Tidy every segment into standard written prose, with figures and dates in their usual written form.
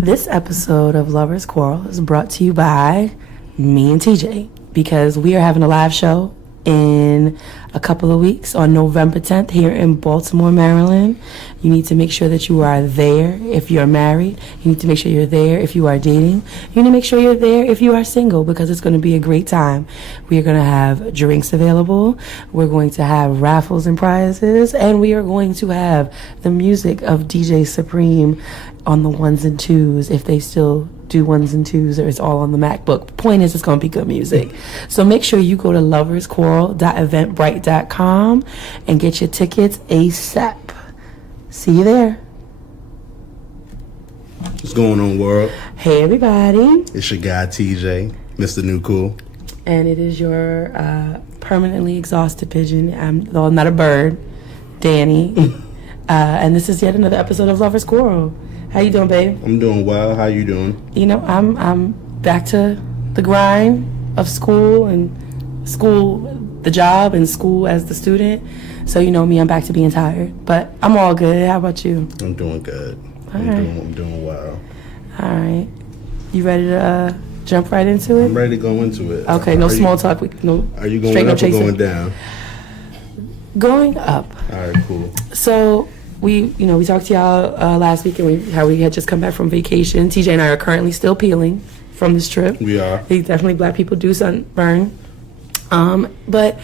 This episode of Lovers Quarrel is brought to you by me and TJ, because we are having a live show in a couple of weeks on November 10th here in Baltimore, Maryland. You need to make sure that you are there if you're married. You need to make sure you're there if you are dating. You need to make sure you're there if you are single, because it's going to be a great time. We are going to have drinks available. We're going to have raffles and prizes, and we are going to have the music of DJ Supreme on the ones and twos, if they still do ones and twos, or it's all on the MacBook. Point is, it's going to be good music. So make sure you go to loversquarrel.eventbrite.com and get your tickets ASAP. See you there. What's going on, world? Hey, everybody. It's your guy, TJ, Mr. New Cool. And it is your permanently exhausted pigeon. Though I'm not a bird, Dani. And this is yet another episode of Lovers Quarrel. How you doing, babe? I'm doing well. How you doing? You know, I'm back to the grind of school, the job, and school as the student. So you know me, I'm back to being tired. But I'm all good. How about you? I'm doing good. I'm doing well. All right. You ready to jump right into it? I'm ready to go into it. Okay, no small talk. No. Are you going up or going down? Going up. All right, cool. So we talked to y'all last week, and how we had just come back from vacation. TJ and I are currently still peeling from this trip. We are. Definitely black people do sunburn. But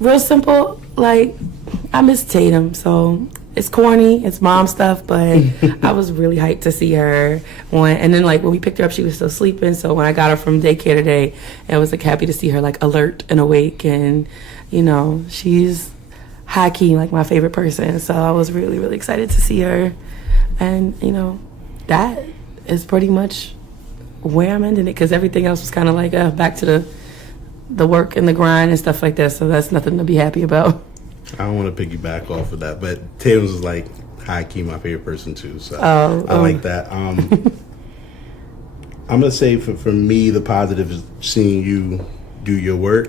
real simple, like, I miss Tatum, so it's corny, it's mom stuff, but I was really hyped to see her. And then, like, when we picked her up, she was still sleeping, so when I got her from daycare today, I was, like, happy to see her, like, alert and awake, and, you know, she's high-key, like, my favorite person, so I was really, really excited to see her. And, you know, that is pretty much where I'm ending it, because everything else was kind of like back to the work and the grind and stuff like that, so that's nothing to be happy about. I don't want to piggyback off of that, but Tatum's is, like, high-key my favorite person, too, so I like that. I'm going to say, for me, the positive is seeing you do your work.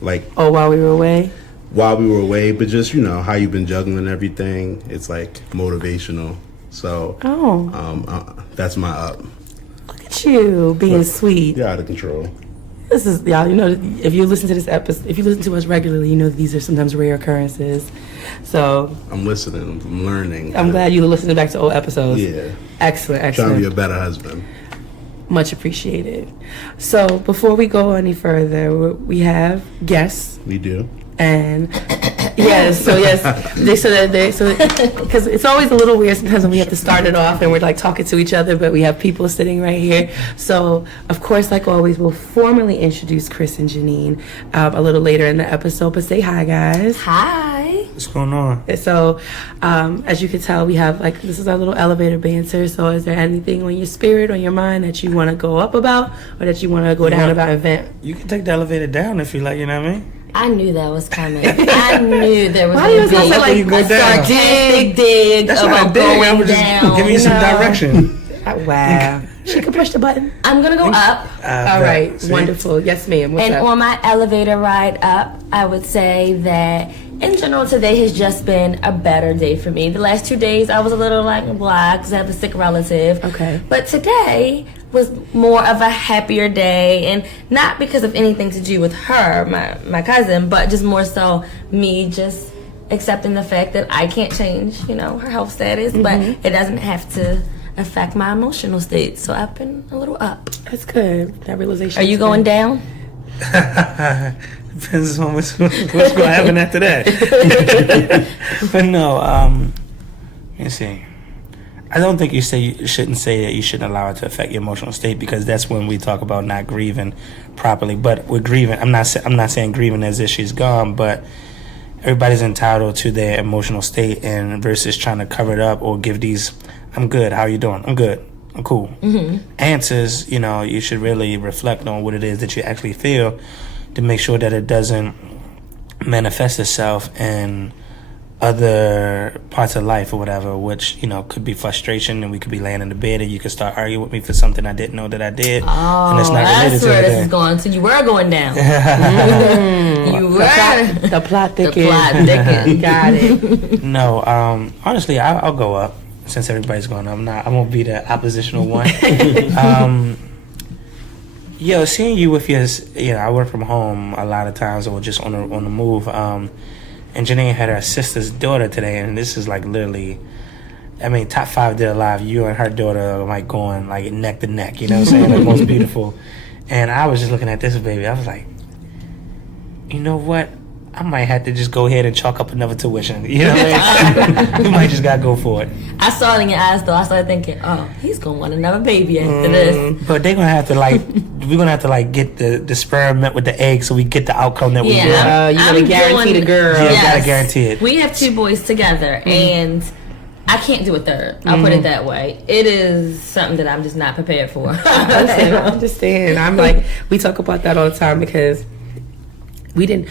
Like, while we were away? While we were away, but just, you know, how you've been juggling everything. It's, like, motivational. So, that's my up. Look at you, being sweet. You're out of control. This is, y'all, you know, if you listen to this episode, if you listen to us regularly, you know that these are sometimes rare occurrences. So I'm listening, I'm learning. I'm glad you listened back to old episodes. Yeah. Excellent. Trying to be a better husband. Much appreciated. So before we go any further, we have guests. We do. And because it's always a little weird sometimes when we have to start it off and we're like talking to each other, but we have people sitting right here. So of course, like always, we'll formally introduce Chris and Janeen a little later in the episode. But say hi, guys. Hi. What's going on? So as you can tell, we have, like, this is our little elevator banter. So is there anything on your spirit, on your mind, that you want to go up about, or that you want to go down about event? You can take the elevator down if you like, you know what I mean? I knew that was coming. I knew there was going to be like a sarcastic dig That's about going down. Giving you some direction. Wow. She could push the button. I'm going to go up. All right. See? Wonderful. Yes, ma'am. What's and up? On my elevator ride up, I would say that in general, today has just been a better day for me. The last 2 days, I was a little like blah because I have a sick relative. Okay. But today was more of a happier day, and not because of anything to do with her, my cousin, but just more so me just accepting the fact that I can't change, you know, her health status, but it doesn't have to affect my emotional state. So I've been a little up. That's good. That realization. Are you going down? Depends on what's going to happen after that. But no, let me see. I don't think you shouldn't say that you shouldn't allow it to affect your emotional state, because that's when we talk about not grieving properly. But with grieving, I'm not saying grieving as if she's gone, but everybody's entitled to their emotional state, and versus trying to cover it up or give these, I'm good, how are you doing? I'm good, I'm cool. Answers, you know, you should really reflect on what it is that you actually feel to make sure that it doesn't manifest itself in other parts of life or whatever, which, you know, could be frustration, and we could be laying in the bed and you could start arguing with me for something I didn't know that I did. Oh, and it's not that's where this is going. So you were going down. You were. The plot thickens. The plot thickens. Got it. No, honestly, I'll go up. since everybody's going, I won't be the oppositional one. Seeing you with your, I work from home a lot of times, or just on the move. And Janeen had her sister's daughter today, and this is like literally, top 5 dead alive. You and her daughter are like going like neck to neck. You know what I'm saying? Like most beautiful. And I was just looking at this baby. I was like, you know what? I might have to just go ahead and chalk up another tuition. You know what I mean? You might just gotta go for it. I saw it in your eyes though. I started thinking, oh, he's gonna want another baby after this. But they're gonna have to we're gonna have to get the sperm met with the egg so we get the outcome that we want. You gotta guarantee the girl. Yeah, you gotta guarantee it. We have 2 boys together, and I can't do a third. I'll put it that way. It is something that I'm just not prepared for. I understand. I'm like, we talk about that all the time because we didn't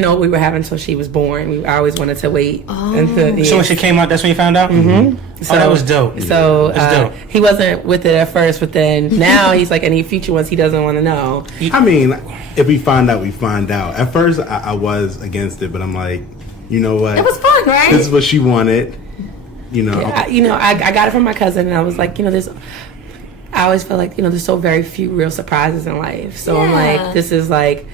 know what we were having until she was born. I always wanted to wait until. So when she came out, that's when you found out. Mm-hmm. So that was dope. So dope. He wasn't with it at first, but then now he's like, any future ones he doesn't want to know. I mean, if we find out, we find out. At first, I was against it, but I'm like, you know what? It was fun, right? This is what she wanted. You know. Yeah, I got it from my cousin, and I was like, I always feel like there's so very few real surprises in life. So I'm like, this is like.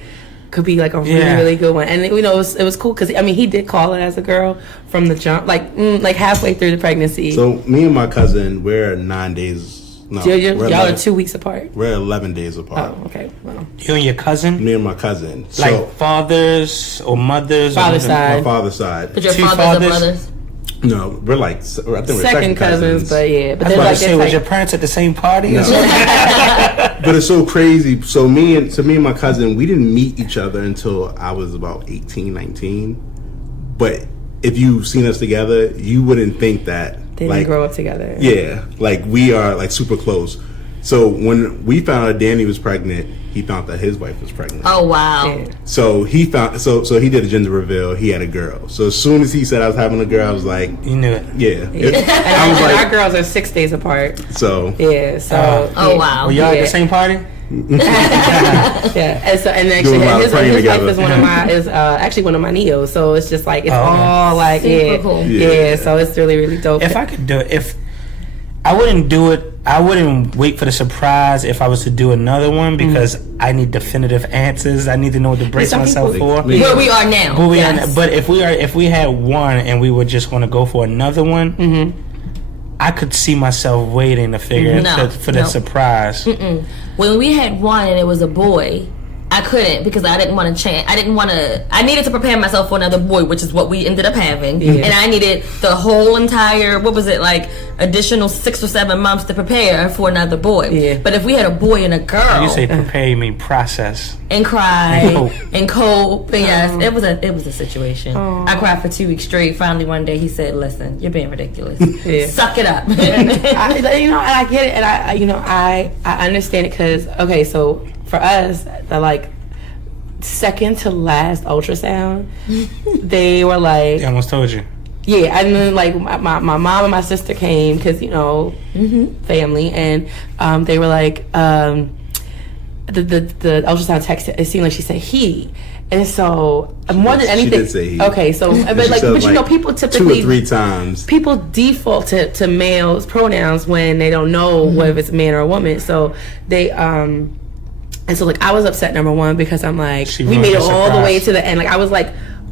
Could be like a really, really good one. And it was cool because he did call it as a girl from the jump, like halfway through the pregnancy. So me and my cousin, we're 9 days. No, y'all are 2 weeks apart. We're 11 days apart. Oh, okay. Well, you and your cousin? Me and my cousin. Like fathers or mothers? Father's side. My father's side. But your fathers or brothers? No, we're I think we're second cousins, but yeah. But I was was your parents at the same party? No. But it's so crazy. So me and my cousin, we didn't meet each other until I was about 18, 19. But if you've seen us together, you wouldn't think that they didn't grow up together. Yeah, like we are like super close. So when we found out Dani was pregnant, he found that his wife was pregnant. Oh wow! Yeah. So he found so he did a gender reveal. He had a girl. So as soon as he said I was having a girl, I was like, you knew it. Yeah. I was like, our girls are 6 days apart. So yeah. So oh wow! Were y'all at the same party? Yeah, and actually his wife is actually one of my neos. So it's just like it's all like super cool. Yeah. So it's really, really dope. If I could do it, if I wouldn't do it. I wouldn't wait for the surprise if I was to do another one because I need definitive answers. I need to know what to brace myself for. Where we are now. But if we had one and we were just going to go for another one, I could see myself waiting to figure for the surprise. When we had one and it was a boy, I couldn't because I didn't want to change. I needed to prepare myself for another boy, which is what we ended up having. Yeah. And I needed the whole entire, additional 6 or 7 months to prepare for another boy. Yeah. But if we had a boy and a girl. You say prepare, you mean process. And cry. And cope. And yes, it was a situation. I cried for 2 weeks straight. Finally one day he said, listen, you're being ridiculous. Yeah. Suck it up. I get it. And I understand it because, okay, so for us, the second to last ultrasound, they were like, they almost told you. Yeah, and then my mom and my sister came because family, and they were like the ultrasound text. It seemed like she said he, and so more than anything, she did say he. Okay, so but people typically 2 or 3 times people default to males pronouns when they don't know whether it's a man or a woman. So they And so, I was upset, number one, because I'm like, we made it all the way to the end. I was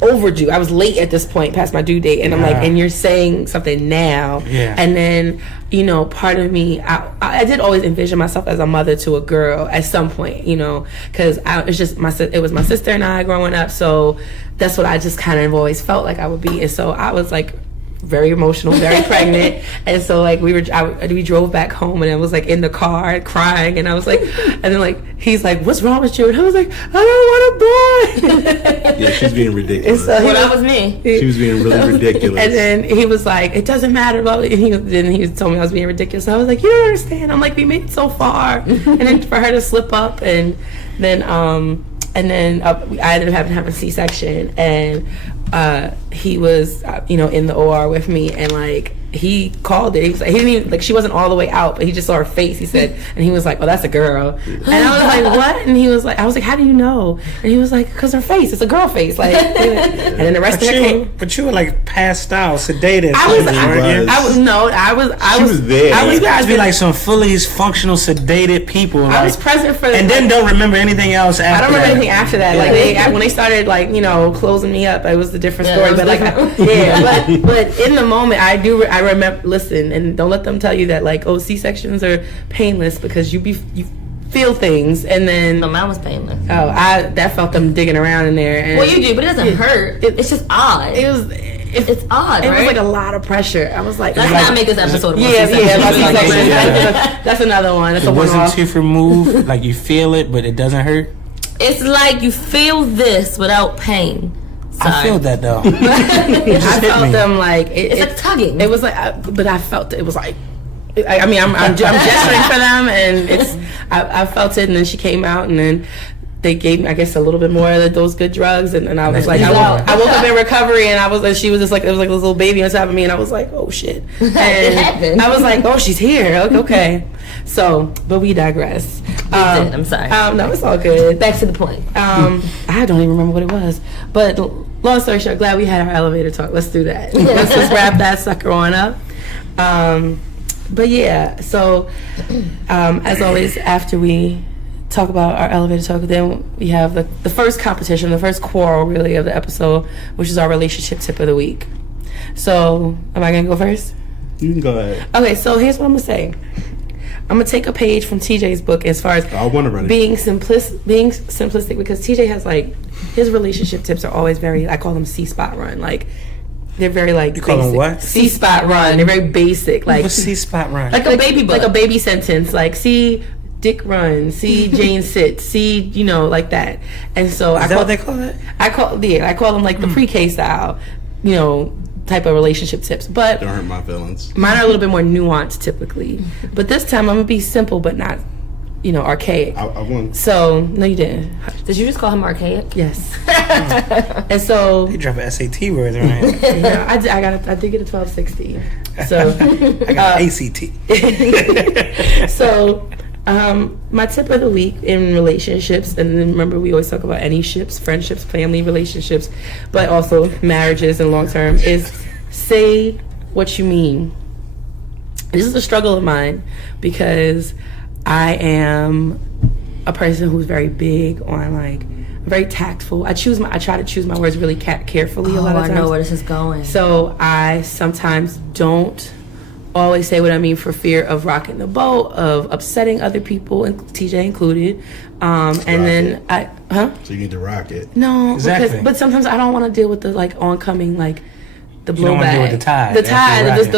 overdue. I was late at this point, past my due date. And I'm like, and you're saying something now. Yeah. And then, part of me, I did always envision myself as a mother to a girl at some point, because it was my sister and I growing up. So that's what I just kind of always felt like I would be. And so I was very emotional, very pregnant, and so we drove back home, and I was in the car crying, and I was and then he's like, "What's wrong with you?" And I was like, "I don't want a boy." Yeah, she's being ridiculous. So that was me. She was being really ridiculous. And then he was like, "It doesn't matter." Then he told me I was being ridiculous. So I was like, "You don't understand." I'm like, "We made it so far," and then for her to slip up, and then I ended up having a C-section, and he was in the OR with me, and he called it. He was like, he didn't even, like, she wasn't all the way out, but he just saw her face. He said, and he was like, "Oh, that's a girl." And I was like, "What?" And he was like, "I was like, how do you know?" And he was like, "Cause her face, it's a girl face." Like, and then the rest of her came. But you were like passed out, sedated. I was there. You guys be like some fully functional, sedated people. I was present for, and then don't remember anything else after. I don't remember anything after that. Like when they started, like, you know, closing me up, it was a different story. But like, but in the moment, I remember. Listen, and don't let them tell you that, like, oh, C-sections are painless, because you feel things, and then no, mine was painless. Oh, that felt them digging around in there. And well, you do, but it doesn't hurt. It's just odd. It's odd. It right? was like a lot of pressure. I was like, let's not make this episode. That's another one. That's it wasn't too removed. Like, you feel it, but it doesn't hurt. It's like you feel this without pain. Sorry. I feel that though. I felt them like it's like tugging. It was like, but I felt it was like. I mean, I'm gesturing for them, and I felt it, and then she came out, and then they gave me, I guess, a little bit more of those good drugs, and I was like, I woke up in recovery, and she was just like, it was like this little baby on top of me, and I was like, oh shit, and I was like, oh, she's here, okay. So, but we digress. I'm sorry. No, it's all good. Back to the point. I don't even remember what it was, but long story short, glad we had our elevator talk. Let's do that. Let's just wrap that sucker on up. But yeah, so as always, after we talk about our elevator talk, then we have the first competition, the first quarrel really of the episode, which is our relationship tip of the week. So, am I gonna go first? You can go ahead. Okay, so here's what I'm gonna say. I'm gonna take a page from TJ's book as far as being simplistic, because TJ has, like, his relationship tips are always very, I call them C-spot run, like, they're very, like, you call them what? C-spot run. They're very basic, like, what's C-spot run? Like a baby book, like a baby sentence, like, see Dick run, see Jane sit, see, you know, like that. And so is that what they call it? I call them like the pre-K style, you know, type of relationship tips. But don't hurt my feelings. Mine are a little bit more nuanced typically. But this time I'm gonna be simple but not, you know, archaic. I won. So no, you didn't. Did you just call him archaic? Yes. And so you drop SAT words right. Yeah, I did get a 1260. So I got ACT. So my tip of the week in relationships, and remember we always talk about any ships, friendships, family relationships, but also marriages and long term, is say what you mean. This is a struggle of mine because I am a person who's very big on, like, very tactful. I try to choose my words really carefully a lot of times. I know where this is going. So I sometimes don't always say what I mean for fear of rocking the boat, of upsetting other people, and TJ included. And then So you need to rock it. No, exactly. But sometimes I don't want to deal with the, like, oncoming, like, the blowback. You don't want to deal with the tide. The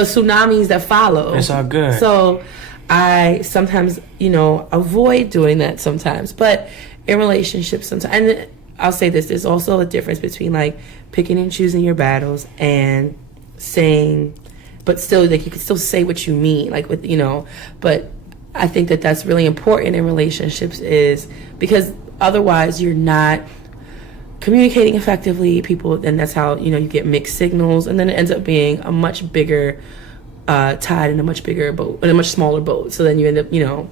tsunamis that follow. It's all good. So I sometimes, you know, avoid doing that sometimes. But in relationships sometimes, and I'll say this, there's also a difference between, like, picking and choosing your battles and saying, but still, like, you can still say what you mean, like, with, you know, but I think that that's really important in relationships, is because otherwise you're not communicating effectively, people, and that's how, you know, you get mixed signals, and then it ends up being a much bigger tide in a much bigger boat, in a much smaller boat, so then you end up, you know,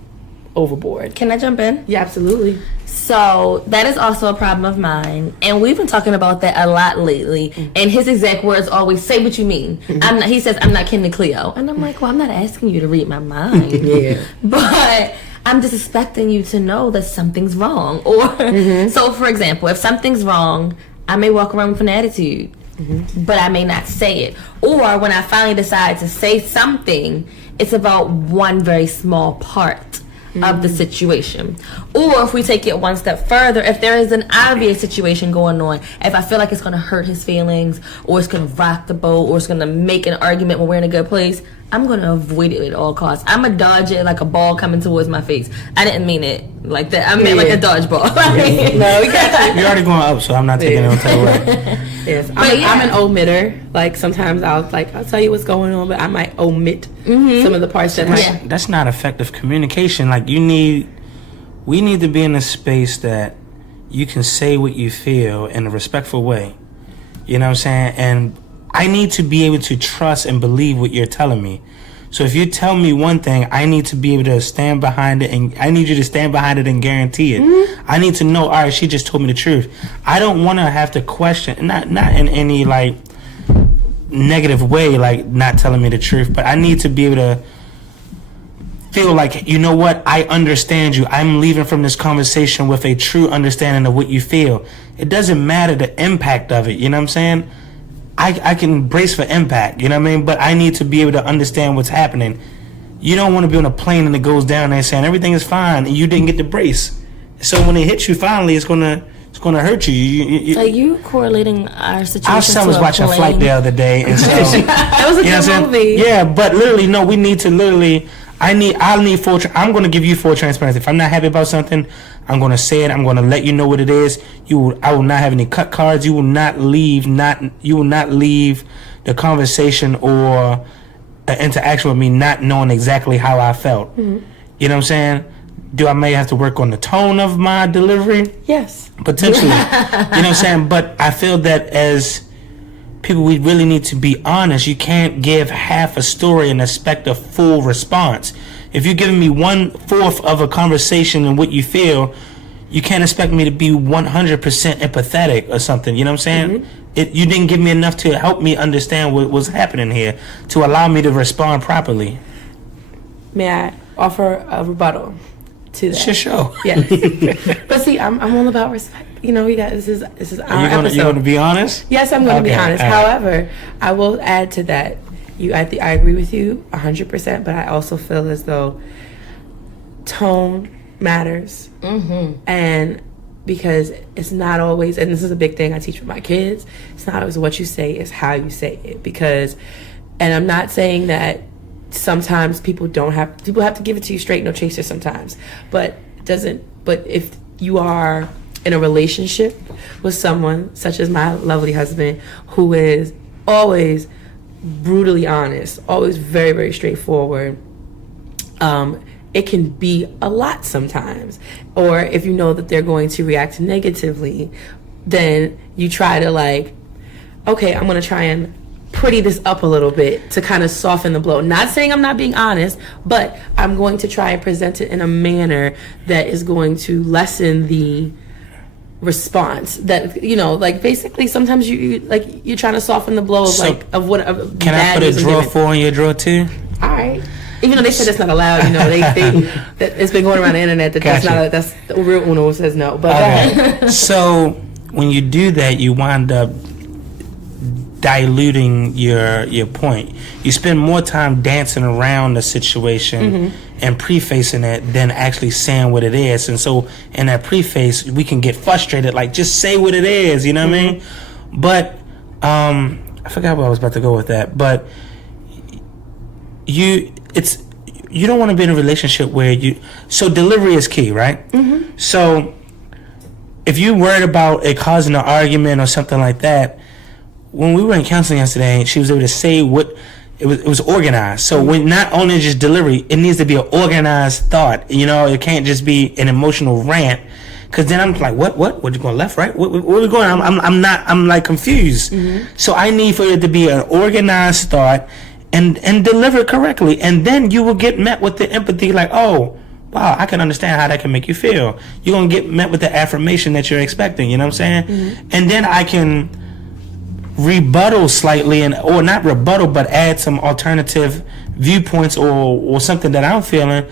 overboard. Can I jump in? Yeah, absolutely. So that is also a problem of mine, and we've been talking about that a lot lately. Mm-hmm. And his exact words always, "Say what you mean." Mm-hmm. He says, "I'm not Kim and Cleo," and I'm like, "Well, I'm not asking you to read my mind, yeah, but I'm just expecting you to know that something's wrong." Or so, for example, if something's wrong, I may walk around with an attitude, but I may not say it. Or when I finally decide to say something, it's about one very small part of the situation. Or if we take it one step further, if there is an obvious situation going on, if I feel like it's going to hurt his feelings, or it's going to rock the boat, or it's going to make an argument when we're in a good place, I'm going to avoid it at all costs. I'm going to dodge it like a ball coming towards my face. I didn't mean it like that. I meant like a dodgeball. No, we got you. You're already going up, so I'm not taking it on tail away. Yes, I'm an omitter. Like, sometimes I'll tell you what's going on, but I might omit some of the parts that that's not effective communication. Like, we need to be in a space that you can say what you feel in a respectful way. You know what I'm saying? And I need to be able to trust and believe what you're telling me. So if you tell me one thing, I need to be able to stand behind it, and I need you to stand behind it and guarantee it. Mm-hmm. I need to know, all right, she just told me the truth. I don't want to have to question, not in any like negative way, like not telling me the truth, but I need to be able to feel like, you know what, I understand you. I'm leaving from this conversation with a true understanding of what you feel. It doesn't matter the impact of it, you know what I'm saying? I can brace for impact, you know what I mean? But I need to be able to understand what's happening. You don't want to be on a plane and it goes down there saying everything is fine and you didn't get the brace. So when it hits you finally, it's gonna hurt you. You correlating our situation. Our son was watching Flight the other day, and so that was a good movie. Yeah, but literally, no, we need to literally. I'll need full. I'm going to give you full transparency. If I'm not happy about something, I'm going to say it. I'm going to let you know what it is. I will not have any cut cards. You will not leave. You will not leave the conversation or an interaction with me not knowing exactly how I felt. Mm-hmm. You know what I'm saying? I may have to work on the tone of my delivery? Yes. Potentially. You know what I'm saying? But I feel that as people, we really need to be honest. You can't give half a story and expect a full response. If you're giving me 1/4 of a conversation and what you feel, you can't expect me to be 100% empathetic or something. You know what I'm saying? Mm-hmm. You didn't give me enough to help me understand what was happening here, to allow me to respond properly. May I offer a rebuttal to that? It's your show. Yes. But see, I'm all about respect. You know, this is our episode. You going to be honest? Yes, I'm going to be honest. However, I will add to that. I agree with you 100%, but I also feel as though tone matters. Mm-hmm. And because it's not always, and this is a big thing I teach with my kids, it's not always what you say, it's how you say it. Because, and I'm not saying that sometimes people have to give it to you straight, no chaser sometimes. But if you are in a relationship with someone such as my lovely husband, who is always brutally honest, always very, very straightforward, it can be a lot sometimes. Or if you know that they're going to react negatively, then you try to okay, I'm going to try and pretty this up a little bit to kind of soften the blow. Not saying I'm not being honest, but I'm going to try and present it in a manner that is going to lessen the response. That, basically sometimes you're trying to soften the blow of what. Can I put a drawer 4 in your drawer 2? All right. Even though they said that's not allowed, that it's been going around the internet that that's the real Uno says no. But okay. So when you do that, you wind up diluting your point. You spend more time dancing around the situation and prefacing it than actually saying what it is. And so in that preface, we can get frustrated, just say what it is, you know what I mean? But I forgot where I was about to go with that. But you don't want to be in a relationship where so delivery is key, right? Mm-hmm. So if you're worried about it causing an argument or something like that, when we were in counseling yesterday, she was able to say what it was organized. So when not only just delivery, it needs to be an organized thought. It can't just be an emotional rant. Cause then I'm like, what you going left, right? Where we going? I'm confused. Mm-hmm. So I need for it to be an organized thought and deliver it correctly. And then you will get met with the empathy, oh, wow, I can understand how that can make you feel. You're going to get met with the affirmation that you're expecting. You know what I'm saying? Mm-hmm. And then I can rebuttal slightly, or not rebuttal, but add some alternative viewpoints or something that I'm feeling.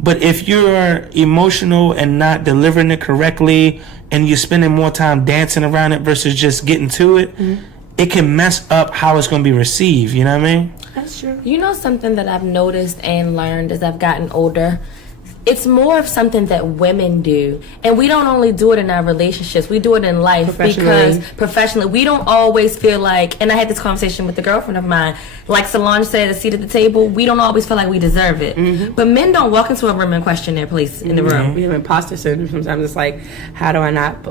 But if you're emotional and not delivering it correctly, and you're spending more time dancing around it versus just getting to it, it can mess up how it's going to be received. You know what I mean? That's true. Something that I've noticed and learned as I've gotten older, it's more of something that women do. And we don't only do it in our relationships, we do it in life. Because professionally, we don't always feel like, and I had this conversation with a girlfriend of mine, like Solange said, a seat at the table, we don't always feel like we deserve it. Mm-hmm. But men don't walk into a room and question their place in the room. We have imposter syndrome sometimes. It's how do I not,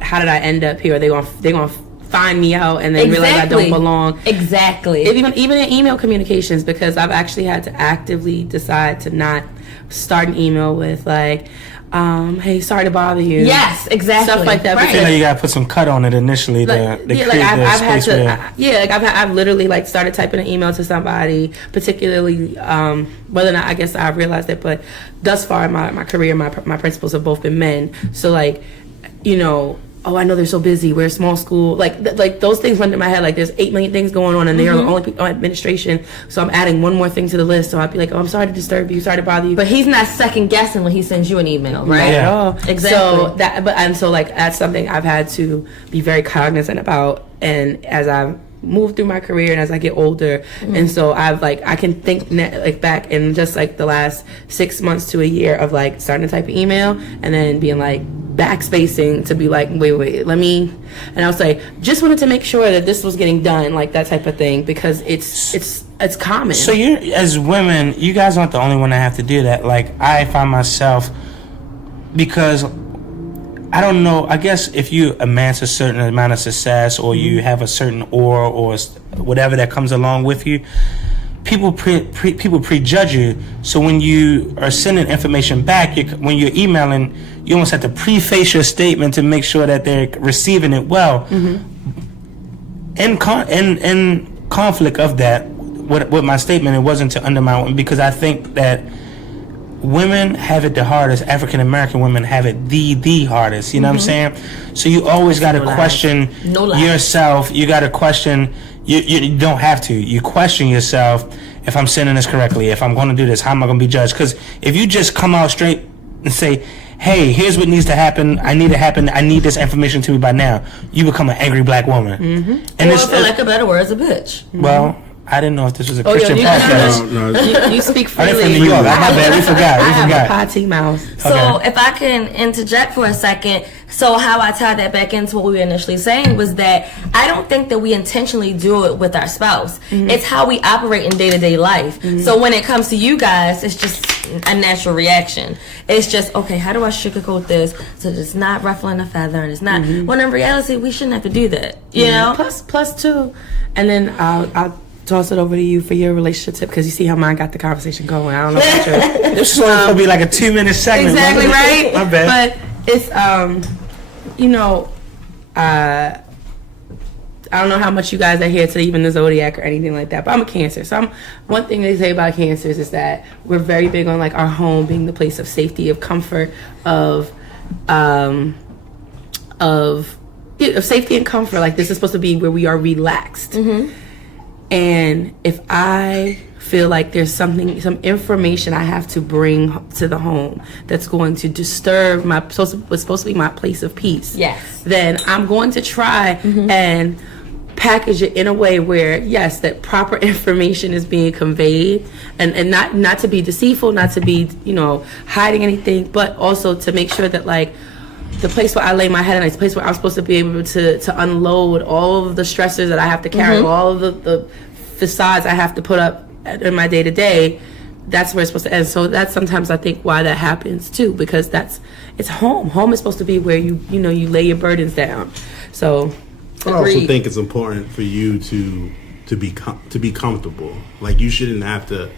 how did I end up here? Are they gonna find me out and then realize I don't belong. Exactly. Even in email communications, because I've actually had to actively decide to not start an email with like, hey, sorry to bother you. Yes, exactly. Stuff like that. Right. I feel like you gotta put some cut on it initially. I've literally like started typing an email to somebody, particularly whether or not I guess I've realized it, but thus far in my career, my principals have both been men. So like, you know, oh, I know they're so busy. We're a small school. Like those things run through my head. Like there's 8 million things going on, and they are the only people on administration. So I'm adding one more thing to the list. So I'd be like, oh, I'm sorry to disturb you. Sorry to bother you. But he's not second guessing when he sends you an email, right? At all. Exactly. So that's something I've had to be very cognizant about. And as I've moved through my career and as I get older, and so I can think back in just like the last 6 months to a year of like starting to type an email and then being like backspacing to be like, wait, let me, and I was like, just wanted to make sure that this was getting done, like that type of thing, because it's common. So you, as women, you guys aren't the only one that have to do that. Like I find myself, because I don't know, I guess if you amass a certain amount of success or you have a certain aura or whatever that comes along with you, people prejudge you. So when you are sending information back, when you're emailing, you almost have to preface your statement to make sure that they're receiving it well. In conflict of that, with my statement, it wasn't to undermine, because I think that women have it the hardest. African American women have it the hardest. You know what I'm saying? So you always got to question yourself. You got to question. You don't have to. You question yourself. If I'm sending this correctly, if I'm going to do this, how am I going to be judged? Because if you just come out straight and say, "Hey, here's what needs to happen. I need this information to me by now," you become an angry black woman. And or for lack of better words, a bitch. Well, I didn't know if this was a Christian podcast. No. You speak freely. I'm from New York. My bad. We forgot. I have a potty mouth. So if I can interject for a second, so how I tied that back into what we were initially saying was that I don't think that we intentionally do it with our spouse. It's how we operate in day-to-day life. So when it comes to you guys, it's just a natural reaction. It's just, okay, how do I sugarcoat this so that it's not ruffling a feather and it's not, when in reality, we shouldn't have to do that, you know? Plus two, and then I'll toss it over to you for your relationship tip, because you see how mine got the conversation going. I don't know about yours. This is going to be like a 2-minute segment. Exactly, right? My bad. But it's, I don't know how much you guys adhere to even the zodiac or anything like that, but I'm a Cancer. So one thing they say about Cancers is that we're very big on like our home being the place of safety, of comfort, of safety and comfort. Like this is supposed to be where we are relaxed. And if I feel like there's some information I have to bring to the home that's going to disturb what's supposed to be my place of peace, then I'm going to try and package it in a way where, yes, that proper information is being conveyed, and not to be deceitful, not to be, hiding anything, but also to make sure that like the place where I lay my head, and it's a place where I'm supposed to be able to unload all of the stressors that I have to carry, all of the facades I have to put up in my day to day. That's where it's supposed to end. So that's sometimes I think why that happens too, because it's home. Home is supposed to be where you lay your burdens down. So I also think it's important for you to be comfortable. Like you shouldn't have to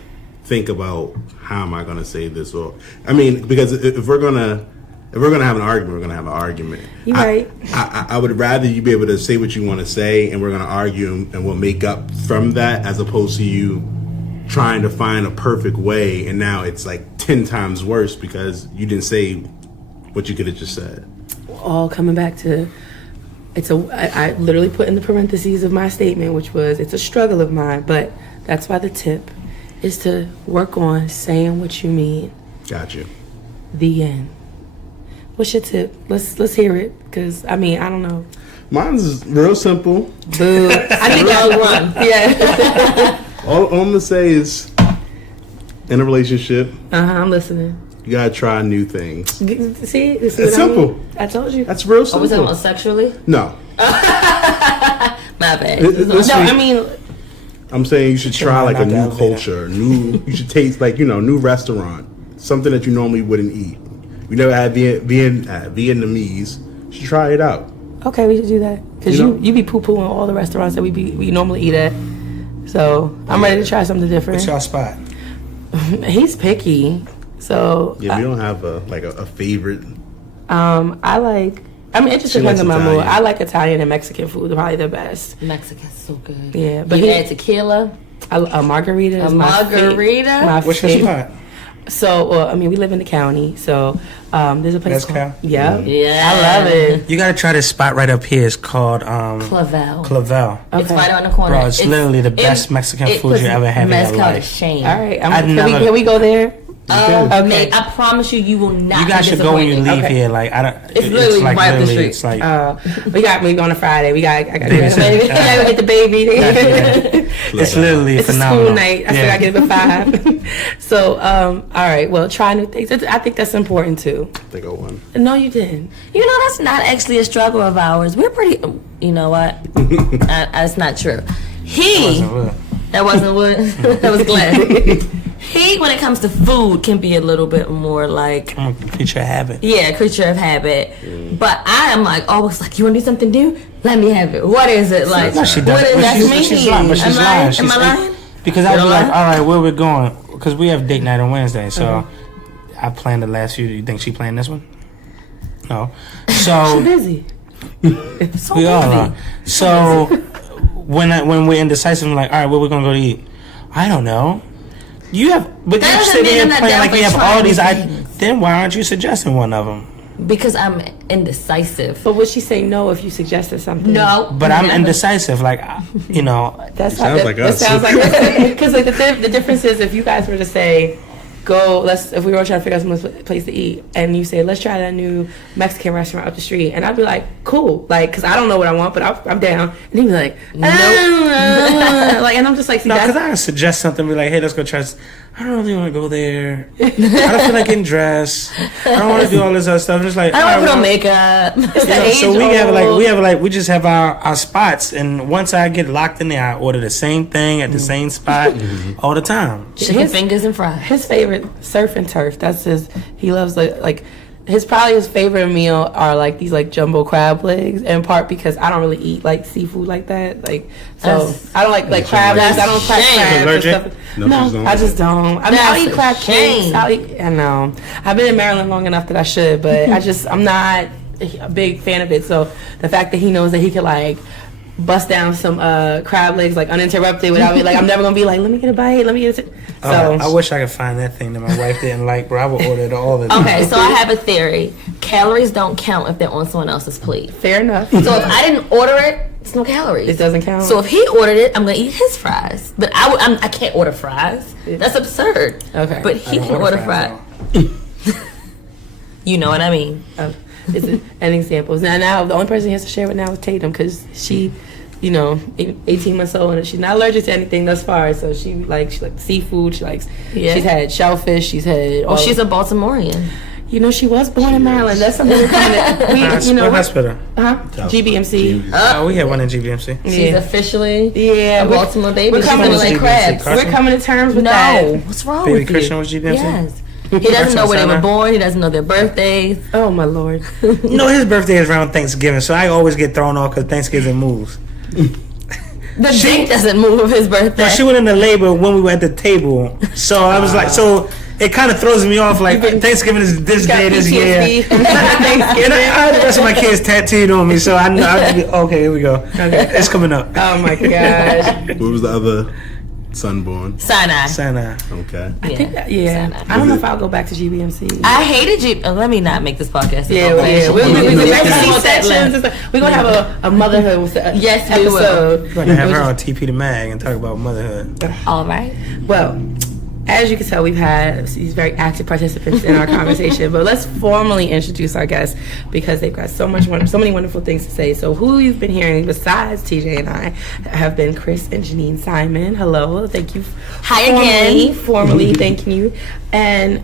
think about how am I going to say this, or because if we're gonna have an argument, we're going to have an argument. You're right. I would rather you be able to say what you want to say, and we're going to argue, and we'll make up from that, as opposed to you trying to find a perfect way, and now it's like 10 times worse because you didn't say what you could have just said. All coming back to, I literally put in the parentheses of my statement, which was, it's a struggle of mine, but that's why the tip is to work on saying what you mean. Got you. The end. What's your tip? Let's hear it, because I don't know. Mine's real simple. I think I one. Yeah. all I'm gonna say is, in a relationship, I'm listening. You gotta try new things. See, it's simple. I told you. That's real simple. Was it sexually? No. My bad. I'm saying you should try like a new culture, you should taste like new restaurant, something that you normally wouldn't eat. You never had Vietnamese. You should try it out. Okay, we should do that. Because You know- you be poo-pooing all the restaurants that we normally eat at. So I'm ready to try something different. What's y'all spot? He's picky. So Yeah, we don't have a favorite. it just She depends likes on my mood. Italian. I like Italian and Mexican food. They're probably the best. Mexican's so good. Yeah, But but you add tequila. a margarita is A my margarita? my What's your favorite. spot? So, we live in the county. So, there's a place Mezcal? called... Yeah. Yeah. I love it. You gotta try this spot right up here. It's called Clavel. Clavel. It's Okay. right on the corner. Bro, it's literally the best Mexican food you ever had in your Mezcal to life. shame. All right. I'd Can we go there? Okay. I promise you will not. You guys be should go when you disappointed. leave Okay. here. Like I don't. It's literally right up the street. It's like We go on a Friday. I got to Babysit. get the baby. it's literally It's a phenomenal. school night. I still got to get up at 5. So, all right. Well, try new things. I think that's important too. I think I won. No, you didn't. You know, that's not actually a struggle of ours. We're pretty. You know what? That's not true. That wasn't wood. That was glass. He, when it comes to food, can be a little bit more like, I'm a creature of habit. yeah, creature of habit. But I am like always like, you want to do something new? Let me have it. What is it like? No, she What doesn't. is But that she's lying. But she's lying. Am I lying? Because I'd be Am I like, lying? all right, where we going? Because we have date night on Wednesday, so I planned the last few. You think she planned this one? No. So Busy. we all are. So when we're indecisive, I'm like, all right, where we gonna go to eat? I don't know. You have, but That you're doesn't sitting mean here I'm not playing down like for we have all trying these. things. Then why aren't you suggesting one of them? Because I'm indecisive. But would she say no if you suggested something? No. But I'm never. indecisive. Like, you know, That sounds like us. That sounds like because like the difference is if you guys were to say if we were trying to figure out some place to eat and you say let's try that new Mexican restaurant up the street and I'd be like cool, like because I don't know what I want but I'm down and he'd be like nope. Like and I'm just like see, no, that's because I suggest something. Be like, hey, let's go try. I don't really want to go there. I don't feel like getting dressed. I don't want to do all this other stuff. Just like I don't want to alright, put on makeup. It's the well, so age-old- we just have our spots, and once I get locked in there, I order the same thing at the same spot all the time. Chicken fingers and fries. his favorite surf and turf. That's he loves like his favorite meal are like these like jumbo crab legs, in part because I don't really eat like seafood like that. Like so That's- I don't like crab legs. I don't crack shame. crabs and Allergic? stuff. No, No, she's not. I just don't. I mean, I'll That's eat a crab shame. cakes. I know. I've been in Maryland long enough that I should, but I'm not a big fan of it. So the fact that he knows that he could like bust down some crab legs like uninterrupted without me, like I'm never gonna be like, let me get a bite, let me get it. So I wish I could find that thing that my wife didn't like, bro. I would order it all the time. Okay, so I have a theory. Calories don't count if they're on someone else's plate. fair enough. So if I didn't order it, it's no calories. It doesn't count. So if he ordered it, I'm gonna eat his fries. But I can't order fries. That's absurd. Okay. But I he don't can order fries. though. You know what I mean? It's an example. Now the only person he has to share with now is Tatum because she, 18 months old and she's not allergic to anything thus far. So she likes seafood. She likes. Yeah. She's had shellfish. She's had. Well, she's a Baltimorean. She was born in Maryland. That's something we're kind of. What hospital? GBMC. Oh, we had one in GBMC. She's Yeah. officially Yeah, a Baltimore baby. we're She's coming gonna to like GBMC. crabs. Carson. We're coming to terms with No, that. what's wrong Baby with Christian you? was GBMC? Yes. He doesn't know where they were Carson born. He doesn't know their birthdays. Oh my lord. No, his birthday is around Thanksgiving, so I always get thrown off because Thanksgiving moves. The date doesn't move of his birthday. No, she went into labor when we were at the table, so I was like, so it kind of throws me off. Like Thanksgiving is this day, this year, and I have the rest of my kids tattooed on me, so I know. Okay, here we go. It's coming up. Oh my gosh. What was the other son born? Sinai. Sinai. Okay. I think that, I don't know if I'll go back to GBMC. I hated you. Let me not make this podcast. Yeah. We're gonna have a motherhood with the Yes, we will. episode. We're gonna have her on TP the Mag and talk about motherhood. All right. Well, as you can tell, we've had these very active participants in our conversation. But let's formally introduce our guests because they've got so many wonderful things to say. So, who you've been hearing besides TJ and I have been Chris and Janeen Simon. Hello, thank you. Hi again. Formally thanking you, and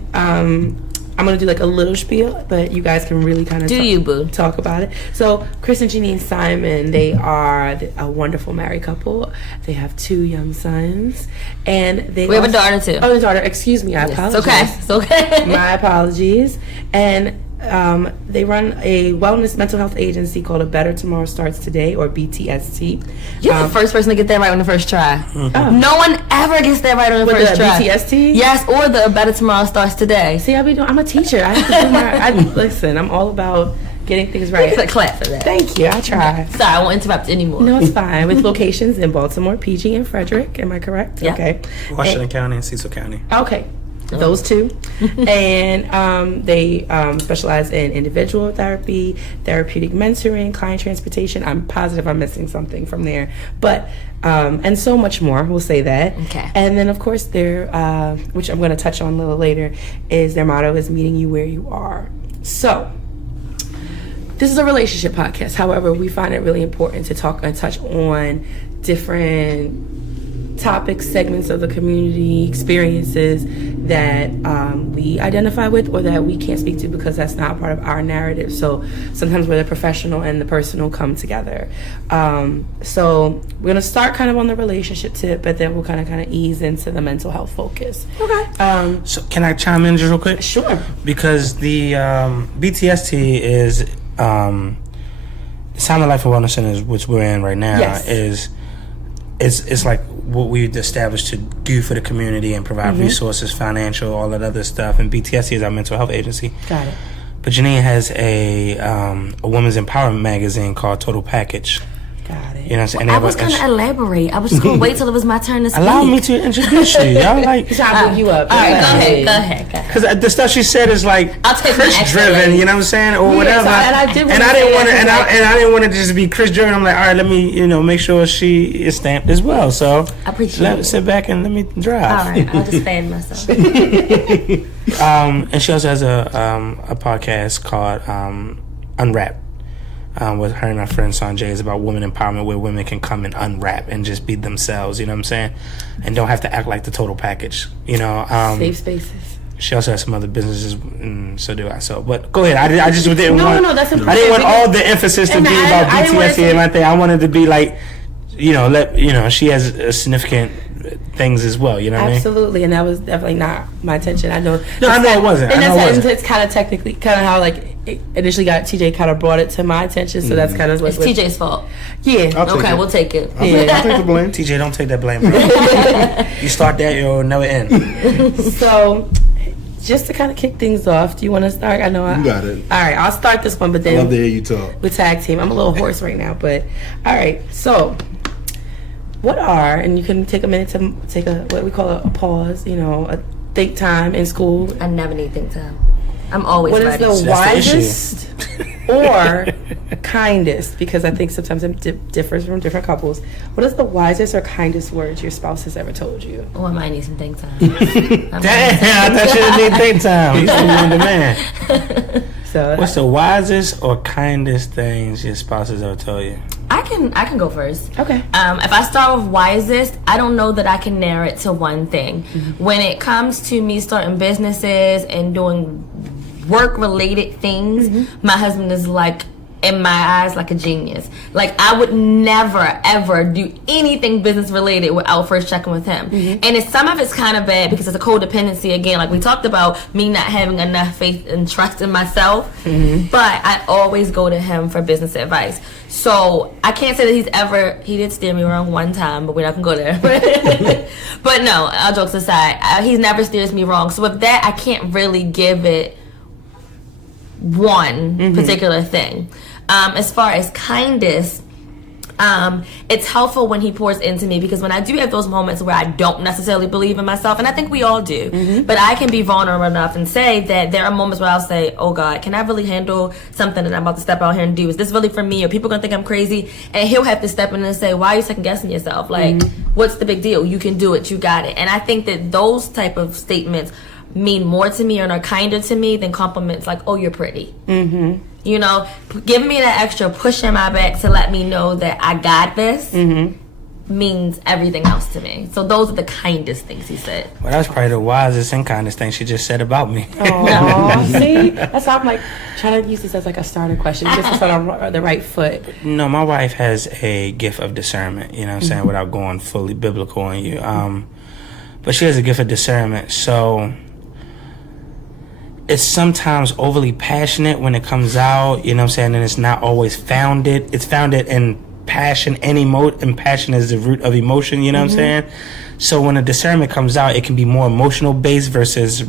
I'm gonna do like a little spiel, but you guys can really kind of talk about it. So Chris and Janeen Simon, they are a wonderful married couple. They have 2 young sons, and we have a daughter too. Oh, a daughter. Excuse me, I apologize. It's okay. My apologies. And They run a wellness mental health agency called A Better Tomorrow Starts Today, or BTST. You're the first person to get that right on the first try. No one ever gets that right on the first try. BTST? Yes, or the A Better Tomorrow Starts Today. See, I'm a teacher. I have to do listen, I'm all about getting things right. Get a clap for that. Thank you. I try. Sorry, I won't interrupt anymore. No, it's fine. With locations in Baltimore, PG, and Frederick. Am I correct? Yeah. Okay. Washington County and Cecil County. Okay. Those two. And they specialize in individual therapy, therapeutic mentoring, client transportation. I'm positive I'm missing something from there. But, and so much more, we'll say that. Okay. And then, of course, their, which I'm going to touch on a little later, is their motto is meeting you where you are. So, this is a relationship podcast. However, we find it really important to talk and touch on different topics, segments of the community, experiences that we identify with or that we can't speak to because that's not part of our narrative. So sometimes where the professional and the personal come together. So we're going to start kind of on the relationship tip, but then we'll kind of ease into the mental health focus. Okay. So can I chime in just real quick? Sure. Because the BTST is the Sound of Life and Wellness Center, which we're in right now, Yes. It's like what we established to do for the community and provide resources, financial, all that other stuff. And BTSC is our mental health agency. Got it. But Janeen has a women's empowerment magazine called Total Package. Got it. You know what I'm saying? I was going to elaborate. I was just going to wait till it was my turn to speak. Allow me to introduce you. Y'all like... I'll move you up. All right, go ahead. Because the stuff she said is like I'll take Chris driven, you know what I'm saying, or whatever. So, and I didn't want to just be Chris driven. I'm like, all right, let me make sure she is stamped as well. So I appreciate it. Sit back and let me drive. All right, I'll just fan myself. And she also has a podcast called Unwrap. With her and her friend Sanjay. Is about women empowerment, where women can come and unwrap and just be themselves, you know what I'm saying, and don't have to act like the total package, Safe spaces. She also has some other businesses, and so do I. So, but go ahead. I just didn't want. No, that's important. I didn't want all the emphasis to be about BTSC and my thing. I wanted to be like, she has significant things as well. You know what I mean? Absolutely, and that was definitely not my intention. I know. No, I know it wasn't. And that's it's kind of technically kind of how it initially got. TJ kind of brought it to my attention, so that's kind of what It's TJ's fault. Yeah. Okay, we'll take it. I'll take the blame. TJ, don't take that blame, bro. You start that, you'll never end. So, just to kind of kick things off, do you want to start? I know you got it. All right, I'll start this one, but then I love to hear you talk. We tag team. I'm a little hoarse right now, but all right. So, what are, and you can take a minute to take what we call a pause, a think time in school. I never need think time. I'm always What ready. is the wisest or kindest, because I think sometimes it differs from different couples, what is the wisest or kindest words your spouse has ever told you? Oh, I might need some think time. Damn, I thought you didn't need think time. You still on demand. So, what's the wisest or kindest things your spouse has ever told you? I can go first. Okay. If I start with wisest, I don't know that I can narrow it to one thing. When it comes to me starting businesses and doing work-related things, my husband is like, in my eyes, like a genius. Like, I would never, ever do anything business-related without first checking with him. And some of it's kind of bad because it's a codependency, again, like we talked about, me not having enough faith and trust in myself. But I always go to him for business advice. So, I can't say that he did steer me wrong one time, but we're not going to go there. But no, all jokes aside, he's never steers me wrong. So, with that, I can't really give it one particular thing. As far as kindest, it's helpful when he pours into me, because when I do have those moments where I don't necessarily believe in myself, and I think we all do, but I can be vulnerable enough and say that there are moments where I'll say, oh God, can I really handle something that I'm about to step out here and do? Is this really for me? Or people gonna think I'm crazy? And he'll have to step in and say, why are you second guessing yourself? Like, what's the big deal? You can do it, you got it. And I think that those type of statements mean more to me and are kinder to me than compliments like, oh, you're pretty. Giving me that extra push in my back to let me know that I got this means everything else to me. So those are the kindest things he said. Well, that's probably the wisest and kindest thing she just said about me. Oh, see? That's why I'm like trying to use this as like a starter question, just to start on the right foot. No, my wife has a gift of discernment, you know what I'm saying, without going fully biblical on you. But she has a gift of discernment, so it's sometimes overly passionate when it comes out, you know what I'm saying, and it's not always founded. It's founded in passion and passion is the root of emotion, you know what I'm saying? So when a discernment comes out, it can be more emotional based versus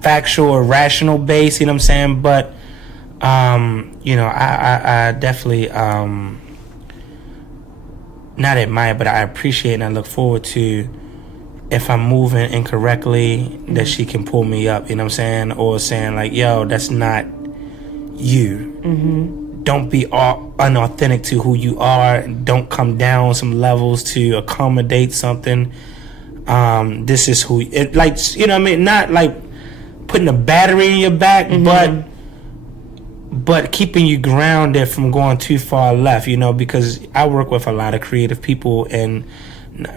factual or rational based, you know what I'm saying? But you know, I definitely not admire, but I appreciate and I look forward to, if I'm moving incorrectly, that she can pull me up, you know what I'm saying? Or saying like, yo, that's not you. Don't be unauthentic to who you are. Don't come down some levels to accommodate something. This is who it, like, you know what I mean? Not like putting a battery in your back, but keeping you grounded from going too far left, you know, because I work with a lot of creative people and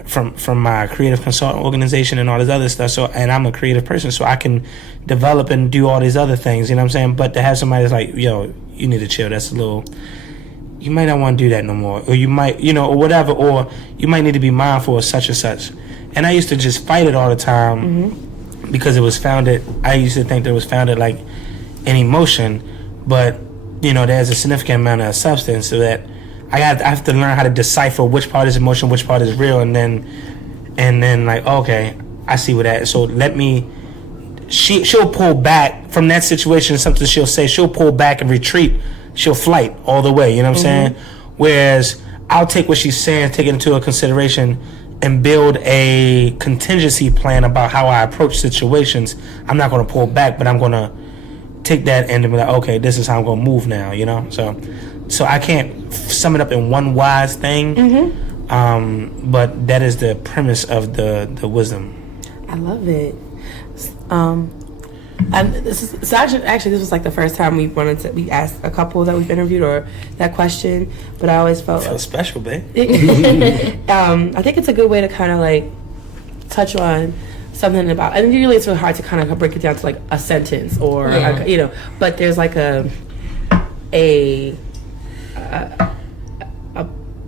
from my creative consultant organization and all this other stuff. So, and I'm a creative person, so I can develop and do all these other things, you know what I'm saying? But to have somebody that's like, yo, you need to chill, that's a little, you might not want to do that no more. Or you might, you know, or whatever, or you might need to be mindful of such and such. And I used to just fight it all the time because it was founded, I used to think that it was founded like in emotion, but, you know, there's a significant amount of substance, so that I have to learn how to decipher which part is emotion, which part is real, and then like, okay, I see what that is. So she'll pull back from that situation. Something she'll say, she'll pull back and retreat. She'll flight all the way. You know what I'm saying? Whereas I'll take what she's saying, take it into a consideration, and build a contingency plan about how I approach situations. I'm not going to pull back, but I'm going to take that and be like, okay, this is how I'm going to move now. You know, so I can't sum it up in one wise thing, but that is the premise of the wisdom. I love it. And this is so actually this was like the first time we asked a couple that we've interviewed or that question, but I always felt special, babe. I think it's a good way to kind of like touch on something about, and usually it's really hard to kind of break it down to like a sentence or you know, but there's like a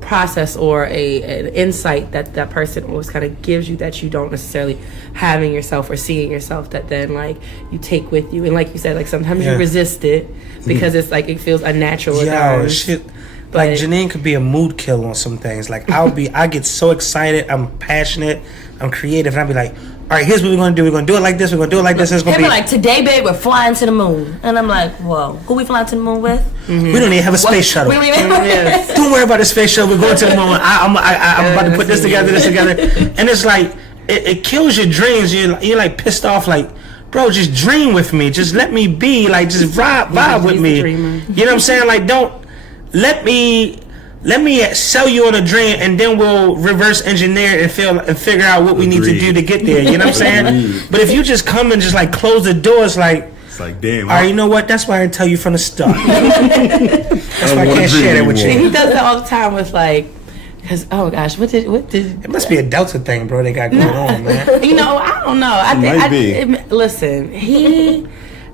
process or an insight that person always kind of gives you that you don't necessarily have in yourself or see in yourself, that then like you take with you, and like you said, like sometimes you resist it because it's like it feels unnatural. Shit. Like Janeen could be a mood killer on some things. Like I get so excited, I'm passionate, I'm creative, and I'll be like, all right, here's what we're gonna do. We're gonna do it like this. We're gonna do it like this. It's gonna be like, today, babe, we're flying to the moon, and I'm like, whoa, who we flying to the moon with? We don't even have a space shuttle. We don't even Don't worry about the space shuttle. We're going to the moon. I'm about to put this together, and it's like it kills your dreams. You're like pissed off, like, bro, just dream with me. Just let me be. Like, just vibe with me. You know what I'm saying? Like, don't let me sell you on a dream, and then we'll reverse engineer it and figure out what we need to do to get there. You know what I'm saying? But if you just come and just like close the doors, like, it's like, damn. All right, you know what? That's why I didn't tell you from the start. That's why I can't share that with you. He does that all the time with like, because oh gosh, what did? It must be a Delta thing, bro. They got going on, man. You know, I don't know. Might be. Listen,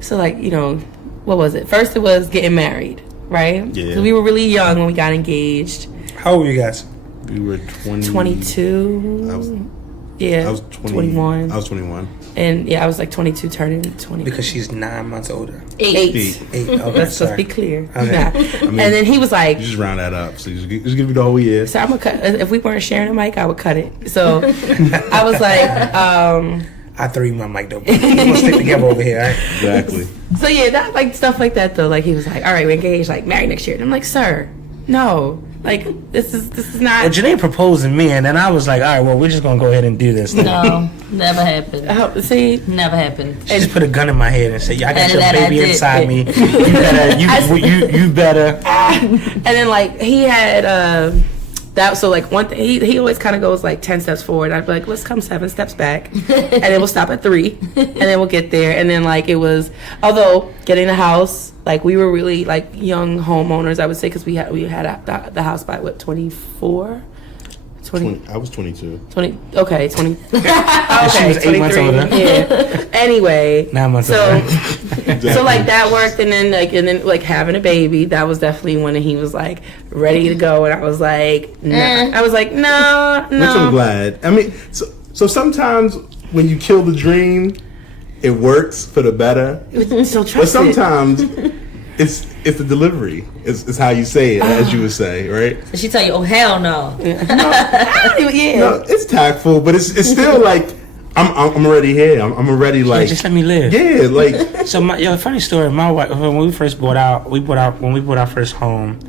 so like, you know, what was it? First, it was getting married. Right? Yeah. So we were really young when we got engaged. How old were you guys? We were 22. I was 21. I was 21. And yeah, I was like 22 turning 20. Because she's 9 months older. 8. Okay, let's be clear. Okay. Yeah. I mean, and then he was like, you just round that up. So just give me the whole year. so I'm gonna cut. If we weren't sharing a mic, I would cut it. So I was like, I threw my mic though. We're gonna stick together over here, right? Exactly. so yeah, that like stuff like that though. Like he was like, all right, we're engaged, like married next year. And I'm like, sir, no, like this is not. Well, Janeen proposed to me, and then I was like, all right, well, we're just gonna go ahead and do this. No, never happened. See, Never happened. She just put a gun in my head and said, "Yeah, I got And your that baby I did. inside me. You better." And then like he had that, so like one thing he always kind of goes like 10 steps forward. I'd be like, let's come 7 steps back, and then we'll stop at 3, and then we'll get there. And then like it was, although getting the house, like we were really like young homeowners, I would say, because we had the house by what, 24. 20, I was 22. 20. Okay, 20. She was 8 months older. Yeah. Anyway, 9 months older. So like that worked, and then like having a baby, that was definitely when he was like ready to go, and I was like, no. I was like, no. Which I'm glad. I mean, so sometimes when you kill the dream, it works for the better. So trust But sometimes it's the delivery. It's how you say it, as you would say, right? Did she tell you, oh, hell no? No, it's tactful, but it's still like I'm already here. I'm already like just let me live. Yeah, like So funny story. My wife, when we bought our first home,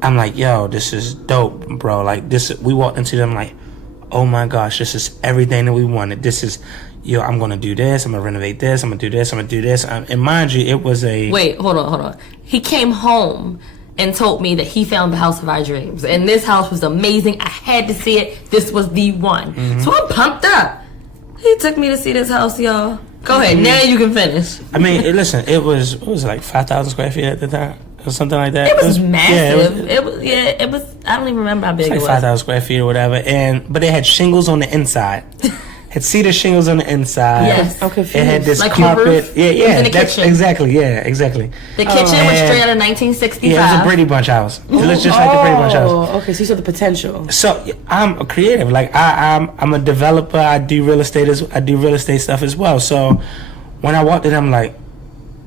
I'm like, yo, this is dope, bro. Like this, we walked into them like, oh my gosh, this is everything that we wanted. This is, I'm gonna do this. I'm gonna renovate this. I'm gonna do this. I'm gonna do this. And mind you, it was a Wait, hold on. He came home and told me that he found the house of our dreams, and this house was amazing. I had to see it. This was the one. So I'm pumped up. He took me to see this house, y'all. Go ahead. Now you can finish. I mean, listen, it was like 5,000 square feet at the time, or something like that. It was massive. It was. I don't even remember how big Like it was. 5,000 square feet or whatever, but it had shingles on the inside. Had cedar shingles on the inside. Yes. I'm confused. It had this Like your carpet. roof? Yeah. It was in the That's kitchen. exactly. Yeah, exactly. The kitchen was And- straight out of 1965. Yeah, it was a Brady Bunch house. It looks just like the Brady Bunch house. Oh, okay. So you saw the potential. So I'm a creative. Like I'm a developer. I do real estate stuff as well. So when I walked in, I'm like,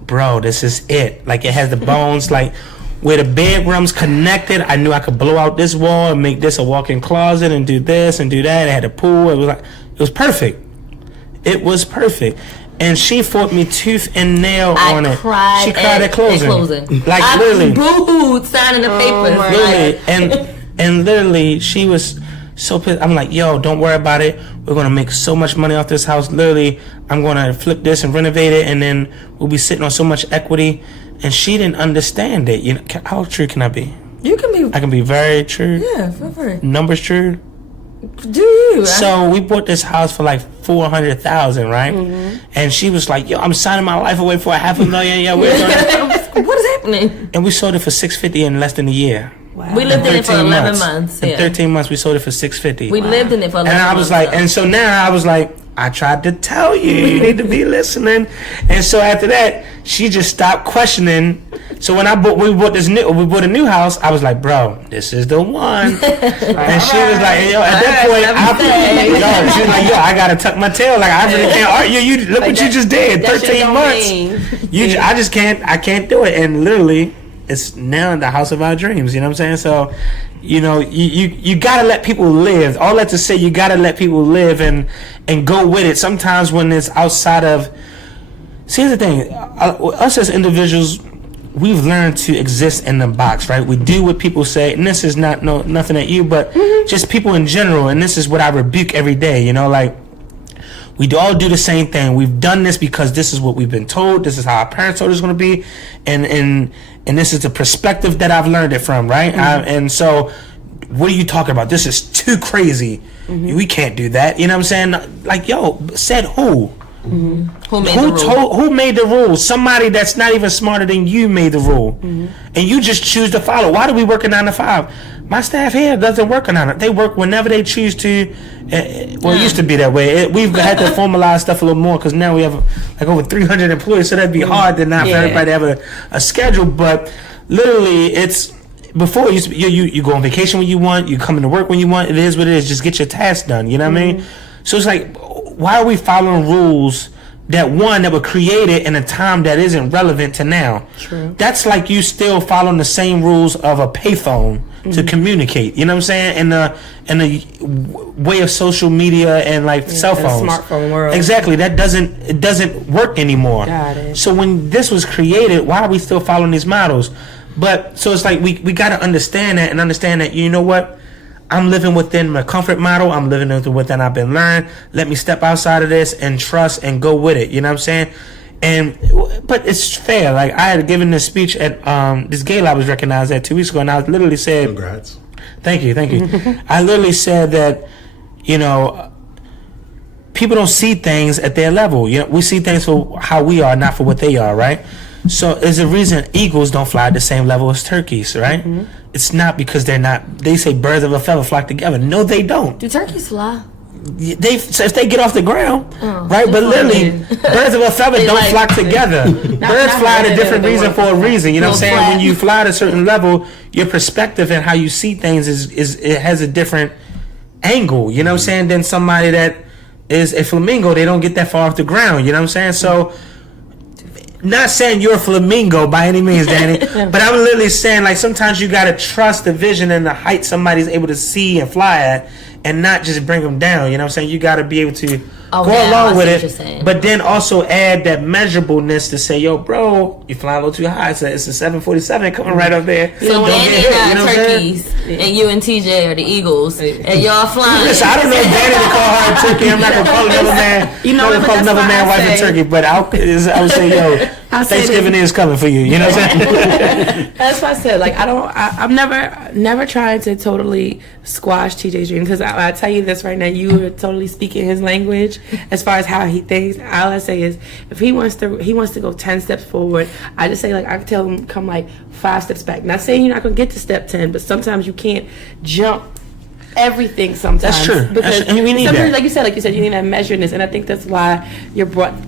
bro, this is it. Like it has the bones. Like where the bedrooms connected, I knew I could blow out this wall and make this a walk-in closet and do this and do that. It had a pool. It was perfect. It was perfect. And she fought me tooth and nail on it. She cried at closing. Like I literally. booed signing the papers. Literally, and literally, she was so pissed. I'm like, yo, don't worry about it. We're gonna make so much money off this house. Literally, I'm gonna flip this and renovate it, and then we'll be sitting on so much equity. And she didn't understand it. How true can I be? You can be. I can be very true. Yeah, for free. Numbers true. Do you? So we bought this house for like $400,000, right? And she was like, "Yo, I'm signing my life away for $500,000. Yeah, we're gonna." What is happening? And we sold it for $650 in less than a year. Wow. We lived in it for 13 11 months. In Yeah. 13 months, we sold it for $650. We lived in it for 11 And months. I was like, and so now I was like, I tried to tell you, you need to be listening. And so after that, she just stopped questioning. So when we bought a new house, I was like, bro, this is the one. And she was like, yo, at that point, she was like, yo, I gotta tuck my tail. Like I really can't argue. You look what you just did. 13 months. I can't do it. And literally, it's now the house of our dreams. You know what I'm saying? So, you gotta let people live. All that to say, you gotta let people live and go with it. Sometimes when it's outside of, see, here's the thing, us as individuals, we've learned to exist in the box, right? We do what people say, and this is nothing at you, but just people in general. And this is what I rebuke every day. Like we all do the same thing. We've done this because this is what we've been told. This is how our parents told us it's going to be, and this is the perspective that I've learned it from, right? And so, what are you talking about? This is too crazy. We can't do that. You know what I'm saying? Like, yo, said who? Who made the rule? Somebody that's not even smarter than you made the rule, and you just choose to follow. Why do we work a 9 to 5? My staff here doesn't work on it. They work whenever they choose to. It used to be that way. We've had to formalize stuff a little more because now we have like over 300 employees, so that'd be hard to not for everybody to have a schedule. But literally, it's before it used to be, you go on vacation when you want, you come into work when you want. It is what it is. Just get your tasks done. You know what I mean? So it's like, why are we following rules that were created in a time that isn't relevant to now? True. That's like you still following the same rules of a payphone to communicate. You know what I'm saying? In the way of social media and like cell phones, the smartphone world. Exactly. It doesn't work anymore. Got it. So when this was created, why are we still following these models? But so it's like we got to understand that you know what? I'm living within my comfort model. I'm living within I've been learned. Let me step outside of this and trust and go with it. You know what I'm saying? But it's fair. Like I had given this speech at this gala I was recognized at 2 weeks ago, and I literally said, congrats. Thank you. I literally said that, people don't see things at their level. We see things for how we are, not for what they are, right? So there's a reason eagles don't fly at the same level as turkeys, right? It's not because they're not. They say birds of a feather flock together. No, they don't. Do turkeys fly? So if they get off the ground, right? But literally, birds of a feather don't flock together. Birds fly at a different reason for a reason. You know what I'm saying? When you fly at a certain level, your perspective and how you see things is it has a different angle. You know what I'm saying? Than somebody that is a flamingo, they don't get that far off the ground. You know what I'm saying? So, not saying you're a flamingo by any means, Dani, but I'm literally saying, like, sometimes you gotta trust the vision and the height somebody's able to see and fly at, and not just bring them down. You know what I'm saying? You gotta be able to go along with it, but then also add that measurableness to say, yo, bro, you flying a little too high. So it's a 747 coming right up there. So when Andy got turkeys, and you and TJ are the Eagles, and y'all flying. Listen, I don't know Dani to call her a turkey. I'm not gonna call another man. You know, call another man wife a turkey. But I would say, yo, Thanksgiving is coming for you. You know what I'm saying? That's what I said. Like, I'm never trying to totally squash TJ's dream, because I tell you this right now, you are totally speaking his language as far as how he thinks. All I say is, if he wants to go 10 steps forward, I just say, like, I tell him come like 5 steps back. Not saying you're not gonna get to step 10, but sometimes you can't jump everything sometimes. That's true. Because we need sometimes, that. like you said, you need that measuredness, and I think that's why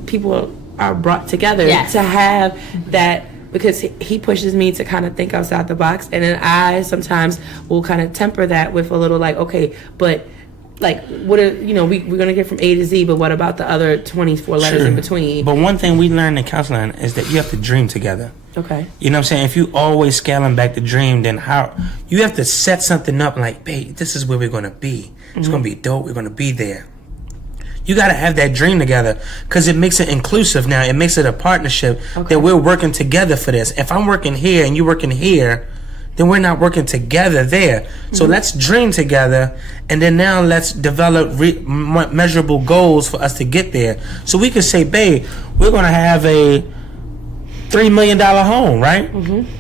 people are brought together to have that, because he pushes me to kind of think outside the box, and then I sometimes will kind of temper that with a little, like, okay, but like, what are, we're gonna get from A to Z, but what about the other 24 letters in between? But one thing we learned in counseling is that you have to dream together. Okay. You know what I'm saying? If you always scaling back the dream, then how you have to set something up like, babe, this is where we're gonna be. It's gonna be dope. We're gonna be there. You got to have that dream together, because it makes it inclusive now. It makes it a partnership that we're working together for this. If I'm working here and you're working here, then we're not working together there. So let's dream together, and then now let's develop measurable goals for us to get there. So we can say, babe, we're going to have a $3 million home, right?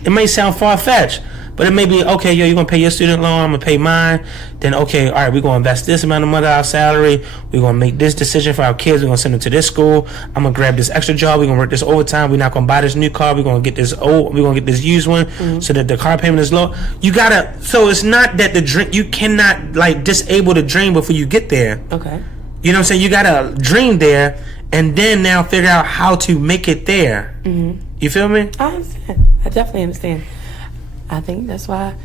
It may sound far-fetched, but it may be, okay, yo, you're going to pay your student loan, I'm going to pay mine. Then, okay, all right, we're going to invest this amount of money of our salary. We're going to make this decision for our kids. We're going to send them to this school. I'm going to grab this extra job. We're going to work this overtime. We're not going to buy this new car. We're going to get this used one so that the car payment is low. You got to, so it's not that the dream, you cannot, like, disable the dream before you get there. Okay. You know what I'm saying? You got to dream there, and then now figure out how to make it there. You feel me? I understand. I definitely understand. I think that's why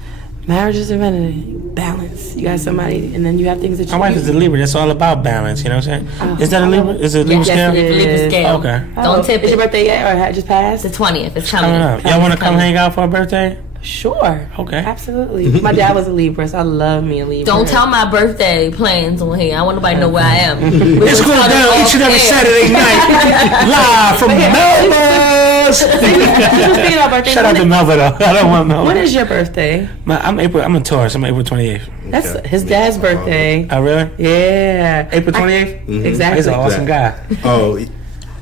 marriage is invented. Balance. You got somebody, and then you have things that you. My wife is a Libra. That's all about balance. You know what I'm saying? Is that a Libra? Is it a Libra scale? Libra scale. Okay. Don't tip Is it. your birthday yet, or had it just passed? The 20th. It's Coming coming up. Y'all want to come hang out for our birthday? Sure. Okay. Absolutely. My dad was a Libra, so I love me a Libra. Don't tell my birthday plans on here. I want nobody to know where I am. It's going down each and every Saturday night, live from Melba's. Shout out to Melba though. I don't want Melba. When is your birthday? I'm a Taurus. I'm April 28th. That's his dad's birthday. Oh really? Yeah. April 28th. Exactly. He's an awesome guy. Oh,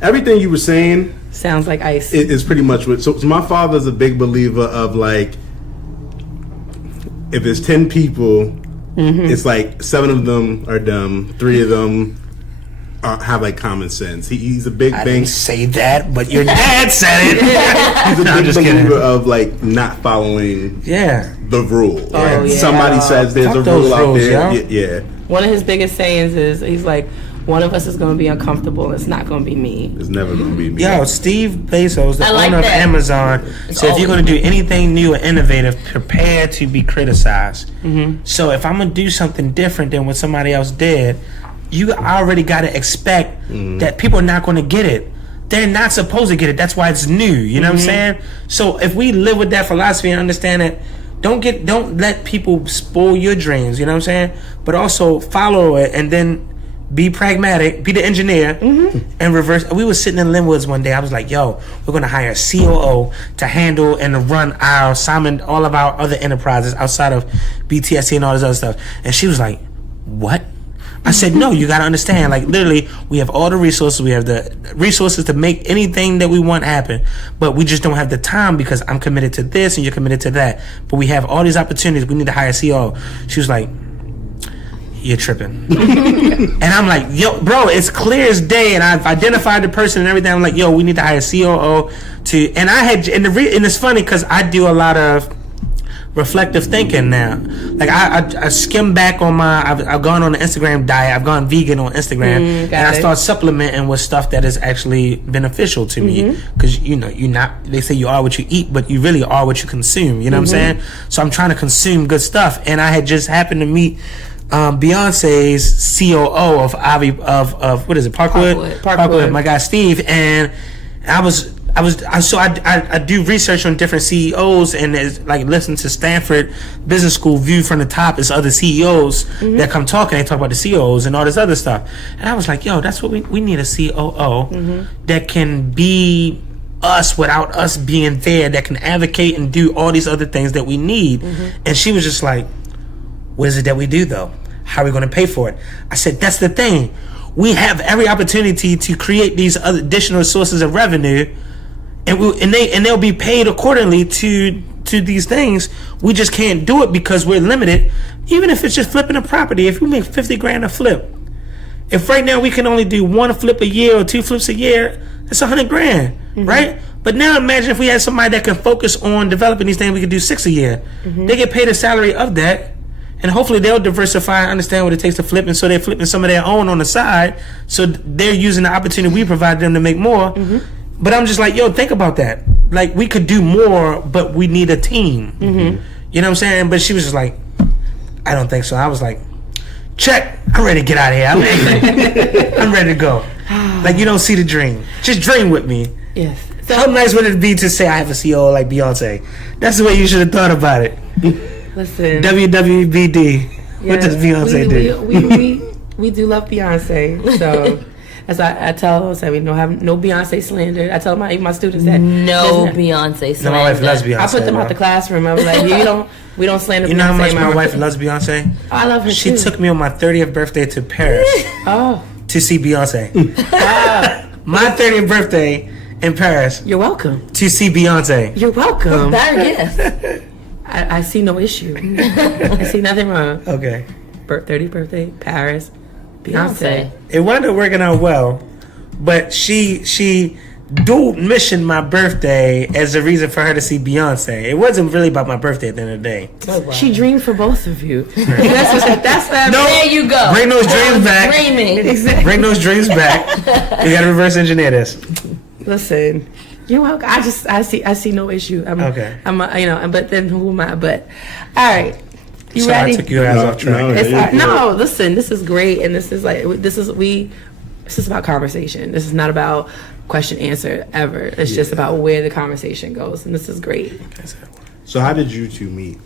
everything you were saying Sounds like ice. is pretty much what. So my father's a big believer of, like, if it's 10 people, it's like 7 of them are dumb, 3 of them have like common sense. He's a big I bang. didn't say that, but your dad said it. He's a No, I'm big just believer kidding. of, like, not following Yeah. the rule. Oh, yeah. Somebody says there's Fuck a those rule out rules, there. yo. Yeah. One of his biggest sayings is, he's like, one of us is going to be uncomfortable. It's not going to be me. It's never gonna be me. Yo, Steve Bezos, the I like owner of that. Amazon, It's said if you're going always to do anything new or innovative, prepare to be criticized. So if I'm going to do something different than what somebody else did, you already got to expect that people are not going to get it. They're not supposed to get it. That's why it's new. You know what I'm saying? So if we live with that philosophy and understand that, don't let people spoil your dreams. You know what I'm saying? But also follow it, and then be pragmatic, be the engineer, and reverse. We were sitting in Linwoods one day. I was like, yo, we're going to hire a COO to handle and to run all of our other enterprises outside of BTSC and all this other stuff. And she was like, what? I said, no, you got to understand. Like, literally, we have all the resources. We have the resources to make anything that we want happen. But we just don't have the time, because I'm committed to this and you're committed to that. But we have all these opportunities. We need to hire a COO. She was like, you're tripping. And I'm like, yo, bro, it's clear as day, and I've identified the person and everything. I'm like, yo, we need to hire a COO to, and I had, and it's funny because I do a lot of reflective thinking now. Like I skim back on I've gone on the Instagram diet. I've gone vegan on Instagram, and I start supplementing with stuff that is actually beneficial to me. Because they say you are what you eat, but you really are what you consume. You know what I'm saying? So I'm trying to consume good stuff, and I had just happened to meet Beyonce's COO of what is it, Parkwood. My guy Steve, and I do research on different CEOs, and it's like listen to Stanford Business School view from the top as other CEOs that come talking. They talk about the CEOs and all this other stuff, and I was like, yo, that's what we need, a COO that can be us without us being there, that can advocate and do all these other things that we need. And she was just like, what is it that we do though? How are we going to pay for it? I said, that's the thing. We have every opportunity to create these other additional sources of revenue, and they'll be paid accordingly to these things. We just can't do it because we're limited. Even if it's just flipping a property, if we make $50,000 a flip, if right now we can only do 1 flip a year or 2 flips a year, that's $100,000, right? But now imagine if we had somebody that can focus on developing these things, we could do 6 a year. They get paid a salary of that, and hopefully they'll diversify and understand what it takes to flip, and so they're flipping some of their own on the side, so they're using the opportunity we provide them to make more. But I'm just like, yo, think about that. Like, we could do more, but we need a team. You know what I'm saying? But she was just like, I don't think so. I was like, check. I'm ready to get out of here. I'm angry. I'm ready to go. Like, you don't see the dream. Just dream with me. Yes. So how nice would it be to say I have a CEO like Beyonce? That's the way you should have thought about it. Listen. WWBD. What does Beyonce do? We do love Beyonce. So as I tell them, I say we don't have no Beyonce slander. I tell my students that no Beyonce slander. No, my wife loves Beyonce. I put them out the classroom. I was like, we don't slander Beyonce. You know how much my wife loves Beyonce? Oh, I love her She too. took me on my 30th birthday to Paris. To see Beyonce. My 30th birthday in Paris. You're welcome. To see Beyonce. You're welcome. Better guess. I see no issue. I see nothing wrong. Okay. 30th birthday, Paris, Beyonce. It wound up working out well, but she dual missioned my birthday as a reason for her to see Beyonce. It wasn't really about my birthday at the end of the day. Oh, wow. She dreamed for both of you. that's that. No, there you go. Bring those dreams back. Dreaming. Exactly. Bring those dreams back. You gotta reverse engineer this. Listen, you're welcome. I see no issue. Okay. But then who am I? But all right. You So ready? I took your ass off track. No, listen. This is great, and this is about conversation. This is not about question answer ever. It's just about where the conversation goes, and this is great. So how did you two meet?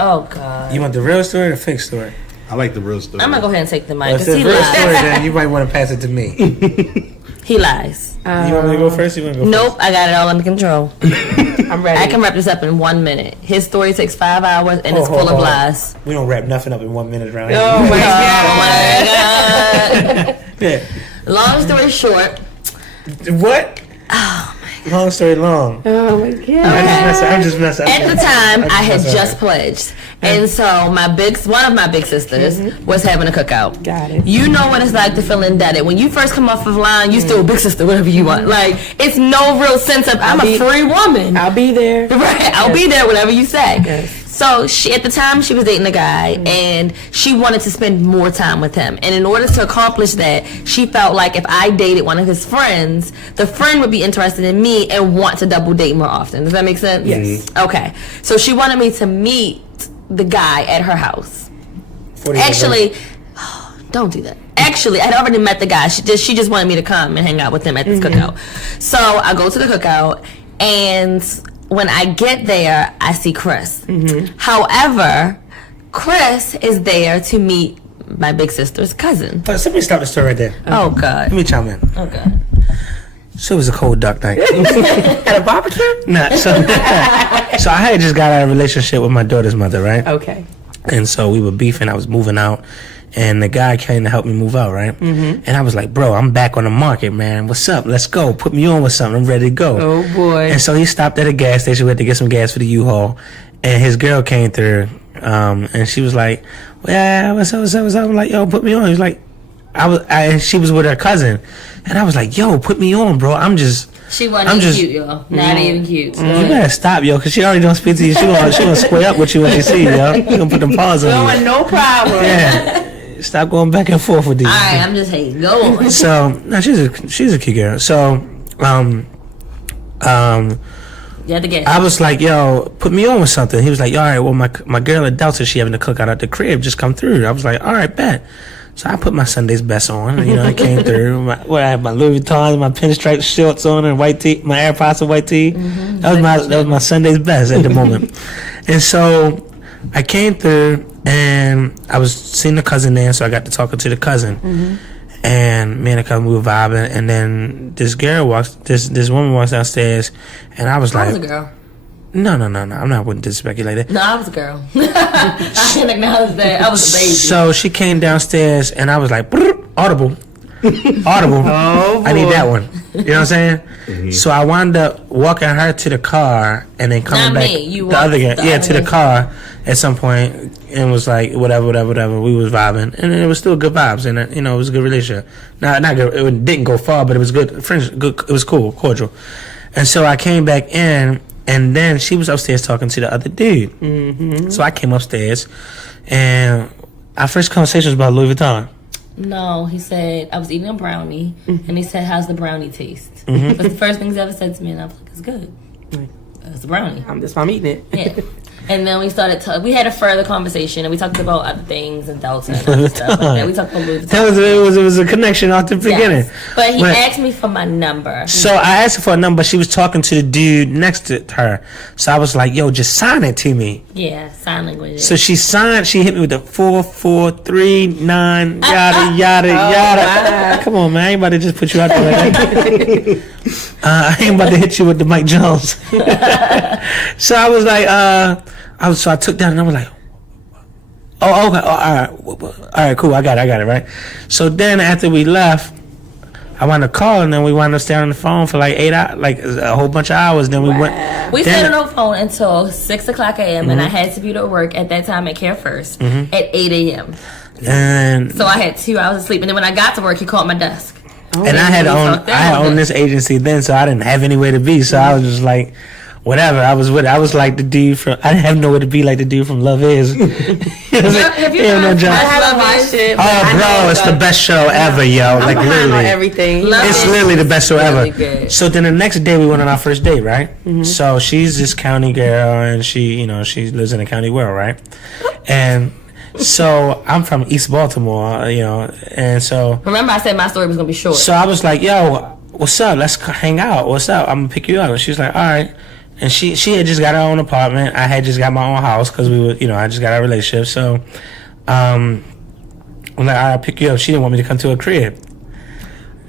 Oh God. You want the real story or the fake story? I like the real story. I'm gonna go ahead and take the mic Well, if because it's he the real story, lies. then you might want to pass it to me. He lies. You want me to go first? Or you want to go Nope, I got it all under control. I'm ready. I can wrap this up in 1 minute. His story takes 5 hours and it's full of lies. We don't wrap nothing up in 1 minute around here. Oh my God. Yeah. Long story short. What? Oh Long story long. Oh my God. I'm just messing. At the time, I had just pledged. And so one of my big sisters was having a cookout. Got it. You know what it's like to feel indebted. When you first come off of line, you still big sister, whatever you want. Like, it's no real sense of, I'm a free woman. I'll be there. Right, I'll be there, whatever you say. Yes. So at the time, she was dating a guy, and she wanted to spend more time with him. And in order to accomplish that, she felt like if I dated one of his friends, the friend would be interested in me and want to double date more often. Does that make sense? Yes. Okay. So she wanted me to meet the guy at her house. Actually, don't do that. Actually, I'd already met the guy. She just wanted me to come and hang out with him at this cookout. So I go to the cookout, and when I get there, I see Chris. However, Chris is there to meet my big sister's cousin. Let me stop the story right there. Oh God. Let me chime in. Oh God. So it was a cold dark night. At a barbecue? Nah, so I had just got out of a relationship with my daughter's mother, right? Okay. And so we were beefing. I was moving out, and the guy came to help me move out, right? And I was like, bro, I'm back on the market, man. What's up? Let's go. Put me on with something. I'm ready to go. Oh boy. And so he stopped at a gas station. We had to get some gas for the U-Haul, and his girl came through, and she was like, well, what's up? I'm like, yo, put me on. He was like, and she was with her cousin, and I was like, yo, put me on, bro. She wasn't even cute, y'all. Not even cute. You better stop, yo, because she already don't speak to you. She gonna square up with you when she see you, yo. She gonna put them paws on you. No problem. Yeah. Stop going back and forth with these. Alright, I'm just hating. Go on. So, no, she's a cute girl. So, You had to guess. I was like, yo, put me on with something. He was like, all right, well, my girl at Delta, she having to cook out at the crib. Just come through. I was like, all right, bet. So I put my Sunday's best on. I came through. I had my Louis Vuitton, my pinstripe shorts on, and white tee, my AirPods white tee. Mm-hmm. That was my Sunday's best at the moment. And so I came through, and I was seeing the cousin there, so I got to talking to the cousin. Mm-hmm. And me and the cousin, we were vibing, and then this woman walks downstairs, and I was like, I was a girl. No, I'm not wouldn't disrespect you like that. No, I was a girl. I can acknowledge that. I was a baby. So she came downstairs, and I was like, audible. Oh, I need that one. You know what I'm saying? Mm-hmm. So I wound up walking her to the car, and then coming back the other guy, to the car at some point, and was like, whatever. We was vibing, and it was still good vibes, and it was a good relationship. Not good. It didn't go far, but it was good. Friendship, good. It was cool, cordial. And so I came back in. And then she was upstairs talking to the other dude. Mm-hmm. So I came upstairs, and our first conversation was about Louis Vuitton. No, he said, I was eating a brownie, and he said, how's the brownie taste? Mm-hmm. That's the first thing he's ever said to me, and I was like, it's good. It's a brownie. That's why I'm eating it. Yeah. And then we started we had a further conversation, and we talked about other things and Delta and other stuff like that. We talked about Louis Vuitton. It was a connection off the beginning. Yes. But he asked me for my number. So I asked her for a number. She was talking to the dude next to her. So I was like, yo, just sign it to me. Yeah, sign language. So she signed. She hit me with the 4439 yada. Wow. Come on, man. I ain't about to just put you out there like that. I ain't about to hit you with the Mike Jones. So I was like, so I took that and I was like, oh, okay, all right, cool, I got it, right? So then after we left, I wound up calling, and then we wound up staying on the phone for like 8 hours, like a whole bunch of hours. Then we went. We stayed on the phone until 6:00 a.m. Mm-hmm. and I had to be to work at that time at Care First at 8 a.m. And so I had 2 hours of sleep, and then when I got to work, he called my desk. And I had owned this agency then, so I didn't have anywhere to be. So I was just like, whatever. I was like the dude from. I didn't have nowhere to be like the dude from Love Is. Have you ever watched it? Oh, bro, it's the best show ever, yo. Like literally, everything. It's literally the best show really ever. Good. So then the next day we went on our first date, right? Mm-hmm. So she's this county girl, and she lives in a county world, right? And so I'm from East Baltimore, and so remember I said my story was gonna be short. So I was like, yo, what's up? Let's hang out. What's up? I'm gonna pick you up. And she was like, all right. And she had just got her own apartment. I had just got my own house because we were, I just got our relationship. So I'm like, all right, I'll pick you up. She didn't want me to come to her crib.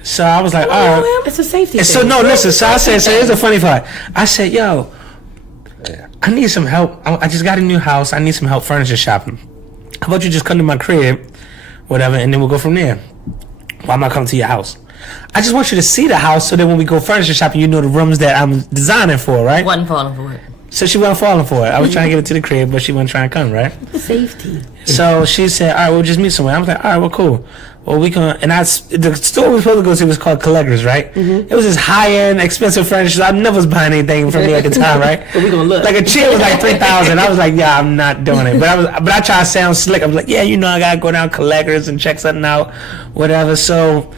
So I was like, all right. It's a safety thing. So no, listen. So I said, here's the funny part. I said, yo, I need some help. I just got a new house. I need some help furniture shopping. How about you just come to my crib, whatever, and then we'll go from there. Why am I coming to your house? I just want you to see the house so that when we go furniture shopping, you know the rooms that I'm designing for, right? Wasn't falling for it. So she wasn't falling for it. I was trying to get her to the crib, but she wasn't trying to come, right? Safety. So she said, all right, we'll just meet somewhere. I was like, all right, well, cool. Well, we can, and the store we were supposed to go to was called Collectors, right? Mm-hmm. It was this high-end, expensive furniture. I never was buying anything from there at the time, right? But we gonna look. Like a chair was like $3,000. I was like, yeah, I'm not doing it. But I tried to sound slick. I was like, yeah, I gotta go down Collectors and check something out, whatever. So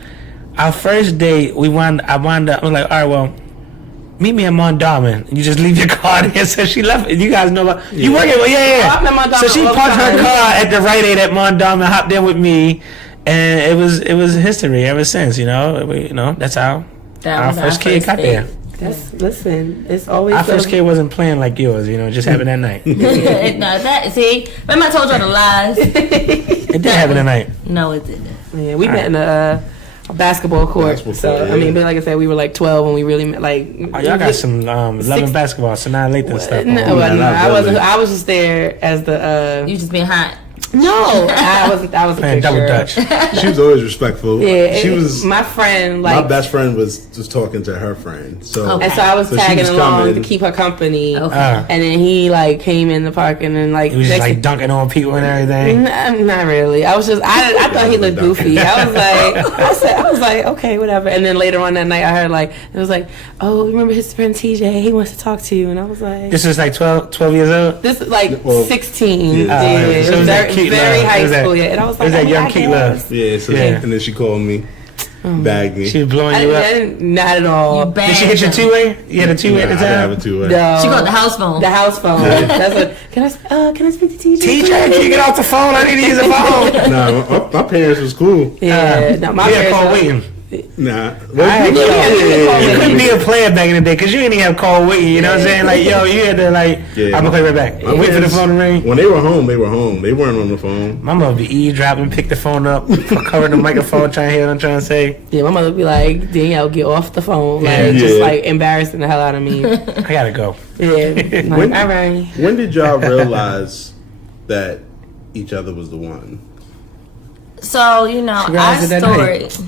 our first date, I was like, all right, well, meet me at Mondawmin. You just leave your car there. So she left. You guys know about you work at yeah. Oh, I'm at so she parked her car at the Rite Aid at Mondawmin, hopped in with me, and it was history ever since. That's how our first kid got there. Listen, it's always our first kid wasn't playing like yours. Just happened that night. Remember I told you the lies. It did happen that night. No, it didn't. Yeah, we met in a basketball court. But like I said, we were like 12 when we really met. Like, y'all got some loving basketball, so now late and stuff. No, I wasn't. I was just there as the. You just being hot. No, I wasn't. I was playing double dutch. She was always respectful. Yeah, she was. My friend, my best friend was just talking to her friend. So and so I was tagging along to keep her company. Okay. And then he came in the park and then he was just dunking on people and everything. Not really. I was just. I thought he looked goofy. I was like, okay, whatever. And then later on that night, I heard it was like, oh, remember his friend TJ? He wants to talk to you. And I was like, this is like 12 years old. This is 16. Yeah. So very high school, yeah. And I was like, it was that young Keith Love. Yeah, and then she called me. bagged me. She was blowing you up. Not at all. Did she hit your two-way? You had a two-way at the I didn't have time? a two-way. No. She called the house phone. The house phone. That's what. Can I speak to TJ? TJ, can you get off the phone? I need to use the phone. Nah, my parents was cool. Yeah. No, my parents call were- waiting. Nah. You couldn't be a player back in the day because you didn't even have call waiting. You know what I'm saying? Like, yo, you had to like, Yeah. I'm gonna play right back. My Wait for the parents, phone to ring. When they were home, they were home. They weren't on the phone. My mother would be eavesdropping, pick the phone up, cover the microphone, trying to hear what I'm trying to say. Yeah, my mother would be like, Danielle, get off the phone. Like, Yeah. just like embarrassing the hell out of me. I gotta go. Yeah. Like, all right. When did y'all realize that each other was the one? So, you know, She realized it that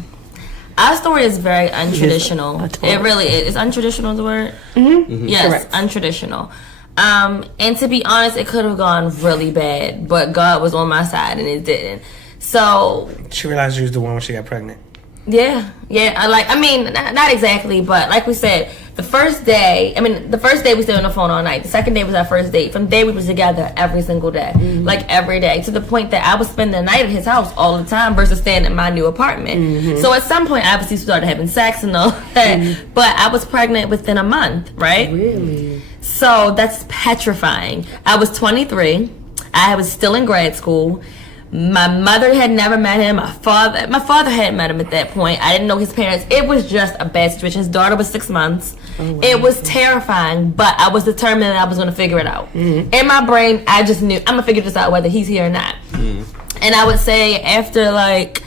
our story is very untraditional. Yes, I told It her. really is. Is untraditional the word? Mm-hmm. Yes, Correct. untraditional. And to be honest, it could have gone really bad, but God was on my side and it didn't. So, She realized she was the one when she got pregnant. yeah. I mean, not exactly, but like we said, the first day we stayed on the phone all night. The second day was our first date. From there, we were together every single day, like every day, to the point that I would spend the night at his house all the time versus staying at my new apartment. So at some point, obviously, we started having sex and all that, but I was pregnant within a month, right? Really? So that's petrifying. I was 23. I was still in grad school. My mother had never met him. My father hadn't met him at that point. I didn't know his parents. It was just a bad situation. His daughter was 6 months. Oh, wow. It was terrifying, but I was determined that I was going to figure it out. In my brain, I just knew I'm going to figure this out whether he's here or not. And I would say after like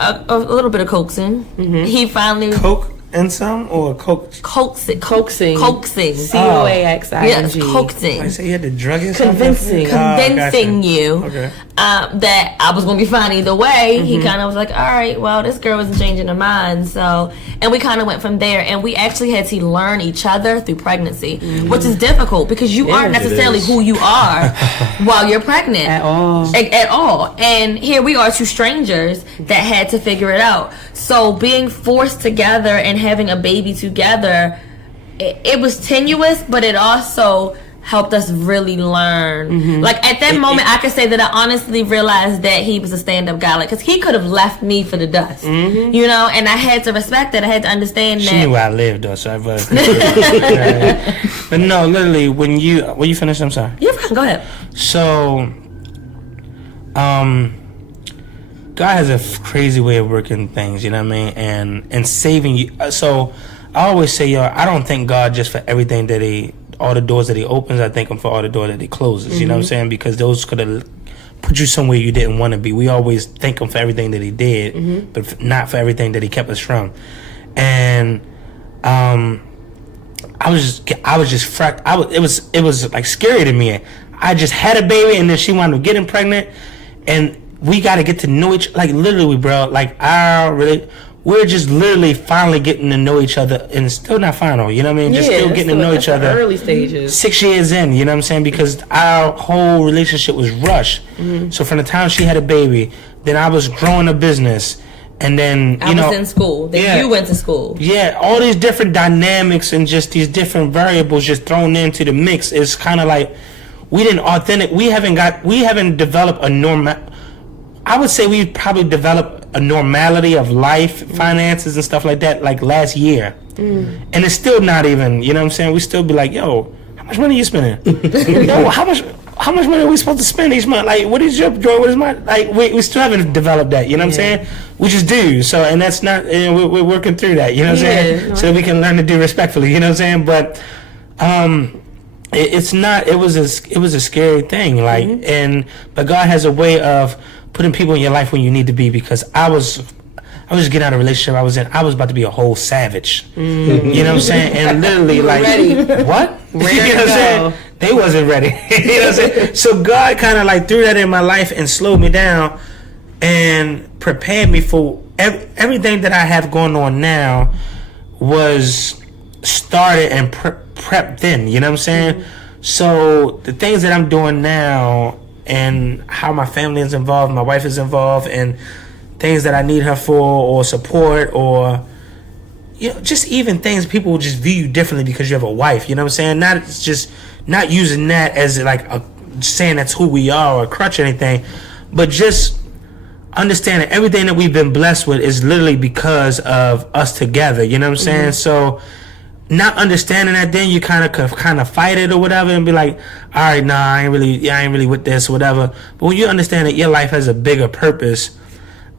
a little bit of coaxing, he finally Coke and some or Coke? coaxing. Coaxing. Coaxing. COAXING. Yes, coaxing. I say you had to drug yourself. Convincing. Convincing you Okay. that I was going to be fine either way. He kind of was like, all right, well, this girl wasn't changing her mind. So, and we kind of went from there. And we actually had to learn each other through pregnancy, which is difficult because you aren't necessarily who you are while you're pregnant. At all. At all. And here we are, two strangers that had to figure it out. So being forced together and having a baby together, it was tenuous, but it also helped us really learn. Like at that moment, I could say that I honestly realized that he was a stand-up guy, like, because he could have left me for the dust, you know. And I had to respect it. I had to understand She that. knew where I lived though, so I was. But no, literally, when you finished, I'm sorry. You're fine. Go ahead. So, God has a crazy way of working things, you know what I mean, and saving you. So, I always say, yo, I don't thank God just for everything that all the doors that He opens. I thank Him for all the doors that He closes. You know what I'm saying? Because those could have put you somewhere you didn't want to be. We always thank Him for everything that He did, but not for everything that He kept us from. And I was just it was like scary to me. I just had a baby, and then she wound up getting pregnant, and we got to get to know each, like literally, bro. Like we're just literally finally getting to know each other, and it's still not final. You know what I mean? Just still getting to know each other. Early stages. 6 years in, you know what I'm saying? Because our whole relationship was rushed. So from the time she had a baby, then I was growing a business, and then I was in school. Then you went to school. Yeah, all these different dynamics and just these different variables just thrown into the mix. It's kind of like we haven't developed a normal. I would say we probably developed a normality of life, finances, and stuff like that, like last year. And it's still not even, you know what I'm saying? We still be like, yo, how much money are you spending? Yo, how much money are we supposed to spend each month? Like, what is your joy? What is mine? Like, we still haven't developed that, you know what I'm saying? We just do. So, and that's not, we're working through that, you know what I'm saying? No. So we can learn to do respectfully, you know what I'm saying? But, it's not, it was a scary thing, like, but God has a way of putting people in your life when you need to be, because I was just getting out of a relationship I was in. I was about to be a whole savage. You know what I'm saying? And literally, like, what? Ready you know what I'm saying? They wasn't ready. You know what I'm saying? So God kind of like threw that in my life and slowed me down and prepared me for everything that I have going on now was started and prepped then. You know what I'm saying? So the things that I'm doing now, and how my family is involved, my wife is involved, and things that I need her for, or support, or, you know, just even things people will just view you differently because you have a wife, you know what I'm saying? Not using that as like saying that's who we are or a crutch or anything, but just understand that everything that we've been blessed with is literally because of us together. You know what I'm saying? So not understanding that, then you kind of fight it or whatever and be like, all right, nah, I ain't really with this or whatever. But when you understand that your life has a bigger purpose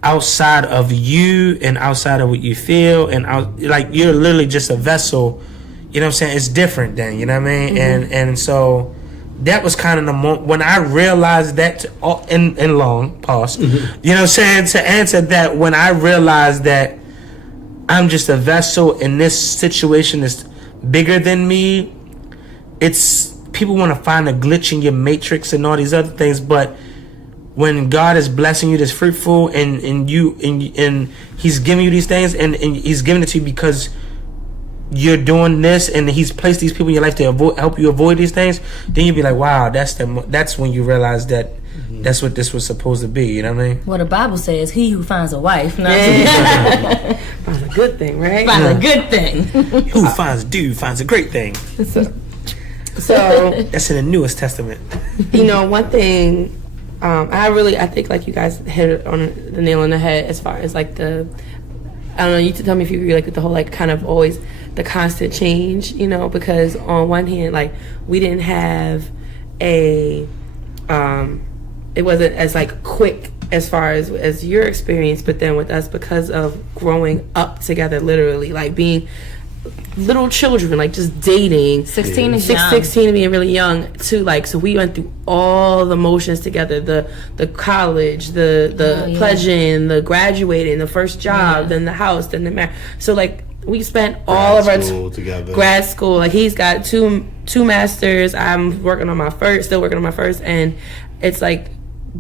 outside of you and outside of what you feel, and like you're literally just a vessel. You know what I'm saying? It's different then. You know what I mean? And so that was kind of the moment when I realized that. In long pause. You know what I'm saying? To answer that, when I realized that I'm just a vessel and this situation is bigger than me. It's people want to find a glitch in your matrix and all these other things, but when God is blessing you, that's fruitful, and He's giving you these things, and He's giving it to you because you're doing this, and He's placed these people in your life to help you avoid these things. Then you'll be like, wow, that's when you realize that that's what this was supposed to be. You know what I mean? Well, the Bible says, "He who finds a wife finds a good thing, right? Finds a good thing. Who finds a dude finds a great thing." So that's in the newest testament. You know, one thing I think like you guys hit it on the nail on the head as far as like I don't know, you tell me if you agree, like with the whole like kind of always the constant change, you know, because on one hand, like we didn't have it wasn't as like quick as far as your experience, but then with us, because of growing up together, literally like being little children, like just dating, 16 is young. 16 and being really young too, like, so we went through all the motions together, the college, the pledging, the graduating, the first job, then the house, then the marriage. So like we spent all of our together. Grad school, like he's got two masters, I'm still working on my first, and it's like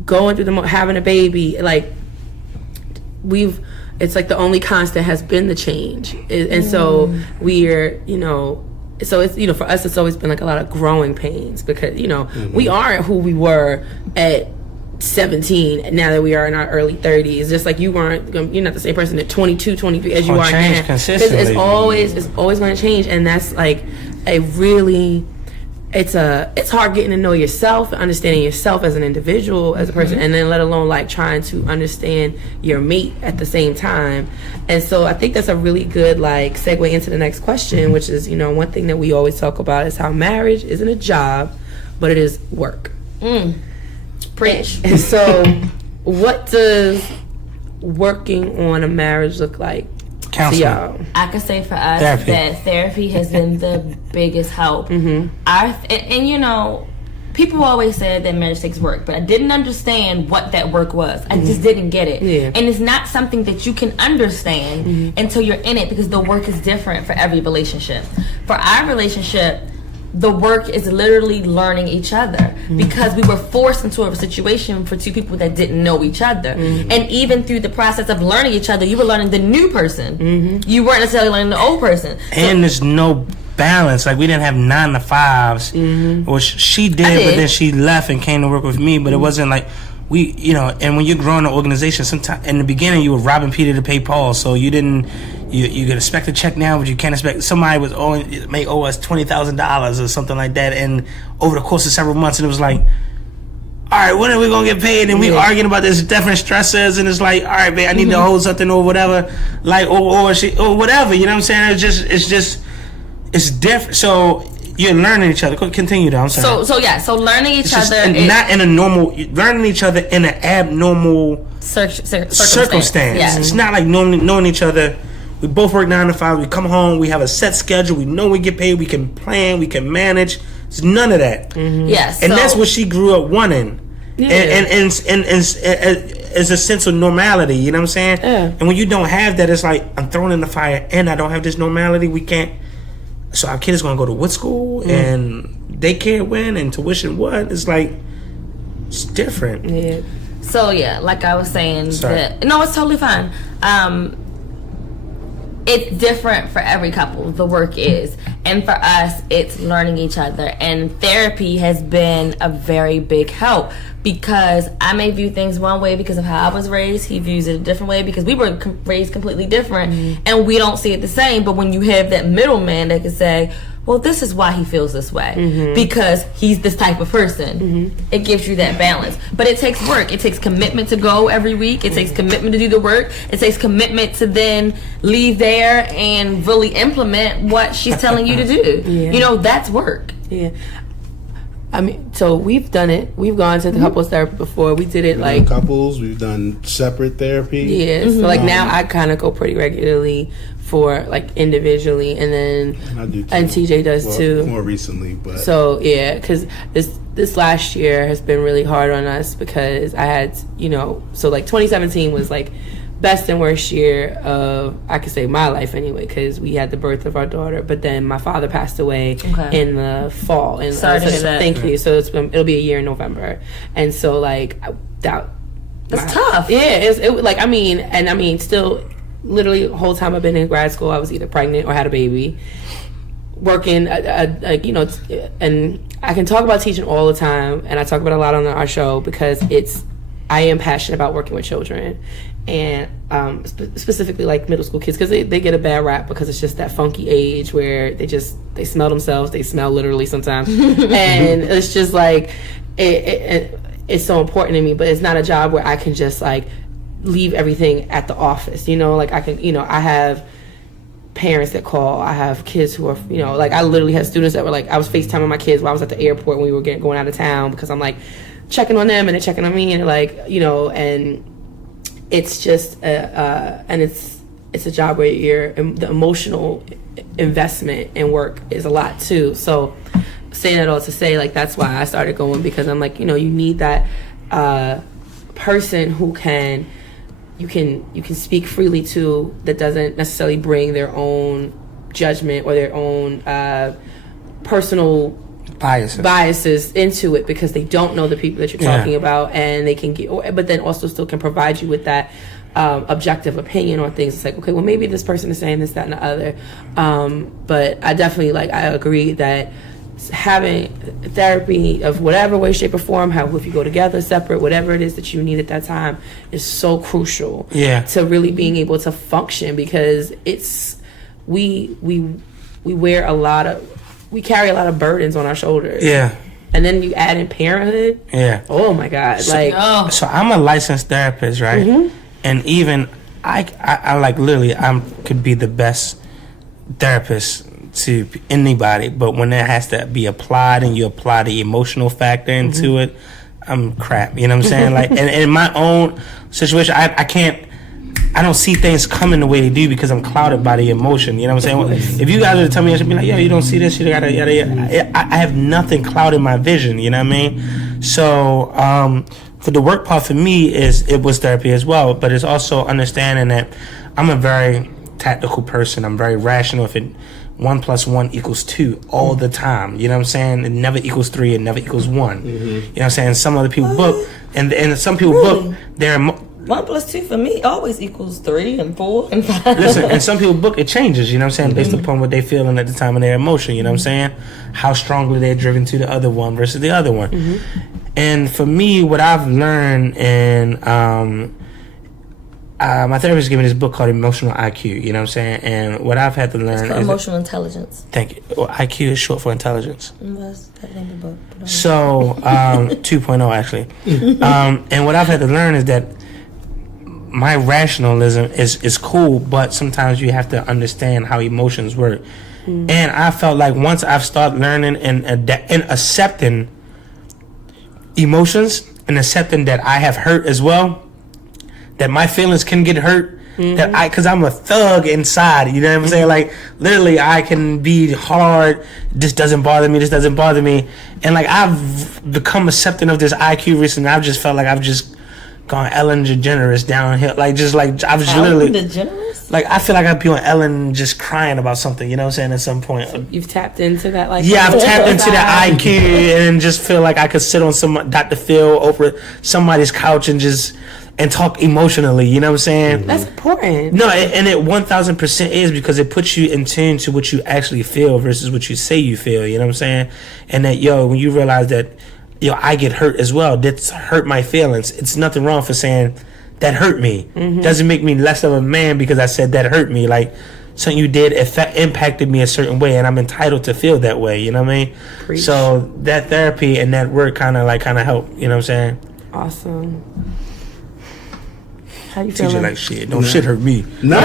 going through having a baby, like it's like the only constant has been the change, and so we're, you know, so it's, you know, for us it's always been like a lot of growing pains, because, you know, we aren't who we were at 17 now that we are in our early 30s. Just like you're not the same person at 22, 23 as you are now. Consistently. It's always going to change, and that's like a really, it's hard getting to know yourself, understanding yourself as an individual, as a person, and then let alone like trying to understand your mate at the same time. And so I think that's a really good like segue into the next question, which is, you know, one thing that we always talk about is how marriage isn't a job, but it is work. Preach. And so what does working on a marriage look like to y'all? I could say for us that therapy has been the biggest help. And you know, people always said that marriage takes work, but I didn't understand what that work was. I just didn't get it. And it's not something that you can understand until you're in it, because the work is different for every relationship. For our relationship, the work is literally learning each other, because we were forced into a situation for two people that didn't know each other. And even through the process of learning each other, you were learning the new person. You weren't necessarily learning the old person. And there's no balance. Like, we didn't have 9 to 5s, which she did, but then she left and came to work with me. But it wasn't like we, you know. And when you're growing an organization, sometimes in the beginning you were robbing Peter to pay Paul, so you didn't. You can expect a check now, but you can't expect somebody may owe us $20,000 or something like that. And over the course of several months, and it was like, all right, when are we gonna get paid? And we arguing about this different stressors, and it's like, all right, babe, I need to hold something or whatever, like or whatever. You know what I'm saying? It's different. So you're learning each other. Continue though. I'm sorry. So learning each other, and not in a normal. Learning each other in an abnormal circumstance. Yeah. It's not like knowing each other. We both work 9 to 5. We come home. We have a set schedule. We know we get paid. We can plan. We can manage. It's none of that. Yes, and that's what she grew up wanting. And as a sense of normality. You know what I'm saying? And when you don't have that, it's like, I'm thrown in the fire, and I don't have this normality. We can't. So our kid is going to go to what school and daycare when and tuition what? It's like, it's different. So like I was saying, no, it's totally fine. It's different for every couple, the work is. And for us, it's learning each other. And therapy has been a very big help. because I may view things one way because of how I was raised. He views it a different way because we were raised completely different, and we don't see it the same. But when you have that middleman that can say, well, this is why he feels this way, because he's this type of person, it gives you that balance. But it takes work. It takes commitment to go every week. It takes commitment to do the work. It takes commitment to then leave there and really implement what she's telling you to do. You know, that's work. Yeah. I mean, so we've done it. We've gone to the couples therapy before. We did it like couples. We've done separate therapy. Yeah. So like now I kind of go pretty regularly for like individually, and then I do too. And TJ does too. More recently, but so yeah, because this last year has been really hard on us because I had so like 2017 was like best and worst year of, I could say, my life anyway, because we had the birth of our daughter, but then my father passed away in the fall. And sorry to hear that. Thank you. So it'll be a year in November, and so like that's tough. Yeah, it like I mean still, literally the whole time I've been in grad school, I was either pregnant or had a baby, working like and I can talk about teaching all the time, and I talk about it a lot on our show because I am passionate about working with children, and specifically like middle school kids, because they get a bad rap because it's just that funky age where they smell themselves, they smell literally sometimes, and it's just like it's so important to me. But it's not a job where I can just like leave everything at the office, like I can, I have parents that call, I have kids who are, like I literally had students that were like, I was FaceTiming my kids while I was at the airport when we were going out of town, because I'm like checking on them and they're checking on me, and like, and it's just and it's a job where the emotional investment and work is a lot too. So saying that all to say, like, that's why I started going, because I'm like, you need that person who you can speak freely to, that doesn't necessarily bring their own judgment or their own personal biases into it, because they don't know the people that you're talking about, and they can but then also still can provide you with that objective opinion on things. It's like, okay, well, maybe this person is saying this, that, and the other. But I definitely I agree that having therapy of whatever way, shape, or form, if you go together, separate, whatever it is that you need at that time, is so crucial to really being able to function, because we carry a lot of burdens on our shoulders. Yeah. And then you add in parenthood. Yeah. Oh my God. So I'm a licensed therapist, right? Mm-hmm. And even I like literally could be the best therapist to anybody, but when that has to be applied and you apply the emotional factor into it, I'm crap. You know what I'm saying? Like, and in my own situation, I don't see things coming the way they do because I'm clouded by the emotion. You know what I'm saying? If you guys were to tell me, I should be like, yo, you don't see this, you gotta, yada, yada. I have nothing clouding my vision. You know what I mean? So, for the work part for me it was therapy as well, but it's also understanding that I'm a very tactical person. I'm very rational. If 1 + 1 = 2 all the time. You know what I'm saying? It never equals 3. It never equals 1. Mm-hmm. You know what I'm saying? Some other people book, and some people book their 1 + 2 for me always equals 3 and 4 and 5. Listen, and some people book, it changes, you know what I'm saying, based upon what they feeling at the time of their emotion, you know what I'm saying? How strongly they're driven to the other one versus the other one. Mm-hmm. And for me, what I've learned, and my therapist gave me this book called Emotional IQ, you know what I'm saying? And what I've had to learn is emotional intelligence. Thank you. Well, IQ is short for intelligence. That's that name of the book. So, 2.0 actually. And what I've had to learn is that my rationalism is cool, but sometimes you have to understand how emotions work. And I felt like once I've started learning and accepting emotions, and accepting that I have hurt as well, that my feelings can get hurt, because I'm a thug inside, you know what I'm saying? Like, literally, I can be hard, this doesn't bother me, and like, I've become accepting of this IQ recently. I've just felt like I've just gone Ellen DeGeneres downhill, I was just literally DeGeneres? Like, I feel like I'd be on Ellen just crying about something, you know what I'm saying, at some point. So you've tapped into that, like, I've tapped into that IQ and just feel like I could sit on some Dr. Phil over somebody's couch and talk emotionally, you know what I'm saying? That's important. No, and it 1000% is, because it puts you in tune to what you actually feel versus what you say you feel, you know what I'm saying? And that, when you realize that I get hurt as well. That's hurt my feelings. It's nothing wrong for saying that hurt me. Doesn't make me less of a man because I said that hurt me. Like, something you did impacted me a certain way, and I'm entitled to feel that way. You know what I mean? Preach. So that therapy and that work kind of help. You know what I'm saying? Awesome. How you Teach feeling? you like shit. Don't shit hurt me. No.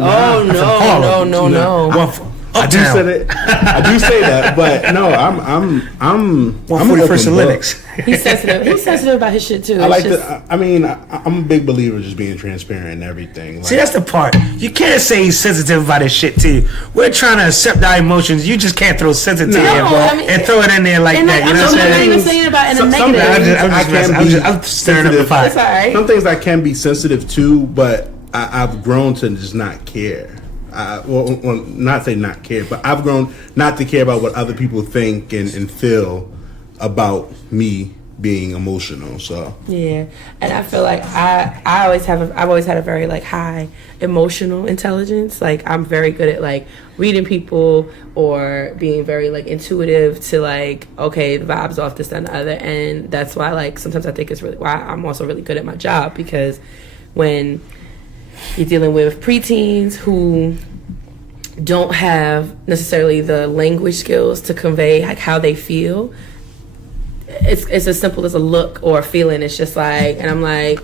Oh no. I do say that, but no, I'm 141st and Linux. He's sensitive. He's sensitive about his shit too. I like to. I mean, I'm a big believer of just being transparent and everything. Like, See, that's the part. You can't say he's sensitive about his shit too. We're trying to accept our emotions. You just can't throw sensitive and throw it in there like that. You know what I'm saying? I'm not even saying about in a negative. I'm stirring up the pot. It's all right. Some things I can be sensitive to, but I've grown to just not care. Well, not say not care, but I've grown not to care about what other people think and feel about me being emotional. So yeah, and I feel like I've always had a very like high emotional intelligence. Like I'm very good at like reading people or being very like intuitive to like, okay, the vibes off this and the other, and that's why like sometimes I think it's really why I'm also really good at my job, because when you're dealing with preteens who don't have necessarily the language skills to convey like how they feel, it's as simple as a look or a feeling. It's just like, and I'm like,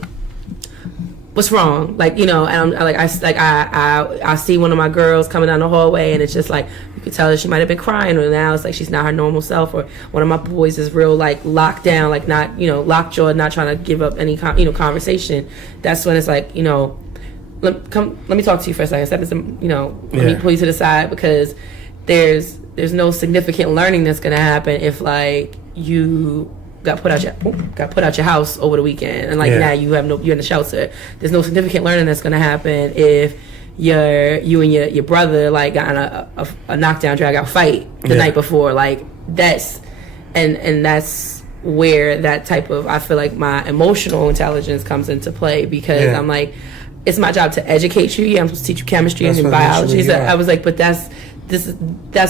what's wrong? Like, you know, and I'm like, I see one of my girls coming down the hallway, and it's just like, you could tell that she might have been crying, or now it's like she's not her normal self, or one of my boys is real like locked down, like not, you know, lockjaw, not trying to give up any conversation. That's when it's like, you know, let me talk to you for a second. Step in, you know, let me pull you to the side, because there's no significant learning that's gonna happen if like you got put out your house over the weekend, and like now you're in the shelter. There's no significant learning that's gonna happen if you and your brother like got in a knockdown drag out fight the night before. Like that's and that's where that type of, I feel like my emotional intelligence comes into play, because I'm like, it's my job to educate you. I'm supposed to teach you chemistry and biology. So I was like, but that's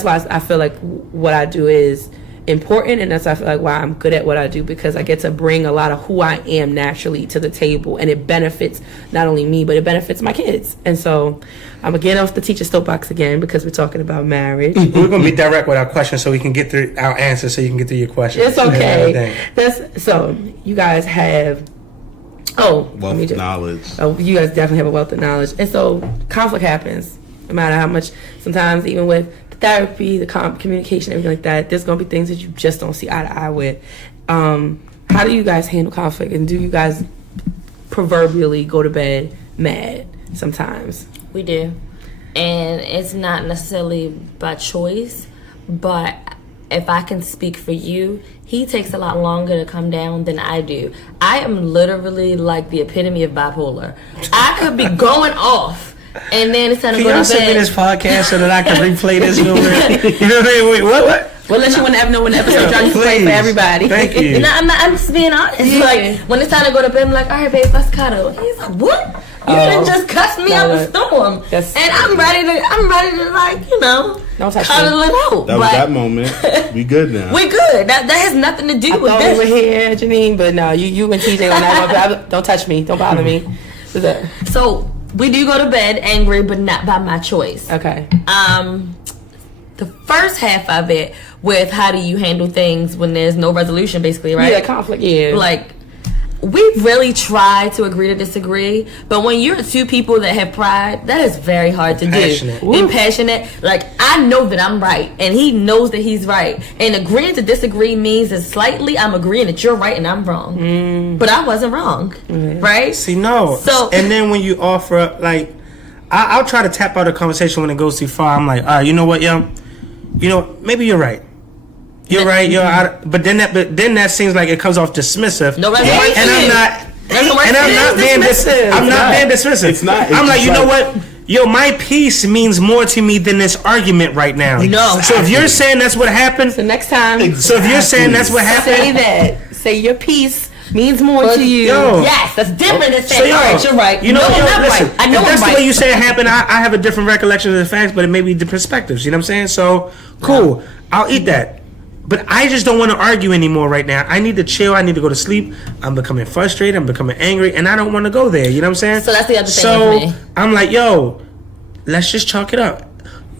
why I feel like what I do is important, and that's why I feel like why I'm good at what I do, because I get to bring a lot of who I am naturally to the table, and it benefits not only me, but it benefits my kids. And so I'm gonna get off the teacher soapbox again, because we're talking about marriage. We're gonna be direct with our questions so we can get through our answers, so you can get through your questions. It's okay. So you guys have wealth of knowledge. Oh, you guys definitely have a wealth of knowledge. And so conflict happens, no matter how much. Sometimes even with the therapy, the communication, everything like that, there's going to be things that you just don't see eye to eye with. How do you guys handle conflict? And do you guys proverbially go to bed mad sometimes? We do. And it's not necessarily by choice, but if I can speak for you, he takes a lot longer to come down than I do. I am literally like the epitome of bipolar. I could be going off, and then it's time to go to bed. Can y'all send me this podcast so that I can replay this? You know what I mean? Wait, what? We'll let you know when the episode drops. Play for everybody. Thank you. No, I'm just being honest. Yeah. Like, when it's time to go to bed, I'm like, all right, babe, let's cuddle. And he's like, what? You done just cussed me out a storm. And I'm ready to like, you know, cuddle it out. That was that moment. We good now. We good. That has nothing to do with this. this. We were here, Janine, but no, you and TJ on that. Don't touch me. Don't bother me. So we do go to bed angry, but not by my choice. Okay. The first half of it with how do you handle things when there's no resolution, basically, right? Yeah, conflict. Yeah. Like, we really try to agree to disagree, but when you're two people that have pride, that is very hard to do. And passionate. Like, I know that I'm right, and he knows that he's right. And agreeing to disagree means that slightly I'm agreeing that you're right and I'm wrong. But I wasn't wrong, right? See, no. So, and then when you offer up, like, I'll try to tap out a conversation when it goes too far. I'm like, all right, you know what, yo? You know, maybe you're right. You're right. You're out. But then that seems like it comes off dismissive. No resolution. And I'm not being dismissive. I'm not being dismissive. It's not. I'm like, you know what? Yo, my peace means more to me than this argument right now. No. So if you're saying that's what happened, So next time, so if you're saying that's what happened, say that. Say your peace means more to you. Yo. yes, that's different than saying, all right, you're right. You know, I'm not listen, right. I know if that's I'm the right. way you say it happened, I have a different recollection of the facts, but it may be the perspectives. You know what I'm saying? So, cool. I'll eat that. But I just don't want to argue anymore right now. I need to chill. I need to go to sleep. I'm becoming frustrated. I'm becoming angry. And I don't want to go there. You know what I'm saying? So that's the other thing with me. I'm like, yo, let's just chalk it up.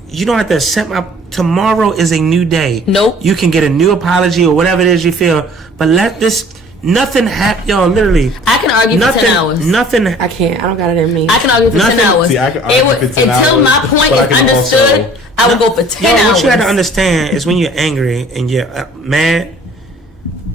You don't have to accept tomorrow is a new day. Nope. You can get a new apology or whatever it is you feel. But let this... Nothing happen, yo. Literally, I can argue for 10 hours. Nothing. I can't. I don't got it in me. I can argue for 10 hours. See, I can argue for 10 until hours, my point but is understood, I will go for 10 hours. What you got to understand is when you're angry and you're mad,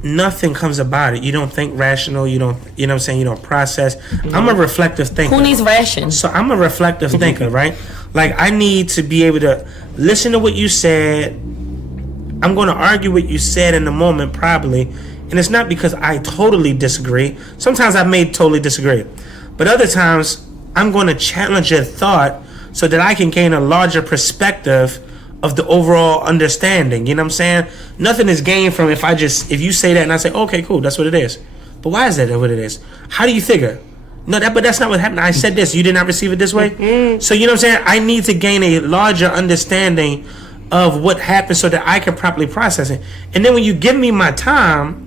nothing comes about it. You don't think rational. You don't. You know what I'm saying? You don't process. I'm a reflective thinker. Who needs ration? So I'm a reflective thinker, right? Like I need to be able to listen to what you said. I'm going to argue what you said in the moment, probably. And it's not because I totally disagree. Sometimes I may totally disagree. But other times, I'm going to challenge your thought so that I can gain a larger perspective of the overall understanding. You know what I'm saying? Nothing is gained from if you say that and I say, okay, cool, that's what it is. But why is that what it is? How do you figure? No, but that's not what happened. I said this. You did not receive it this way? Mm-hmm. So you know what I'm saying? I need to gain a larger understanding of what happened so that I can properly process it. And then when you give me my time,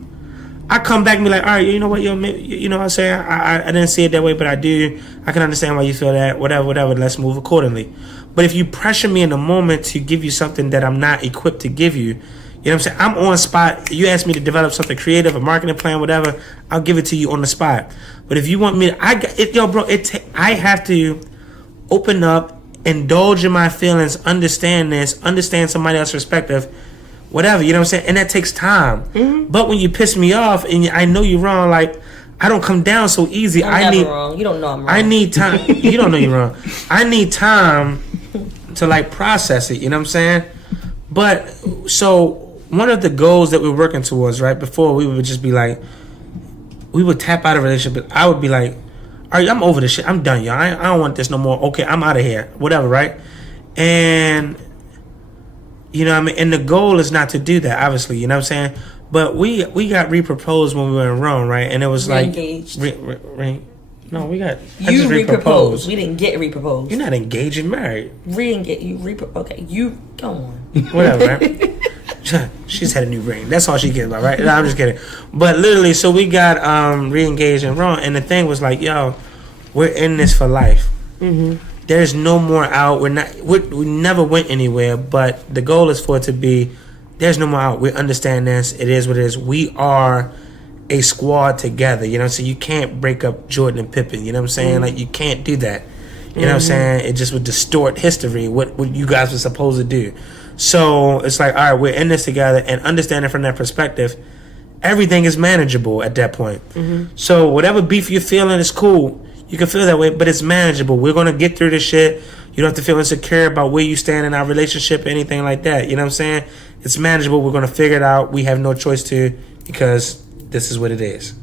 I come back and be like, all right, you know what, yo, you know what I'm saying? I didn't see it that way, but I do. I can understand why you feel that, whatever. Let's move accordingly. But if you pressure me in the moment to give you something that I'm not equipped to give you, you know what I'm saying? I'm on spot. You ask me to develop something creative, a marketing plan, whatever, I'll give it to you on the spot. But if you want me to, I have to open up, indulge in my feelings, understand somebody else's perspective, whatever, you know what I'm saying? And that takes time. Mm-hmm. But when you piss me off and I know you're wrong, like, I don't come down so easy. I'm never wrong. You don't know I'm wrong. I need time. You don't know you're wrong. I need time to, like, process it, you know what I'm saying? But, so, one of the goals that we're working towards, right, before we would just be like, we would tap out of a relationship, but I would be like, all right, I'm over this shit. I'm done, y'all. I don't want this no more. Okay, I'm out of here. Whatever, right? And... you know what I mean? And the goal is not to do that, obviously, you know what I'm saying? But we got re-proposed when we were in Rome, right? And it was re-engaged. No, we got... You re-proposed. We didn't get re-proposed. You're not engaged, you're married. Re-engaged. Okay, you... Go on. Whatever, right? She's had a new ring. That's all she cares about, right? No, I'm just kidding. But literally, so we got re-engaged in Rome, and the thing was like, yo, we're in this for life. Mm-hmm. There's no more out. We never went anywhere, but the goal is for it to be, there's no more out. We understand this. It is what it is. We are a squad together, you know, so you can't break up Jordan and Pippen, you know what I'm saying? Mm-hmm. Like, you can't do that. You know what I'm saying? It just would distort history, what you guys were supposed to do. So it's like, all right, we're in this together, and understanding from that perspective, everything is manageable at that point. Mm-hmm. So whatever beef you're feeling is cool. You can feel that way, but it's manageable. We're going to get through this shit. You don't have to feel insecure about where you stand in our relationship or anything like that. You know what I'm saying? It's manageable. We're going to figure it out. We have no choice to, because this is what it is.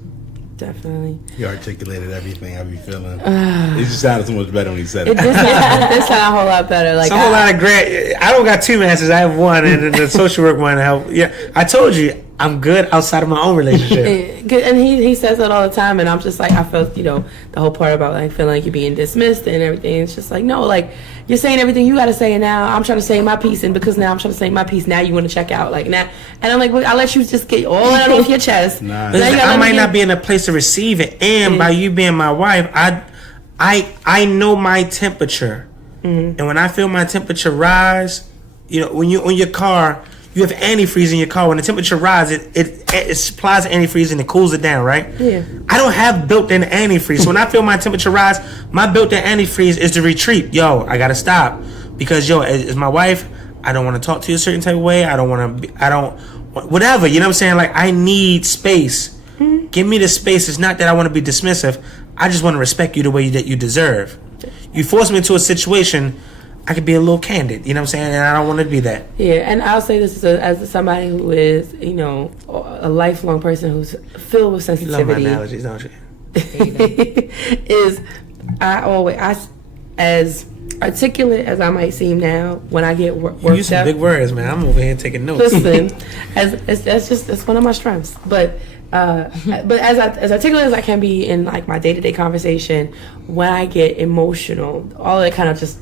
Definitely. You articulated everything. How you feeling? It just sounded so much better when you said it. This sounded a whole lot better. Like, it's a whole lot of great. I don't got two masters. I have one, and the social work one help. Yeah, I told you I'm good outside of my own relationship. And he says that all the time, and I'm just like, I felt, the whole part about like feeling like you're being dismissed and everything. It's just like, no, like, you're saying everything you got to say, and now I'm trying to say my piece, and because now I'm trying to say my piece, now you want to check out, like, now, and I'm like, well, I'll let you just get all that off your chest. Nah. I might not be in a place to receive it, and by you being my wife, I know my temperature, and when I feel my temperature rise, when you're on your car. You have antifreeze in your car. When the temperature rises, it supplies antifreeze and it cools it down, right? Yeah. I don't have built-in antifreeze. So when I feel my temperature rise, my built-in antifreeze is to retreat. Yo, I gotta stop because as my wife, I don't want to talk to you a certain type of way. Whatever. You know what I'm saying? Like, I need space. Mm-hmm. Give me the space. It's not that I want to be dismissive. I just want to respect you the way that you deserve. You force me into a situation. I could be a little candid, you know what I'm saying? And I don't want to be that. Yeah, and I'll say this as somebody who is, a lifelong person who's filled with sensitivity. You love my analogies, don't you? Is as articulate as I might seem now, when I get worked up. You use some big words, man. I'm over here taking notes. Listen, that's one of my strengths. But as articulate as I can be in like my day-to-day conversation, when I get emotional, all that kind of just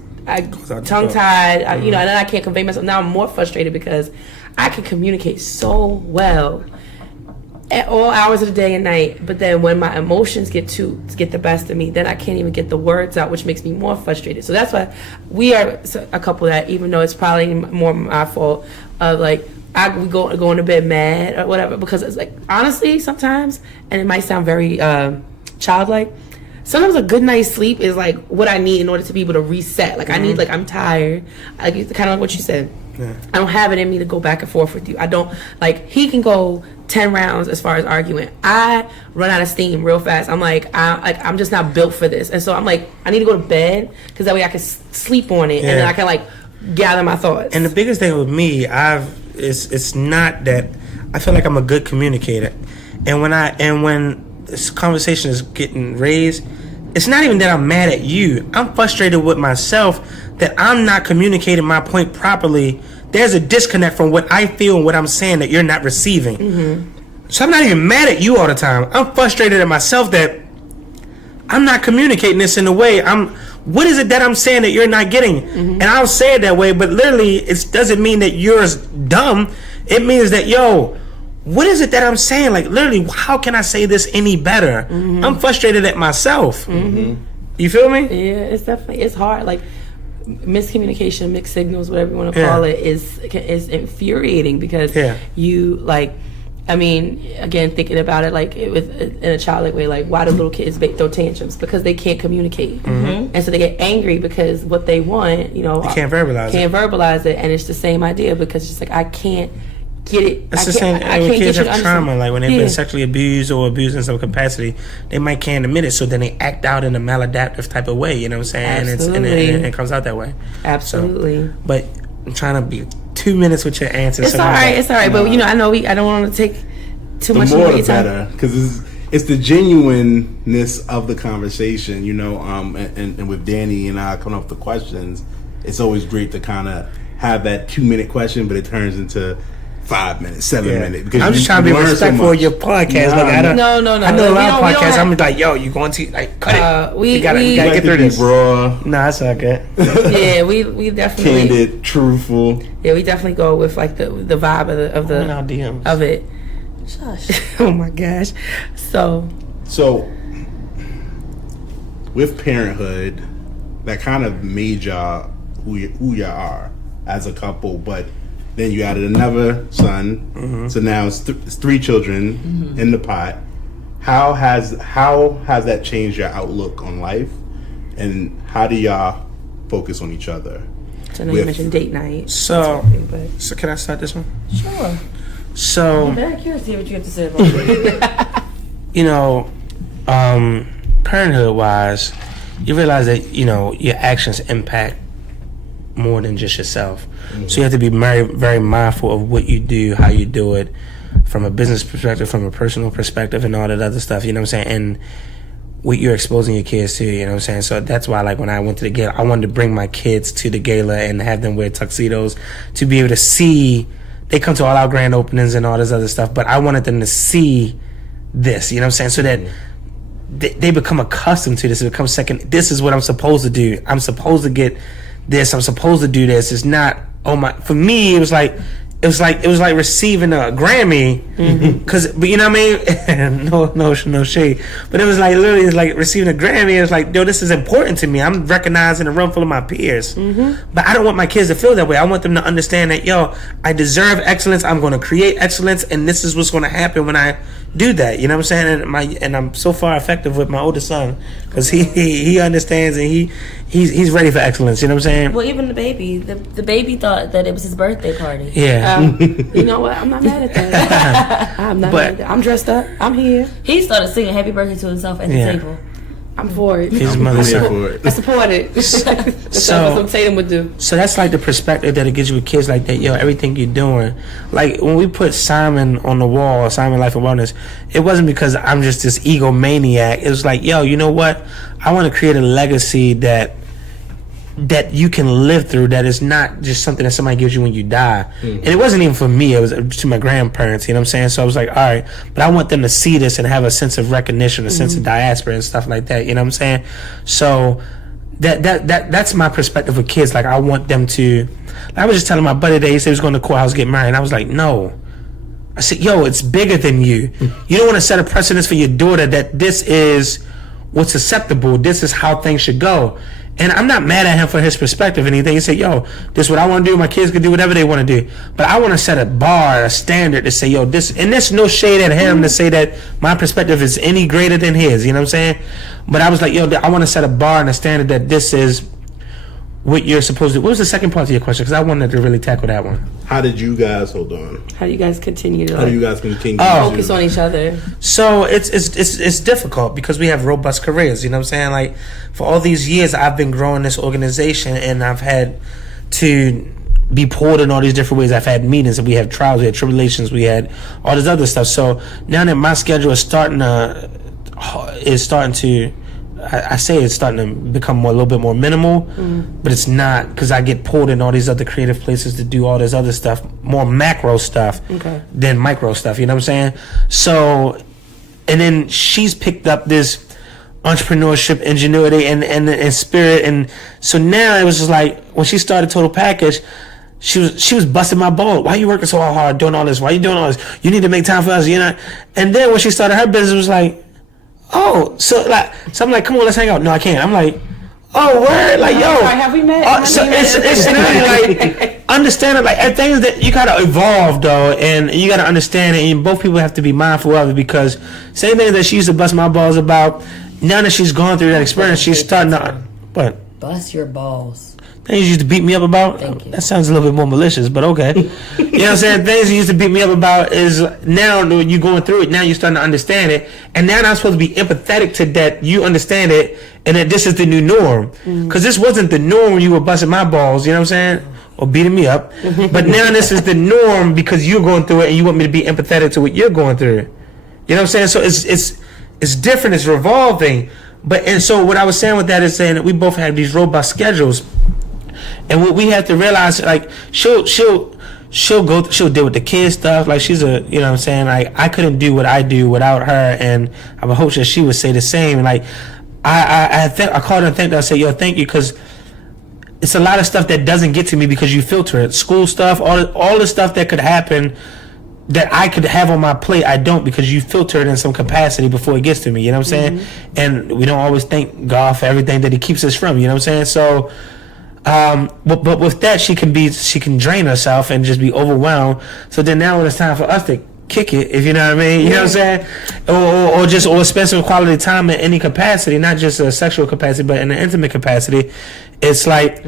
tongue tied, you know, and then I can't convey myself. Now I'm more frustrated because I can communicate so well at all hours of the day and night, but then when my emotions get the best of me, then I can't even get the words out, which makes me more frustrated. So that's why we are a couple that, even though it's probably more my fault, like we go into bed mad or whatever, because it's like, honestly, sometimes, and it might sound very childlike, sometimes a good night's sleep is like what I need in order to be able to reset. Like I need, like, I'm tired, like kind of like what you said. Yeah. I don't have it in me to go back and forth with you. I don't, like, he can go 10 rounds as far as arguing. I run out of steam real fast. I'm like, I'm just not built for this. And so I'm like, I need to go to bed because that way I can sleep on it, and then I can, like, gather my thoughts. And the biggest thing with me, it's not that I feel like I'm a good communicator, and when this conversation is getting raised, it's not even that I'm mad at you. I'm frustrated with myself that I'm not communicating my point properly. There's a disconnect from what I feel and what I'm saying that you're not receiving. Mm-hmm. So I'm not even mad at you all the time. I'm frustrated at myself that I'm not communicating this in a way. What is it that I'm saying that you're not getting? Mm-hmm. And I'll say it that way, but literally it doesn't mean that you're dumb. It means that, what is it that I'm saying? Like, literally, how can I say this any better? Mm-hmm. I'm frustrated at myself. Mm-hmm. You feel me? Yeah, it's hard. Like, miscommunication, mixed signals, whatever you want to call it, is infuriating because you, like, I mean, again, thinking about it, like, in a childlike way, like, why do little kids throw tantrums? Because they can't communicate. Mm-hmm. And so they get angry because what they want, they can't verbalize it. And it's the same idea, because it's just like, I can't get it. It's the same when kids have trauma, like when they've been sexually abused or abused in some capacity, they might can't admit it, so then they act out in a maladaptive type of way, you know what I'm saying? Absolutely. And it comes out that way. Absolutely. So, but I'm trying to be 2 minutes with your answers. It's all right. But I know I don't want to take too much more of your time. The more the better, because it's the genuineness of the conversation, and with Dani and I coming up with the questions, it's always great to kind of have that 2-minute question, but it turns into 5 minutes, 7 minutes. Because I'm just trying to be respectful of your podcast. No. I know a lot of podcasts. I'm like, you going to cut it? We gotta get through this. Raw. No, that's okay. Yeah, we definitely candid, truthful. Yeah, we definitely go with like the vibe of it. Shush. Oh my gosh. So with parenthood, that kind of made y'all who y'all are as a couple, but then you added another son, mm-hmm. So now it's 3 children mm-hmm. in the pot. How has that changed your outlook on life, and how do y'all focus on each other? So I know you mentioned date night. So can I start this one? Sure. So I'm very curious to hear what you have to say about it. Parenthood wise, you realize that your actions impact more than just yourself. Mm-hmm. So you have to be very, very mindful of what you do, how you do it, from a business perspective, from a personal perspective, and all that other stuff, you know what I'm saying? And what you're exposing your kids to, you know what I'm saying? So that's why, like, when I went to the gala, I wanted to bring my kids to the gala and have them wear tuxedos to be able to see. They come to all our grand openings and all this other stuff, but I wanted them to see this, you know what I'm saying? So that they become accustomed to this. It becomes second. This is what I'm supposed to do. I'm supposed to get this. I'm supposed to do this. It's not, for me, it was like receiving a Grammy, mm-hmm. But you know what I mean? no shade. But it was like, literally, it's like receiving a Grammy. It's like, this is important to me. I'm recognized in a room full of my peers. Mm-hmm. But I don't want my kids to feel that way. I want them to understand that, I deserve excellence. I'm going to create excellence, and this is what's going to happen when I do that. You know what I'm saying? And I'm so far effective with my oldest son, because he understands, and he's ready for excellence. You know what I'm saying? Well, even the baby thought that it was his birthday party. Yeah. You know what? I'm not mad at that. I'm not mad at that. I'm dressed up. I'm here. He started singing happy birthday to himself at the table. I'm for it. His mother's for it. I support it. That's what Tatum would do. So that's like the perspective that it gives you with kids like that. Everything you're doing. Like when we put Simon on the wall, Simon Life and Wellness, it wasn't because I'm just this egomaniac. It was like, you know what? I want to create a legacy that you can live through, that is not just something that somebody gives you when you die. Mm-hmm. And it wasn't even for me, it was to my grandparents, you know what I'm saying? So I was like, all right, but I want them to see this and have a sense of recognition, a sense of diaspora and stuff like that, you know what I'm saying? So that's my perspective of kids. Like, I want them to. I was just telling my buddy that he said he was going to the courthouse get married. And I was like, no. I said, yo, it's bigger than you. You don't want to set a precedence for your daughter that this is what's acceptable. This is how things should go. And I'm not mad at him for his perspective and anything. He said, yo, this is what I want to do. My kids can do whatever they want to do. But I want to set a bar, a standard to say, yo, this, and there's no shade at him to say that my perspective is any greater than his. You know what I'm saying? But I was like, yo, I want to set a bar and a standard that this is what you're supposed to do. What was the second part of your question? Because I wanted to really tackle that one. How did you guys, hold on. How do you guys continue to focus on each other? So it's difficult because we have robust careers. You know what I'm saying? Like, for all these years, I've been growing this organization, and I've had to be pulled in all these different ways. I've had meetings, and we had trials, we had tribulations, we had all this other stuff. So now that my schedule is starting to, I say it's starting to become a little bit more minimal, but it's not, because I get pulled in all these other creative places to do all this other stuff, more macro stuff than micro stuff. You know what I'm saying? So, and then she's picked up this entrepreneurship, ingenuity, and spirit, and so now it was just like when she started Total Package. She was busting my balls. Why are you working so hard, doing all this? Why are you doing all this? You need to make time for us, you know. And then when she started her business, it was like, oh, so I'm like, come on, let's hang out. No, I can't. I'm like, oh, word, like, yo. Have we met? So it's like understanding, like, things that you gotta evolve though, and you gotta understand it, and both people have to be mindful of it, because same thing that she used to bust my balls about, now that she's gone through that experience, she's starting to what? Bust your balls. Things you used to beat me up about? Thank you. That sounds a little bit more malicious, but okay. You know what I'm saying? Things you used to beat me up about is now when you're going through it, now you're starting to understand it. And now I'm supposed to be empathetic to that you understand it and that this is the new norm. Because this wasn't the norm when you were busting my balls, you know what I'm saying? Or beating me up. But now this is the norm because you're going through it and you want me to be empathetic to what you're going through. You know what I'm saying? So it's different, it's revolving. And so what I was saying with that is saying that we both have these robust schedules. And what we have to realize, like, she'll deal with the kids stuff. Like, she's you know what I'm saying? Like, I couldn't do what I do without her, and I would hope that she would say the same. Like, I called her and thanked her. I said, yo, thank you, because it's a lot of stuff that doesn't get to me because you filter it. School stuff, all the stuff that could happen that I could have on my plate, I don't, because you filter it in some capacity before it gets to me. You know what I'm saying? And we don't always thank God for everything that He keeps us from. You know what I'm saying? So. But with that, she can drain herself and just be overwhelmed. So then now when it's time for us to kick it, if you know what I mean, you know what I'm saying, or spend some quality time in any capacity, not just a sexual capacity, but in an intimate capacity, it's like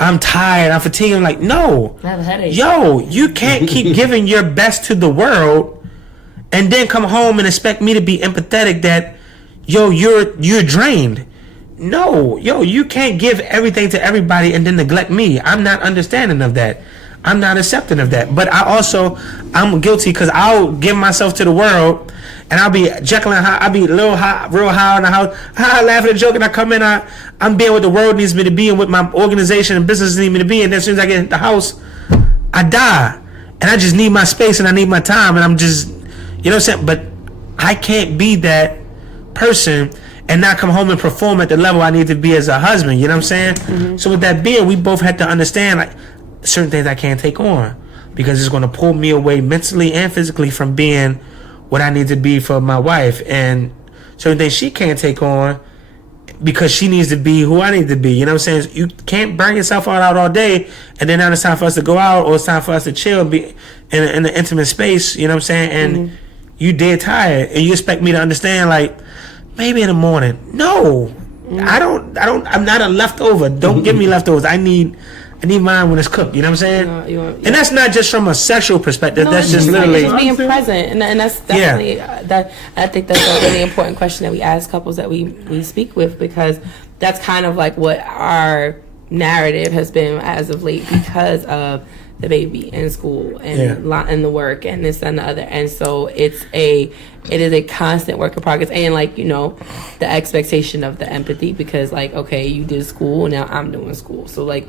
I'm tired, I'm fatigued. I'm like, no, I have a headache. Yo, you can't keep giving your best to the world and then come home and expect me to be empathetic that, yo, you're drained. No, yo, you can't give everything to everybody and then neglect me. I'm not understanding of that. I'm not accepting of that. But I'm guilty because I'll give myself to the world and I'll be Jekyll and Hyde. I'll be real high in the house. Laughing and joking. I come in, I'm being what the world needs me to be and what my organization and business need me to be. And then as soon as I get in the house, I die. And I just need my space and I need my time. And I'm just, you know what I'm saying? But I can't be that person and not come home and perform at the level I need to be as a husband. You know what I'm saying? So with that being, we both had to understand, like, certain things I can't take on because it's going to pull me away mentally and physically from being what I need to be for my wife, and certain things she can't take on because she needs to be who I need to be. You know what I'm saying? You can't burn yourself out all day and then now it's time for us to go out or it's time for us to chill and be in an intimate space. You know what I'm saying? And you dead tired and you expect me to understand, like, maybe in the morning. No, I'm not a leftover. Don't give me leftovers. I need mine when it's cooked. You know what I'm saying? And that's not just from a sexual perspective. No, that's just literally just being present, and that's definitely that. I think that's a really important question that we ask couples that we speak with, because that's kind of like what our narrative has been as of late because of the baby and school and the work and this and the other. And so it is a constant work in progress, and, like, you know, the expectation of the empathy, because, like, okay, you did school, now I'm doing school, so, like,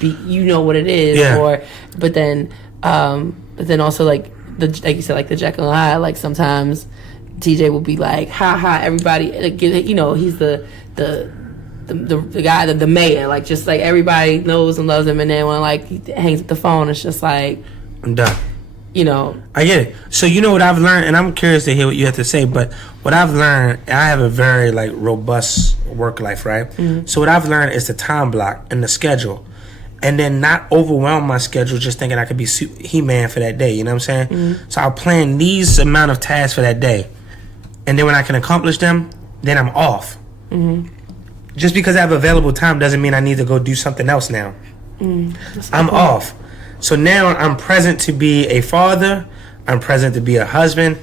you know what it is. But then also, like you said, like the Jekyll and Hyde, like sometimes TJ will be like, ha ha, everybody, like, you know, he's the the guy, the mayor, like just like everybody knows and loves him, and then when like he hangs up the phone, it's just like I'm done. You know, I get it. So you know what I've learned, and I'm curious to hear what you have to say. But what I've learned, I have a very like robust work life, right? Mm-hmm. So what I've learned is the time block and the schedule, and then not overwhelm my schedule just thinking I could be He-Man for that day. You know what I'm saying? Mm-hmm. So I'll plan these amount of tasks for that day, and then when I can accomplish them, then I'm off. Mm-hmm. Just because I have available time doesn't mean I need to go do something else now. I'm off. So now I'm present to be a father. I'm present to be a husband.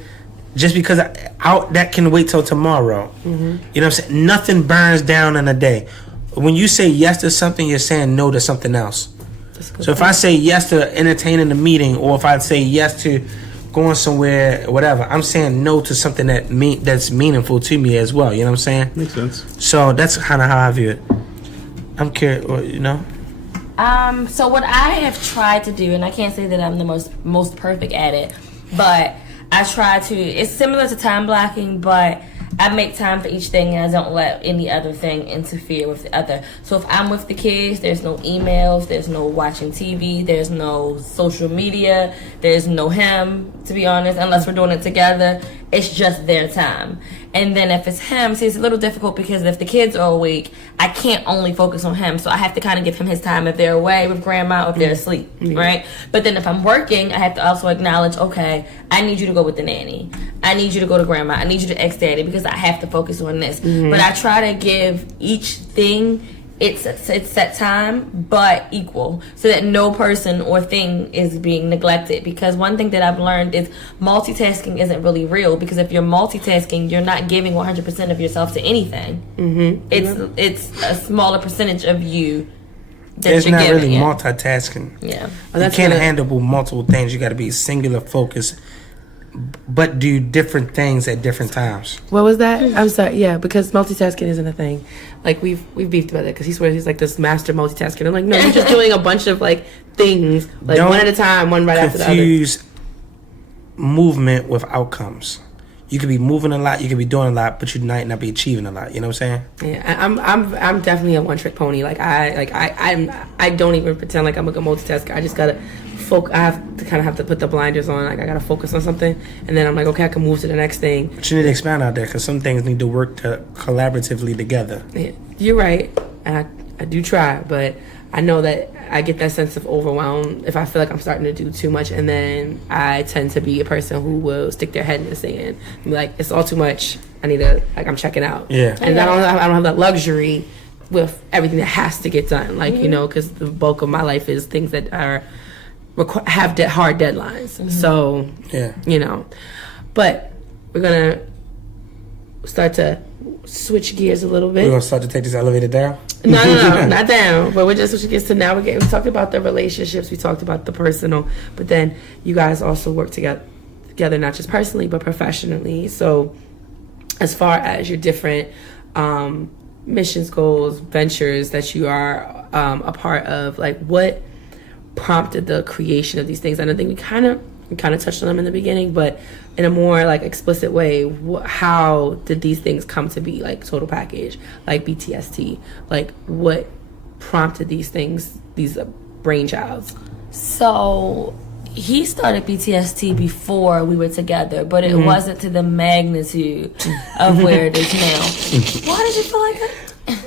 Just because that can wait till tomorrow. Mm-hmm. You know what I'm saying? Nothing burns down in a day. When you say yes to something, you're saying no to something else. So if I say yes to entertaining a meeting, or if I say yes to going somewhere, whatever, I'm saying no to something that's meaningful to me as well. You know what I'm saying? Makes sense. So that's kind of how I view it. I'm curious, you know? So what I have tried to do, and I can't say that I'm the most perfect at it, but I try to, it's similar to time blocking, but I make time for each thing and I don't let any other thing interfere with the other. So if I'm with the kids, there's no emails, there's no watching TV, there's no social media, there's no him, to be honest, unless we're doing it together. It's just their time. And then if it's him, see, it's a little difficult because if the kids are awake, I can't only focus on him. So I have to kind of give him his time if they're away with grandma or if they're asleep, right? But then if I'm working, I have to also acknowledge, okay, I need you to go with the nanny. I need you to go to grandma. I need you to ex-daddy because I have to focus on this. Mm-hmm. But I try to give each thing it's set time, but equal, so that no person or thing is being neglected. Because one thing that I've learned is multitasking isn't really real, because if you're multitasking, you're not giving 100% of yourself to anything. Mm-hmm. It's a smaller percentage of you that it's you're not giving. Really multitasking. Yeah. You can't handle multiple things. You got to be singular focus, but do different things at different times. What was that? I'm sorry. Yeah, because multitasking isn't a thing. Like we've beefed about it because he swears he's like this master multitasker. I'm like, no, you're just doing a bunch of like things, like don't one at a time, one right after the other. Confuse movement with outcomes. You could be moving a lot, you could be doing a lot, but you might not be achieving a lot. You know what I'm saying? Yeah, I'm definitely a one trick pony. I don't even pretend like I'm a good multitasker. I just gotta I have to put the blinders on. Like I gotta focus on something, and then I'm like, okay, I can move to the next thing. But you need to expand out there because some things need to work collaboratively together. Yeah, you're right, and I do try, but I know that I get that sense of overwhelm if I feel like I'm starting to do too much, and then I tend to be a person who will stick their head in the sand and be like, it's all too much. I need to, I'm checking out. Yeah, and I don't have that luxury with everything that has to get done. Like, you know, because the bulk of my life is things that are have hard deadlines. Mm-hmm. So, yeah, you know, but we're gonna start to switch gears a little bit. We're gonna start to take this elevator down. No, not down. But we're just switching gears to now. We talked about the relationships. We talked about the personal. But then you guys also work together, not just personally but professionally. So, as far as your different missions, goals, ventures that you are a part of, like what prompted the creation of these things? I don't think we kind of touched on them in the beginning, but in a more like explicit way, how did these things come to be? Like Total Package, like BTST, like what prompted these things, these brainchilds? So he started BTST before we were together, but it wasn't to the magnitude of where it is now. Why did you feel like that?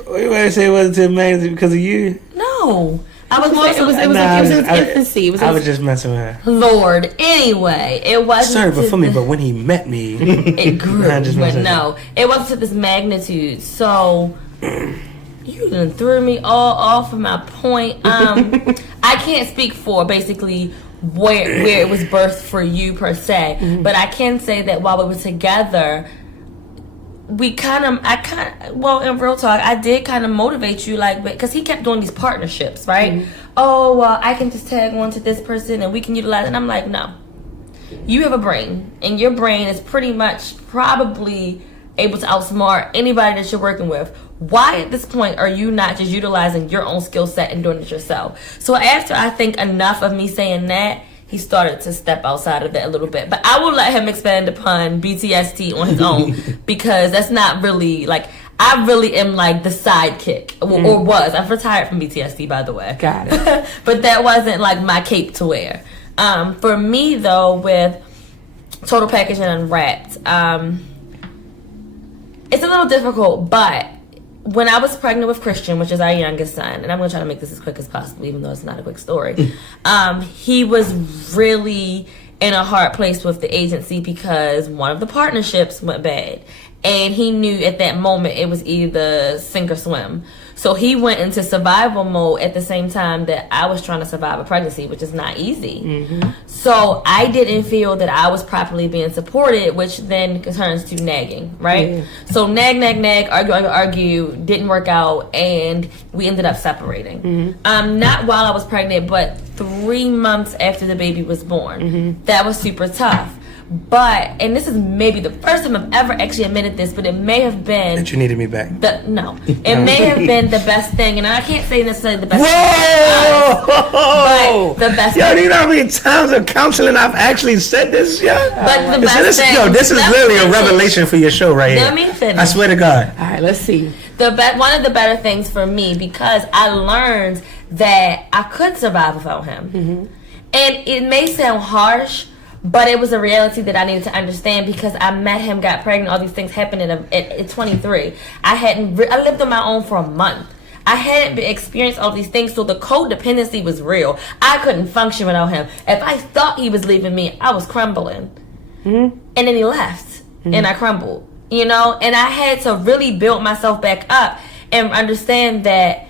What you want to say it wasn't to the magnitude because of you? No. I was more it was in its infancy. I was just messing with her. Lord. Anyway, it wasn't. Sorry, but for me, but when he met me, it grew. But no, it wasn't to this magnitude. So you done threw me all off of my point. I can't speak for basically where it was birthed for you per se, but I can say that while we were together, in real talk, I did kind of motivate you, like, because he kept doing these partnerships, right? Oh, well, I can just tag on to this person and we can utilize it. And I'm like, no. You have a brain, and your brain is pretty much probably able to outsmart anybody that you're working with. Why at this point are you not just utilizing your own skill set and doing it yourself? So after I think enough of me saying that, he started to step outside of that a little bit. But I will let him expand upon BTST on his own because that's not really, like, I really am like the sidekick, or was. I've retired from BTSD, by the way. Got it. But that wasn't like my cape to wear. For me, though, with Total Package and Unwrapped, it's a little difficult, but when I was pregnant with Christian, which is our youngest son, and I'm going to try to make this as quick as possible, even though it's not a quick story, he was really in a hard place with the agency because one of the partnerships went bad. And he knew at that moment it was either sink or swim. So he went into survival mode at the same time that I was trying to survive a pregnancy, which is not easy. So I didn't feel that I was properly being supported, which then turns to nagging, right? So nag, argue, didn't work out, and we ended up separating. Not while I was pregnant, but 3 months after the baby was born. That was super tough. But, and this is maybe the first time I've ever actually admitted this, but it may have been that you needed me back. No, it may have been the best thing, and I can't say necessarily the best. Whoa! But the best. Yo, do you know how many times of counseling I've actually said this? Yo, but the best thing. Yo, this is literally a revelation for your show right here. Let me finish. I swear to God. All right, let's see. One of the better things for me, because I learned that I could survive without him, and it may sound harsh. But it was a reality that I needed to understand because I met him, got pregnant, all these things happened at 23. I lived on my own for a month. I hadn't experienced all these things, so the codependency was real. I couldn't function without him. If I thought he was leaving me, I was crumbling. And then he left, and I crumbled, And I had to really build myself back up and understand that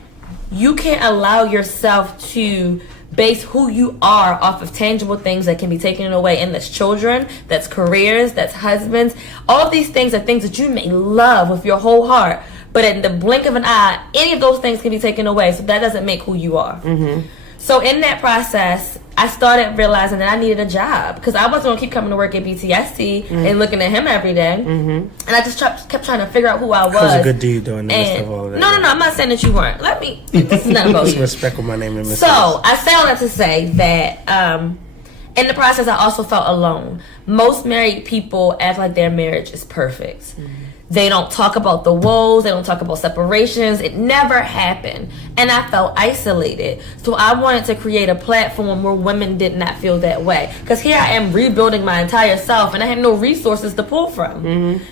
you can't allow yourself to base who you are off of tangible things that can be taken away, and that's children, that's careers, that's husbands. All these things are things that you may love with your whole heart, but in the blink of an eye, any of those things can be taken away, so that doesn't make who you are. So in that process, I started realizing that I needed a job because I wasn't going to keep coming to work at BTSC and looking at him every day. And I just kept trying to figure out who I was. I was a good dude doing the midst of all of that. No, I'm not saying that you weren't. This is not about you. Respect with my name and So I say all that to say that in the process, I also felt alone. Most married people act like their marriage is perfect. They don't talk about the woes. They don't talk about separations. It never happened. And I felt isolated. So I wanted to create a platform where women did not feel that way. Because here I am rebuilding my entire self and I had no resources to pull from.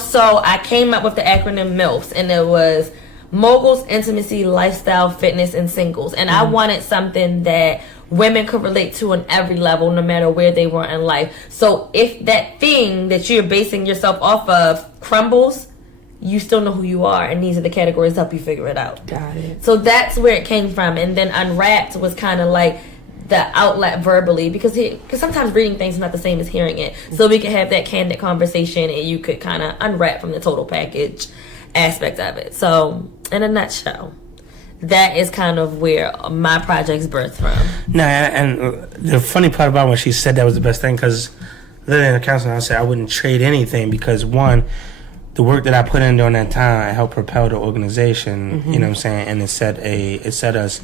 So I came up with the acronym MILFs, and it was Moguls, Intimacy, Lifestyle, Fitness, and Singles. And I wanted something that women could relate to on every level, no matter where they were in life. So if that thing that you're basing yourself off of crumbles, you still know who you are, and these are the categories to help you figure it out. Got it. So that's where it came from. And then Unwrapped was kind of like the outlet verbally, because sometimes reading things is not the same as hearing it. So we could have that candid conversation, and you could kind of unwrap from the total package aspect of it. So in a nutshell, that is kind of where my project's birthed from. No, and the funny part about when she said that was the best thing, because literally in the counseling, I said I wouldn't trade anything because, one, the work that I put in during that time helped propel the organization, you know what I'm saying, and it set us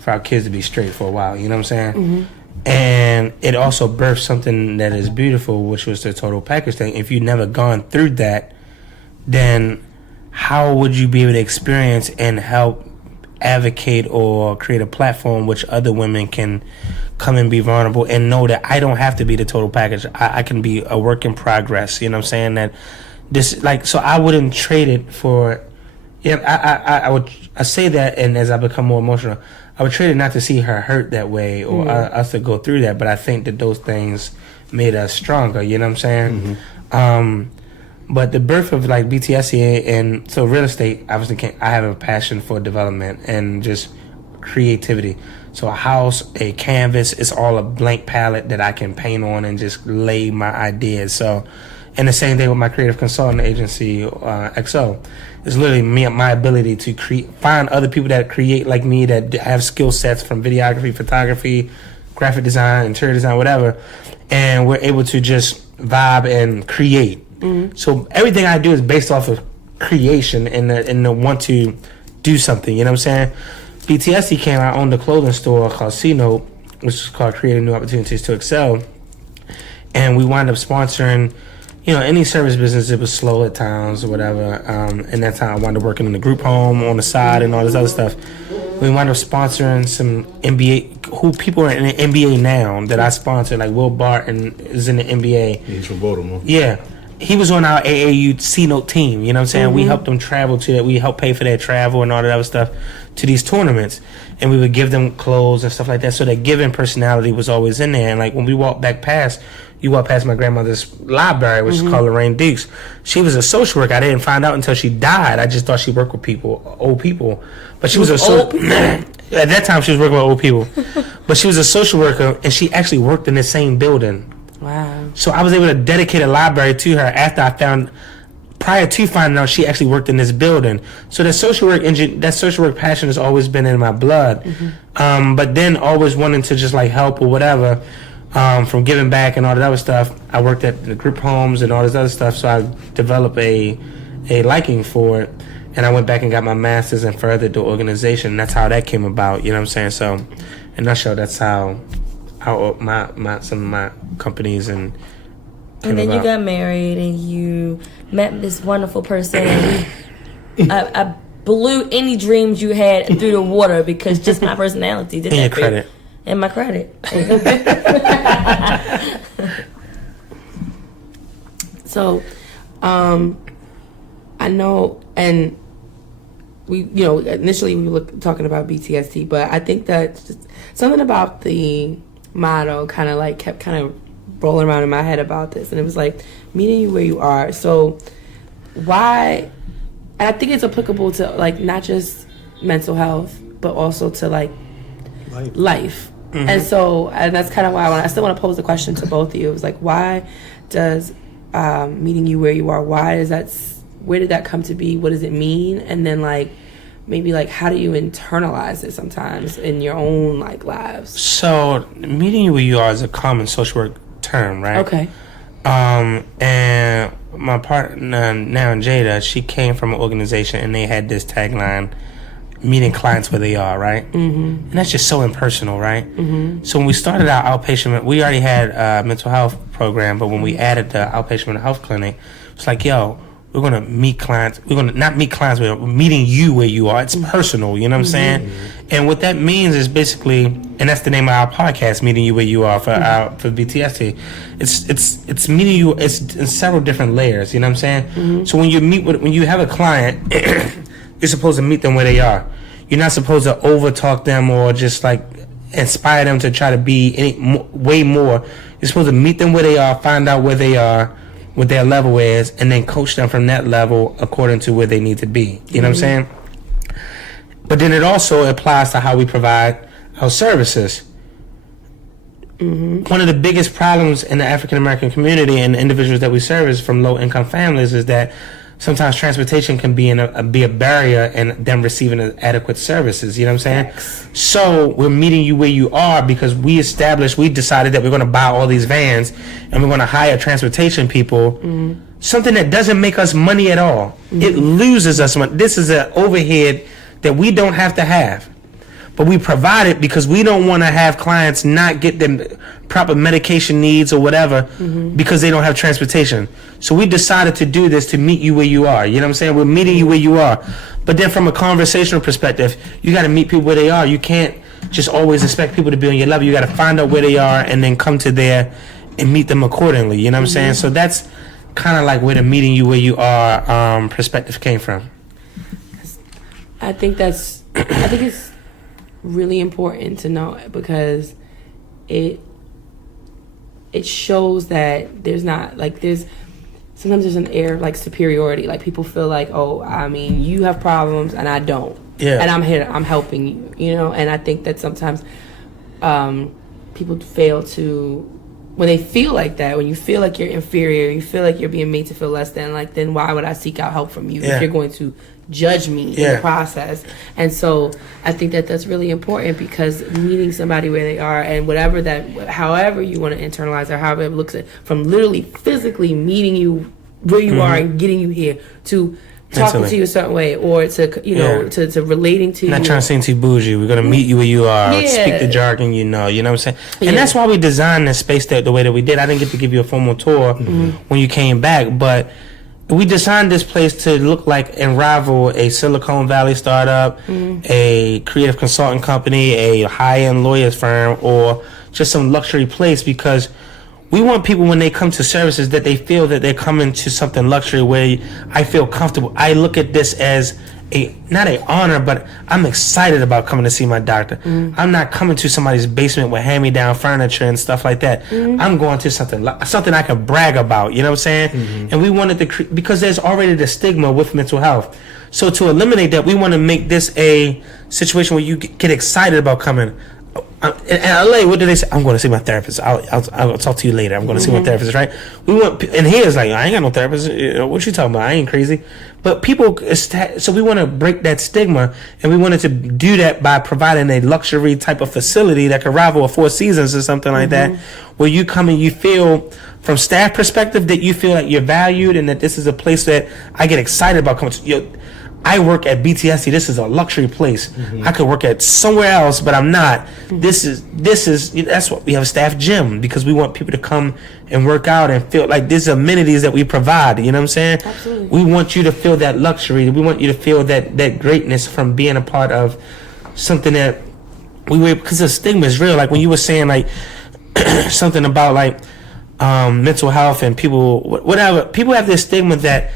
for our kids to be straight for a while, you know what I'm saying? And it also birthed something that is beautiful, which was the total package thing. If you've never gone through that, then how would you be able to experience and help advocate or create a platform which other women can come and be vulnerable and know that I don't have to be the total package. I can be a work in progress. You know what I'm saying? That this, like, so I wouldn't trade it for, I say that, and as I become more emotional, I would trade it not to see her hurt that way or us to go through that, but I think that those things made us stronger. You know what I'm saying? But the birth of like BTSC and so real estate, obviously I have a passion for development and just creativity. So a house, a canvas, it's all a blank palette that I can paint on and just lay my ideas. So, and the same thing with my creative consulting agency, XO. It's literally my ability to find other people that create like me, that have skill sets from videography, photography, graphic design, interior design, whatever. And we're able to just vibe and create. So everything I do is based off of creation and the want to do something, you know what I'm saying? BTSC came out, owned a clothing store called C-Note, which is called Creating New Opportunities to Excel. And we wound up sponsoring, any service business, it was slow at times or whatever. And that's how I wound up working in the group home on the side and all this other stuff. We wound up sponsoring some NBA, people are in the NBA now that I sponsored, like Will Barton is in the NBA. He's from Baltimore. Yeah. He was on our AAU C-Note team, you know what I'm saying? We helped them travel to that. We helped pay for their travel and all that other stuff to these tournaments. And we would give them clothes and stuff like that. So that giving personality was always in there. And like when we walked past my grandmother's library, which is called Lorraine Dukes. She was a social worker. I didn't find out until she died. I just thought she worked with people, old people. But she was a social worker. At that time, she was working with old people. But she was a social worker, and she actually worked in the same building. Wow. So I was able to dedicate a library to her prior to finding out she actually worked in this building. So that social work passion has always been in my blood. But then always wanting to just like help or whatever, from giving back and all that other stuff. I worked at the group homes and all this other stuff, so I developed a liking for it. And I went back and got my master's and furthered the organization. That's how that came about, you know what I'm saying? So, in a nutshell, that's how some of my companies and then you got married and you met this wonderful person and I blew any dreams you had through the water because just my personality did and that your for you. credit. And my credit. So, I know, and we, initially we were talking about BTST, but I think that just something about the motto kind of like kept kind of rolling around in my head about this, and it was like meeting you where you are. So why? And I think it's applicable to like not just mental health, but also to like life. And so, and that's kind of why I still want to pose the question to both of you. It was like, why does meeting you where you are? Where did that come to be? What does it mean? And then like maybe like how do you internalize it sometimes in your own like lives? So meeting you where you are is a common social work term, right? Okay. And my partner now, Jada, she came from an organization and they had this tagline, meeting clients where they are, right? And that's just so impersonal, right? So when we started our outpatient, we already had a mental health program, but when we added the outpatient mental health clinic, it's like, yo, we're going to meet clients. We're going to not meet clients, we're meeting you where you are. It's personal, you know what I'm saying? And what that means is basically, and that's the name of our podcast, Meeting You Where You Are for BTST. It's meeting you, it's in several different layers, you know what I'm saying? So when you have a client, you're supposed to meet them where they are. You're not supposed to over-talk them or just like inspire them to try to be way more. You're supposed to meet them where they are, find out where they are, what their level is, and then coach them from that level according to where they need to be. You know what I'm saying? But then it also applies to how we provide our services. One of the biggest problems in the African American community and the individuals that we service from low income families is that sometimes transportation can be a barrier in them receiving adequate services. You know what I'm saying? So we're meeting you where you are because we decided that we're going to buy all these vans and we're going to hire transportation people. Something that doesn't make us money at all. It loses us money. This is an overhead that we don't have to have. But we provide it because we don't want to have clients not get them proper medication needs or whatever because they don't have transportation. So we decided to do this to meet you where you are. You know what I'm saying? We're meeting you where you are. But then from a conversational perspective, you got to meet people where they are. You can't just always expect people to be on your level. You got to find out where they are and then come to there and meet them accordingly. You know what I'm saying? So that's kind of like where the meeting you where you are perspective came from. I think it's really important to know because it shows that sometimes there's an air of like superiority, like people feel like, oh, I mean, you have problems and I don't, and I'm here, I'm helping you, and I think that sometimes people fail to, when they feel like that, when you feel like you're inferior, you feel like you're being made to feel less than, like, then why would I seek out help from you if you're going to judge me in the process? And so I think that that's really important because meeting somebody where they are and however you want to internalize or however it looks at, from literally physically meeting you where you are and getting you here to talking to you a certain way, or to to relating to you. Not trying to seem too bougie. We're gonna meet you where you are. Speak the jargon, you know what I'm saying. And that's why we designed this space the way that we did. I didn't get to give you a formal tour when you came back, but we designed this place to look like and rival a Silicon Valley startup, a creative consulting company, a high-end lawyers firm, or just some luxury place, because we want people, when they come to services, that they feel that they're coming to something luxury where I feel comfortable. I look at this as not an honor, but I'm excited about coming to see my doctor. I'm not coming to somebody's basement with hand-me-down furniture and stuff like that. I'm going to something I can brag about, you know what I'm saying? And we wanted to, because there's already the stigma with mental health. So to eliminate that, we want to make this a situation where you get excited about coming. In LA, what do they say? I'm going to see my therapist. I'll talk to you later. I'm going to see my therapist, right? We want, and here's like, I ain't got no therapist. What you talking about? I ain't crazy. But people, so we want to break that stigma, and we wanted to do that by providing a luxury type of facility that could rival a Four Seasons or something like that, where you come and you feel, from staff perspective, that you feel like you're valued, and that this is a place that I get excited about coming to. I work at BTSC. This is a luxury place. I could work at somewhere else, but I'm not. This is that's what we have a staff gym, because we want people to come and work out and feel like there's amenities that we provide. You know what I'm saying? Absolutely. We want you to feel that luxury. We want you to feel that greatness from being a part of something that because the stigma is real. Like when you were saying like something about like mental health and people, whatever. People have this stigma that,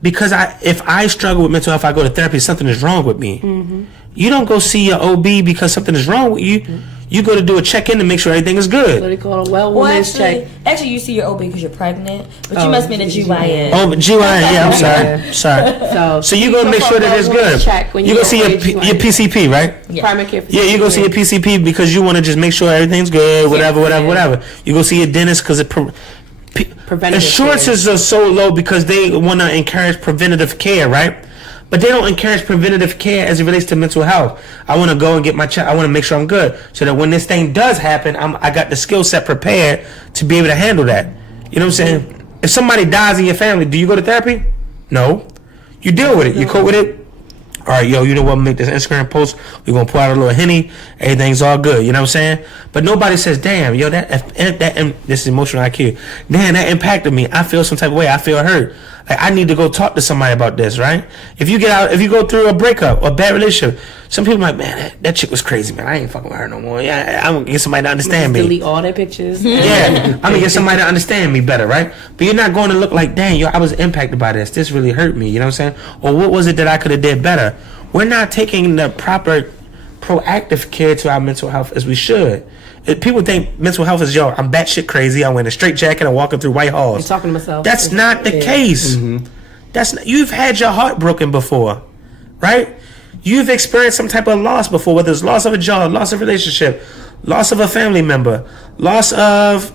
because if I struggle with mental health, I go to therapy, something is wrong with me. You don't go see your OB because something is wrong with you. You go to do a check-in to make sure everything is good. What they call a woman's check. Actually, you see your OB because you're pregnant, but you must be the GYN. Oh, but GYN, yeah, I'm sorry. So you go make sure that it's good. You go see your PCP, right? Yeah. Primary care physician. Yeah, you go see your PCP because you want to just make sure everything's good, whatever. You go see your dentist because insurances are so low because they want to encourage preventative care, right? But they don't encourage preventative care as it relates to mental health. I want to go and get my check. I want to make sure I'm good, so that when this thing does happen, I got the skill set prepared to be able to handle that. You know what I'm saying? If somebody dies in your family, do you go to therapy? No. You deal with it. You cope with it. All right, yo, you know what? Make this Instagram post. We're going to pour out a little Henny. Everything's all good. You know what I'm saying? But nobody says, damn, yo, that this is emotional IQ. Damn, that impacted me. I feel some type of way. I feel hurt. Like, I need to go talk to somebody about this, right? If you go through a breakup or a bad relationship, some people are like, man, that chick was crazy, man. I ain't fucking with her no more. Yeah, I'm going to get somebody to understand me. Delete all their pictures. Yeah, I'm going to get somebody to understand me better, right? But you're not going to look like, dang, yo, I was impacted by this. This really hurt me, you know what I'm saying? Or what was it that I could have did better? We're not taking the proper proactive care to our mental health as we should. People think mental health is, yo, I'm batshit crazy. I'm wearing a straight jacket and walking through white halls. I'm talking to myself. That's not the case. That's not, you've had your heart broken before, right? You've experienced some type of loss before, whether it's loss of a job, loss of a relationship, loss of a family member, loss of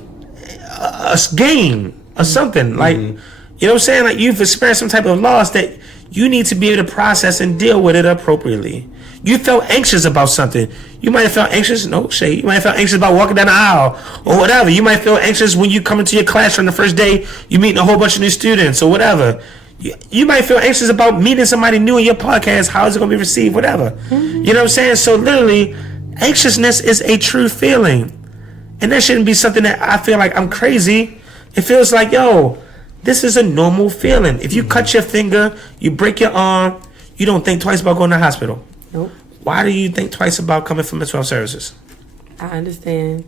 a game or something. Like, you know what I'm saying? Like, you've experienced some type of loss that you need to be able to process and deal with it appropriately. You felt anxious about something. You might have felt anxious, no shade. You might have felt anxious about walking down the aisle or whatever. You might feel anxious when you come into your classroom the first day, you meeting a whole bunch of new students or whatever. You might feel anxious about meeting somebody new in your podcast. How is it going to be received? Whatever. You know what I'm saying? So literally, anxiousness is a true feeling. And that shouldn't be something that I feel like I'm crazy. It feels like, yo, this is a normal feeling. If you cut your finger, you break your arm, you don't think twice about going to the hospital. Nope. Why do you think twice about coming for mental health services? I understand.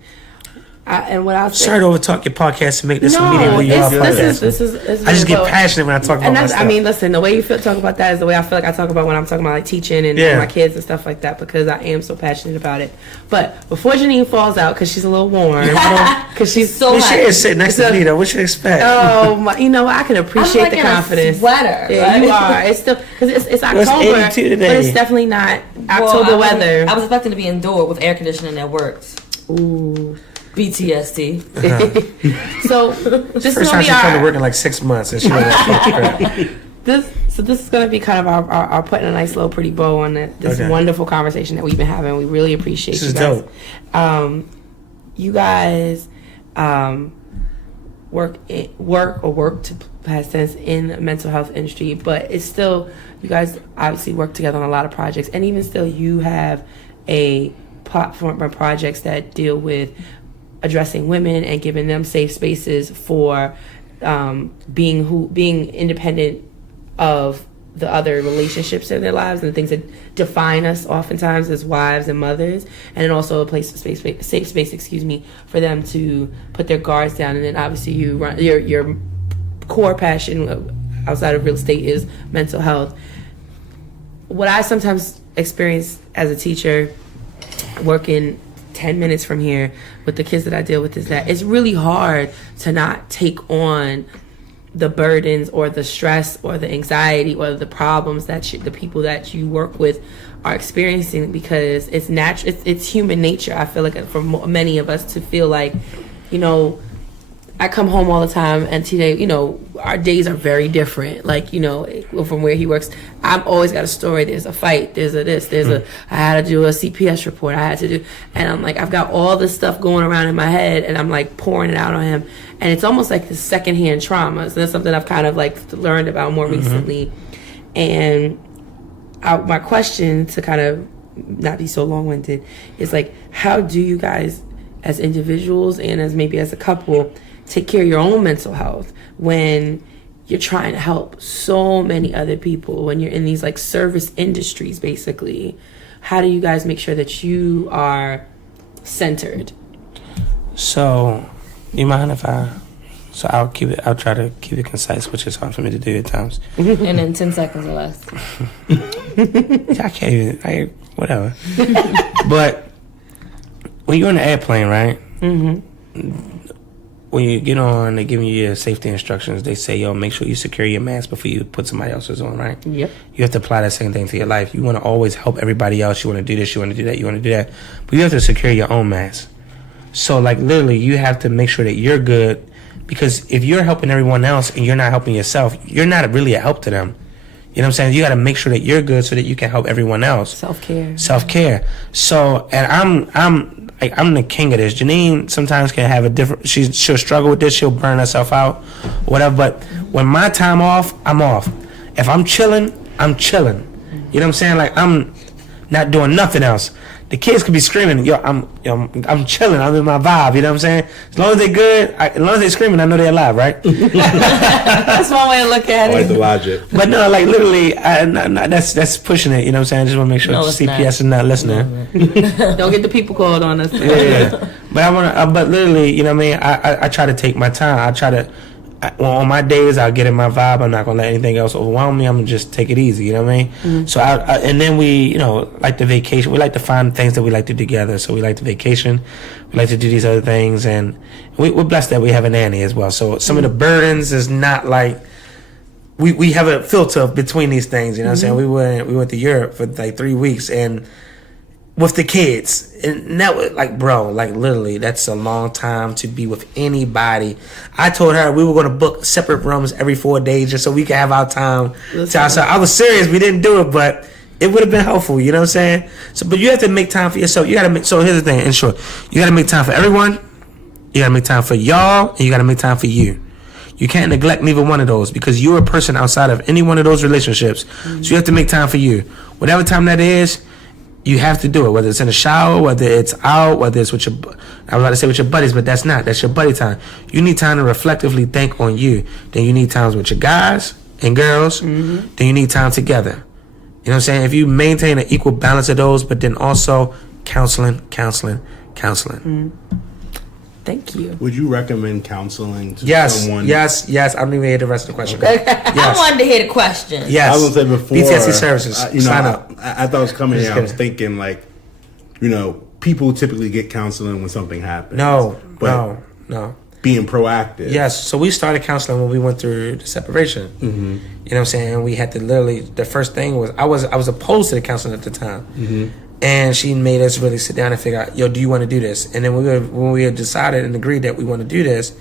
And what I'll say, sorry to overtalk your podcast and make this a meeting where you are podcast. This is I just get passionate when I talk about my stuff. I mean, listen, the way you talk about that is the way I feel like I talk about when I'm talking about like teaching and my kids and stuff like that, because I am so passionate about it. But before Janeen falls out, because she's a little warm, because she's so hot. She is sitting next to me though. What should you expect? Oh my, you know, I can appreciate the confidence. Sweater. Yeah, you are. It's still because it's October, but it's definitely not October weather. I was expecting to be indoor with air conditioning that worked. Ooh. BTSD. So this is first time she's come to work in like 6 months, and she this is going to be kind of our putting a nice little pretty bow on this wonderful conversation that we've been having. We really appreciate this you guys. This is dope. You guys, work to past tense in the mental health industry, but it's still, you guys obviously work together on a lot of projects, and even still you have a platform or projects that deal with addressing women and giving them safe spaces for being independent of the other relationships in their lives and the things that define us oftentimes as wives and mothers, and then also a safe space, for them to put their guards down. And then obviously you run your core passion outside of real estate is mental health. What I sometimes experience as a teacher working 10 minutes from here with the kids that I deal with is that it's really hard to not take on the burdens or the stress or the anxiety or the problems that the people that you work with are experiencing, because it's natural. It's human nature. I feel like for many of us to feel like, I come home all the time, and today, our days are very different. Like, from where he works, I've always got a story. There's a fight. There's a this. I had to do a CPS report. And I'm like, I've got all this stuff going around in my head, and I'm like pouring it out on him. And it's almost like this secondhand trauma. So that's something I've kind of like learned about more recently. And my question, to kind of not be so long-winded, is like, how do you guys as individuals and as maybe as a couple take care of your own mental health when you're trying to help so many other people, when you're in these like service industries basically? How do you guys make sure that you are centered? So, you mind if I'll try to keep it concise, which is hard for me to do at times. And in 10 seconds or less. I can't even, whatever. But when you're in the airplane, right? Mm-hmm. When you get on, they give you your safety instructions. They say, make sure you secure your mask before you put somebody else's on, right? Yep. You have to apply that same thing to your life. You want to always help everybody else. You want to do this, you want to do that, you want to do that. But you have to secure your own mask. So, like, literally, you have to make sure that you're good, because if you're helping everyone else and you're not helping yourself, you're not really a help to them. You know what I'm saying? You got to make sure that you're good so that you can help everyone else. Self-care. So, and I'm the king of this. Janeen sometimes can have a different, she'll struggle with this, she'll burn herself out, whatever. But when my time off, I'm off. If I'm chilling, I'm chilling. You know what I'm saying? Like, I'm not doing nothing else. The kids could be screaming, I'm chilling, I'm in my vibe, you know what I'm saying? As long as they're good, as long as they're screaming, I know they're alive, right? That's one way to look at it. I like the logic. But no, like, literally, that's pushing it, you know what I'm saying? I just want to make sure CPS is not listening. Don't get the people called on us. Yeah. But literally, you know what I mean? I try to take my time. On my days, I'll get in my vibe. I'm not going to let anything else overwhelm me. I'm going to just take it easy, you know what I mean? Mm-hmm. So, and then we, like the vacation. We like to find things that we like to do together. So we like to vacation. We like to do these other things. And we're blessed that we have a nanny as well. So some of the burdens is not like, we have a filter between these things, you know what I'm saying? We went to Europe for like 3 weeks, and with the kids, and that was like, bro, like, literally, that's a long time to be with anybody. I told her we were going to book separate rooms every 4 days just so we could have our time to ourselves. I was serious, we didn't do it, but it would have been helpful, you know what I'm saying? So, but you have to make time for yourself. So here's the thing, in short, you got to make time for everyone, you got to make time for y'all, and you got to make time for you. You can't neglect neither one of those, because you're a person outside of any one of those relationships. Mm-hmm. So you have to make time for you. Whatever time that is, you have to do it, whether it's in the shower, whether it's out, whether it's with your, I was about to say with your buddies, but that's your buddy time. You need time to reflectively think on you. Then you need times with your guys and girls. Mm-hmm. Then you need time together. You know what I'm saying? If you maintain an equal balance of those, but then also counseling. Mm-hmm. Thank you. Would you recommend counseling to someone? Yes. I don't even hear the rest of the question. Yes. I wanted to hear the question. Yes. I was going to say before. PTSD services. Sign up. I thought it was coming in. I was thinking, like, people typically get counseling when something happens. No. Being proactive. Yes. So we started counseling when we went through the separation. Mm-hmm. You know what I'm saying? We had to literally, the first thing was, I was opposed to the counseling at the time. Mm-hmm. And she made us really sit down and figure out, do you want to do this? And then when we had decided and agreed that we want to do this,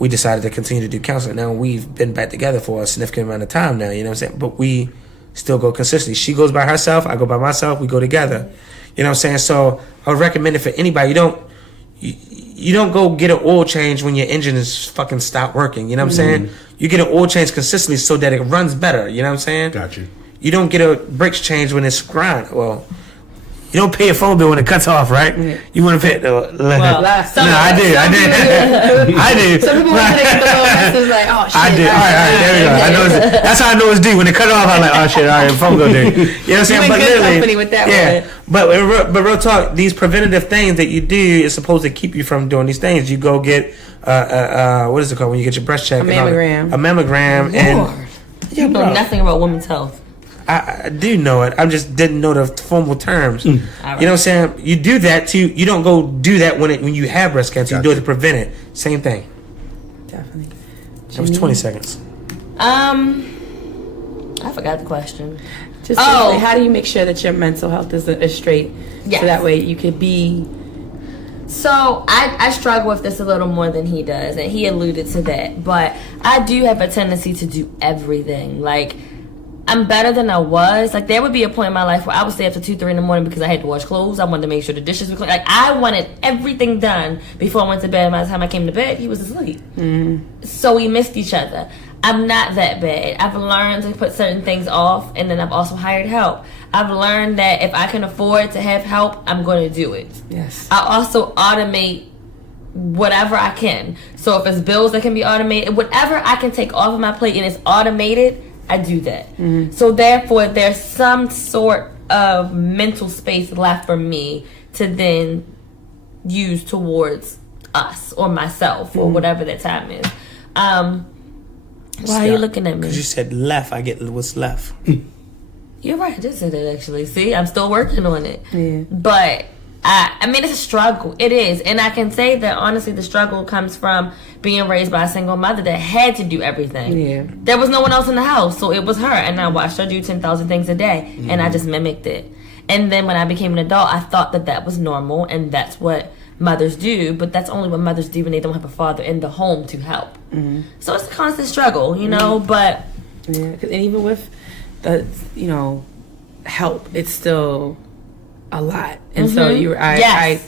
we decided to continue to do counseling. Now, we've been back together for a significant amount of time now, you know what I'm saying? But we still go consistently. She goes by herself, I go by myself, we go together. You know what I'm saying? So I would recommend it for anybody. You you don't go get an oil change when your engine is fucking stopped working. You know what I'm saying? You get an oil change consistently so that it runs better. You know what I'm saying? Got you. You don't get a brakes change when it's grind. Well, you don't pay your phone bill when it cuts off, right? You want to pay it. I did. Some people want to get the little message like, oh shit. I did. All right, there we go. I know that's how I know it's due. When it cut off, I'm like, oh shit, all right, phone bill due. You know what I'm saying? But good company with that one. But real talk, these preventative things that you do is supposed to keep you from doing these things. You go get what is it called when you get your breast check? A mammogram. A mammogram. And you know nothing about women's health. I do know it. I just didn't know the formal terms. Right. You know what I'm saying? You do that too. You don't go do that when you have breast cancer. You do it to prevent it. Same thing. Definitely. That was 20 seconds. I forgot the question. Just how do you make sure that your mental health is straight? Yes. So that way you could be. So I struggle with this a little more than he does, and he alluded to that. But I do have a tendency to do everything. Like, I'm better than I was. Like, there would be a point in my life where I would stay up to 2, 3 in the morning because I had to wash clothes. I wanted to make sure the dishes were clean. Like, I wanted everything done before I went to bed. And by the time I came to bed, he was asleep. So we missed each other. I'm not that bad. I've learned to put certain things off, and then I've also hired help. I've learned that if I can afford to have help, I'm going to do it. Yes. I also automate whatever I can. So if it's bills that can be automated, whatever I can take off of my plate and it's automated, I do that. So therefore, there's some sort of mental space left for me to then use towards us or myself or whatever that time is. Why are you looking at me? Because you said left. I get what's left. You're right. I just said it, actually. See, I'm still working on it. Yeah. But I mean, it's a struggle. It is. And I can say that, honestly, the struggle comes from being raised by a single mother that had to do everything. Yeah. There was no one else in the house, so it was her. And I watched her do 10,000 things a day. And I just mimicked it. And then when I became an adult, I thought that was normal. And that's what mothers do. But that's only what mothers do when they don't have a father in the home to help. So it's a constant struggle, you know, but... Yeah, and even with the, help, it's still a lot. And so I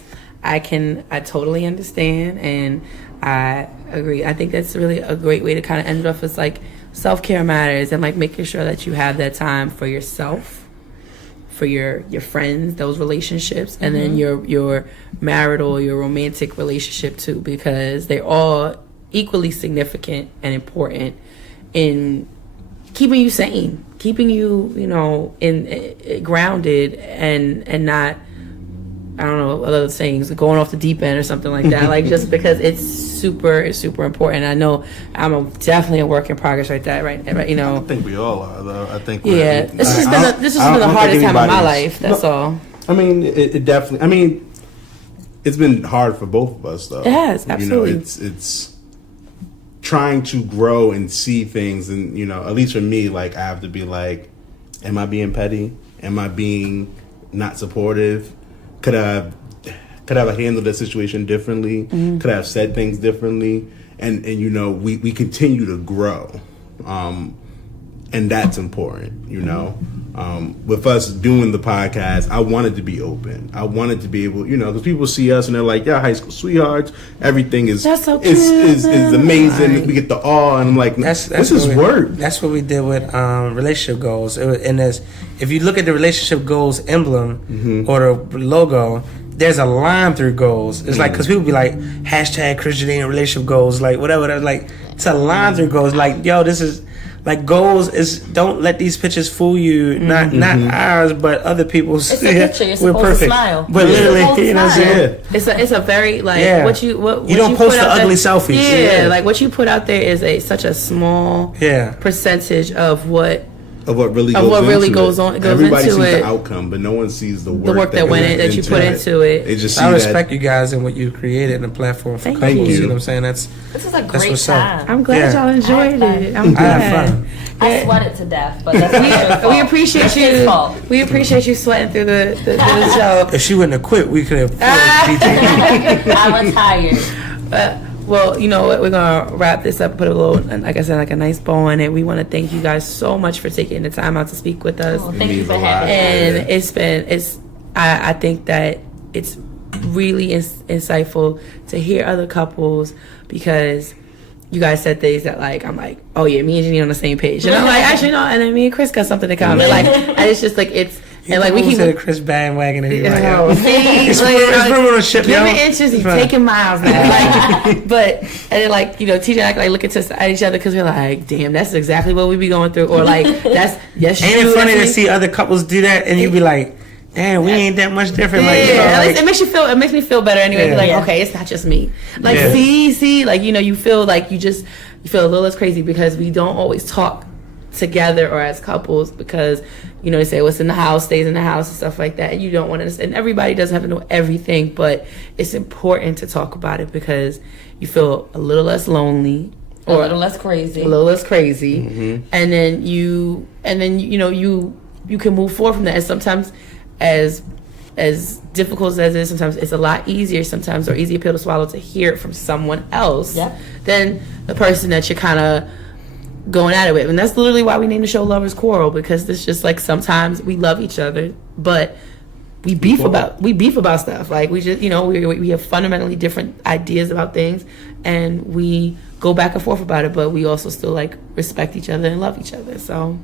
totally understand, and I agree. I think that's really a great way to kind of end it off. It's like self-care matters, and like making sure that you have that time for yourself, for your friends, those relationships, and then your marital, your romantic relationship too, because they're all equally significant and important in keeping you sane, keeping you, in grounded and not, I don't know, other things, going off the deep end or something like that. Like, just because it's super important. I know I'm definitely a work in progress right, I think we all are, though. I think this has been the hardest time of my life. That's all. I mean, it definitely. I mean, it's been hard for both of us, though. It has, absolutely. It's trying to grow and see things, and at least for me, like, I have to be like, am I being petty? Am I being not supportive? Could I have handled the situation differently? Could I have said things differently? And we continue to grow, and that's important. With us doing the podcast, I wanted to be open. I wanted to be able, because people see us and they're like, "Yeah, high school sweethearts. Everything is that's so is amazing." Right. We get the awe, and I'm like, "This is work." That's what we did with relationship goals. And if you look at the relationship goals emblem or the logo, there's a line through goals. It's like, because people be like, hashtag Chris and Janeen relationship goals, like whatever. They're like, it's a line through goals. Like, yo, this is. Like, goals is, don't let these pictures fool you. Not ours, but other people's. It's a picture. You're supposed perfect. To smile. But literally, you know what I'm saying? It's a very, like, what you don't post the ugly selfies. Yeah, like, what you put out there is such a small percentage of what really goes on. Everybody sees the outcome, but no one sees the work that you put into it. They just see I respect you guys and what you created in the platform for couples. You know what I'm saying? This is a great time. I'm glad y'all enjoyed it. I'm glad. I had fun. I sweated to death, but that's we appreciate you. We appreciate you sweating through the show. If she wouldn't have quit, we could have. I retired. Well, you know what? We're gonna wrap this up. Put a little, like I said, like a nice bow on it. We want to thank you guys so much for taking the time out to speak with us. Thank you for having me. And I think that it's really insightful to hear other couples, because you guys said things that, like, I'm like, oh yeah, me and Janeen on the same page, and I'm like, actually no, and then me and Chris got something in common, like, and it's just like it's. And like we keep the Chris bandwagon and like, it's giving inches, he's taking miles now. Like, but and then like TJ and I like look at each other because we're like, damn, that's exactly what we be going through, or like that's yes. Ain't it funny to see other couples do that and you be like, damn, we ain't that much different. Like, it makes you feel. It makes me feel better anyway. Yeah. Like, okay, it's not just me. Like, see, like you feel like you feel a little less crazy because we don't always talk together or as couples, because they say what's in the house stays in the house and stuff like that, and you don't want to, and everybody doesn't have to know everything, but it's important to talk about it because you feel a little less lonely or a little less crazy, mm-hmm. and then you can move forward from that. And sometimes as difficult as it is, sometimes it's a lot easier sometimes, or easier pill to swallow, to hear it from someone else than the person that you're kind of going at it with. And that's literally why we named the show Lovers Quarrel, because it's just like sometimes we love each other, but we beef about stuff. Like we just we have fundamentally different ideas about things, and we go back and forth about it, but we also still like respect each other and love each other. So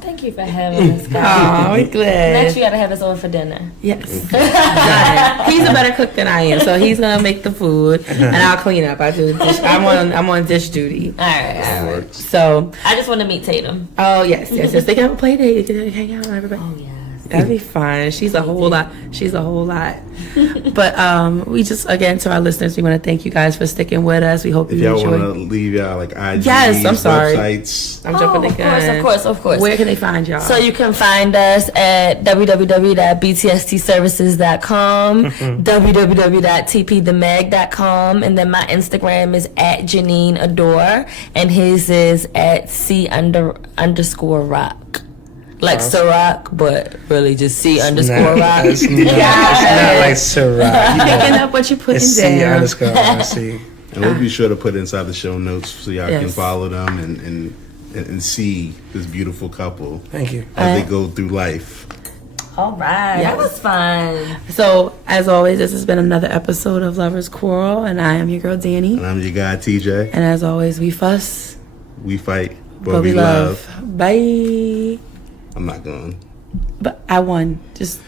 thank you for having us, guys. We're glad. Next you gotta have us over for dinner. Yes. He's a better cook than I am, so he's gonna make the food and I'll clean up. I do dish. I'm on dish duty. All right. So I just want to meet Tatum. Oh yes. They can have a play date. They can hang out with everybody. Oh yes. That'd be fun. She's a whole lot. But we just, again, to our listeners, we want to thank you guys for sticking with us. We hope you enjoy. If y'all want to leave y'all like IG, I'm sorry. websites. I'm jumping the gun. Of course. Where can they find y'all? So you can find us at www.btstservices.com, www.tpthemag.com, and then my Instagram is at Janeen Adore, and his is at C_rock. Like Ciroc, but really just C_rock. It's not like Ciroc. Picking up what you're putting down. C_C. And we'll be sure to put inside the show notes so y'all can follow them and see this beautiful couple. Thank you. As they go through life. All right. That was fun. So, as always, this has been another episode of Lovers Quarrel, and I am your girl, Dani. And I'm your guy, TJ. And as always, we fuss. We fight, but we love. Bye. I'm not going. But I won. Just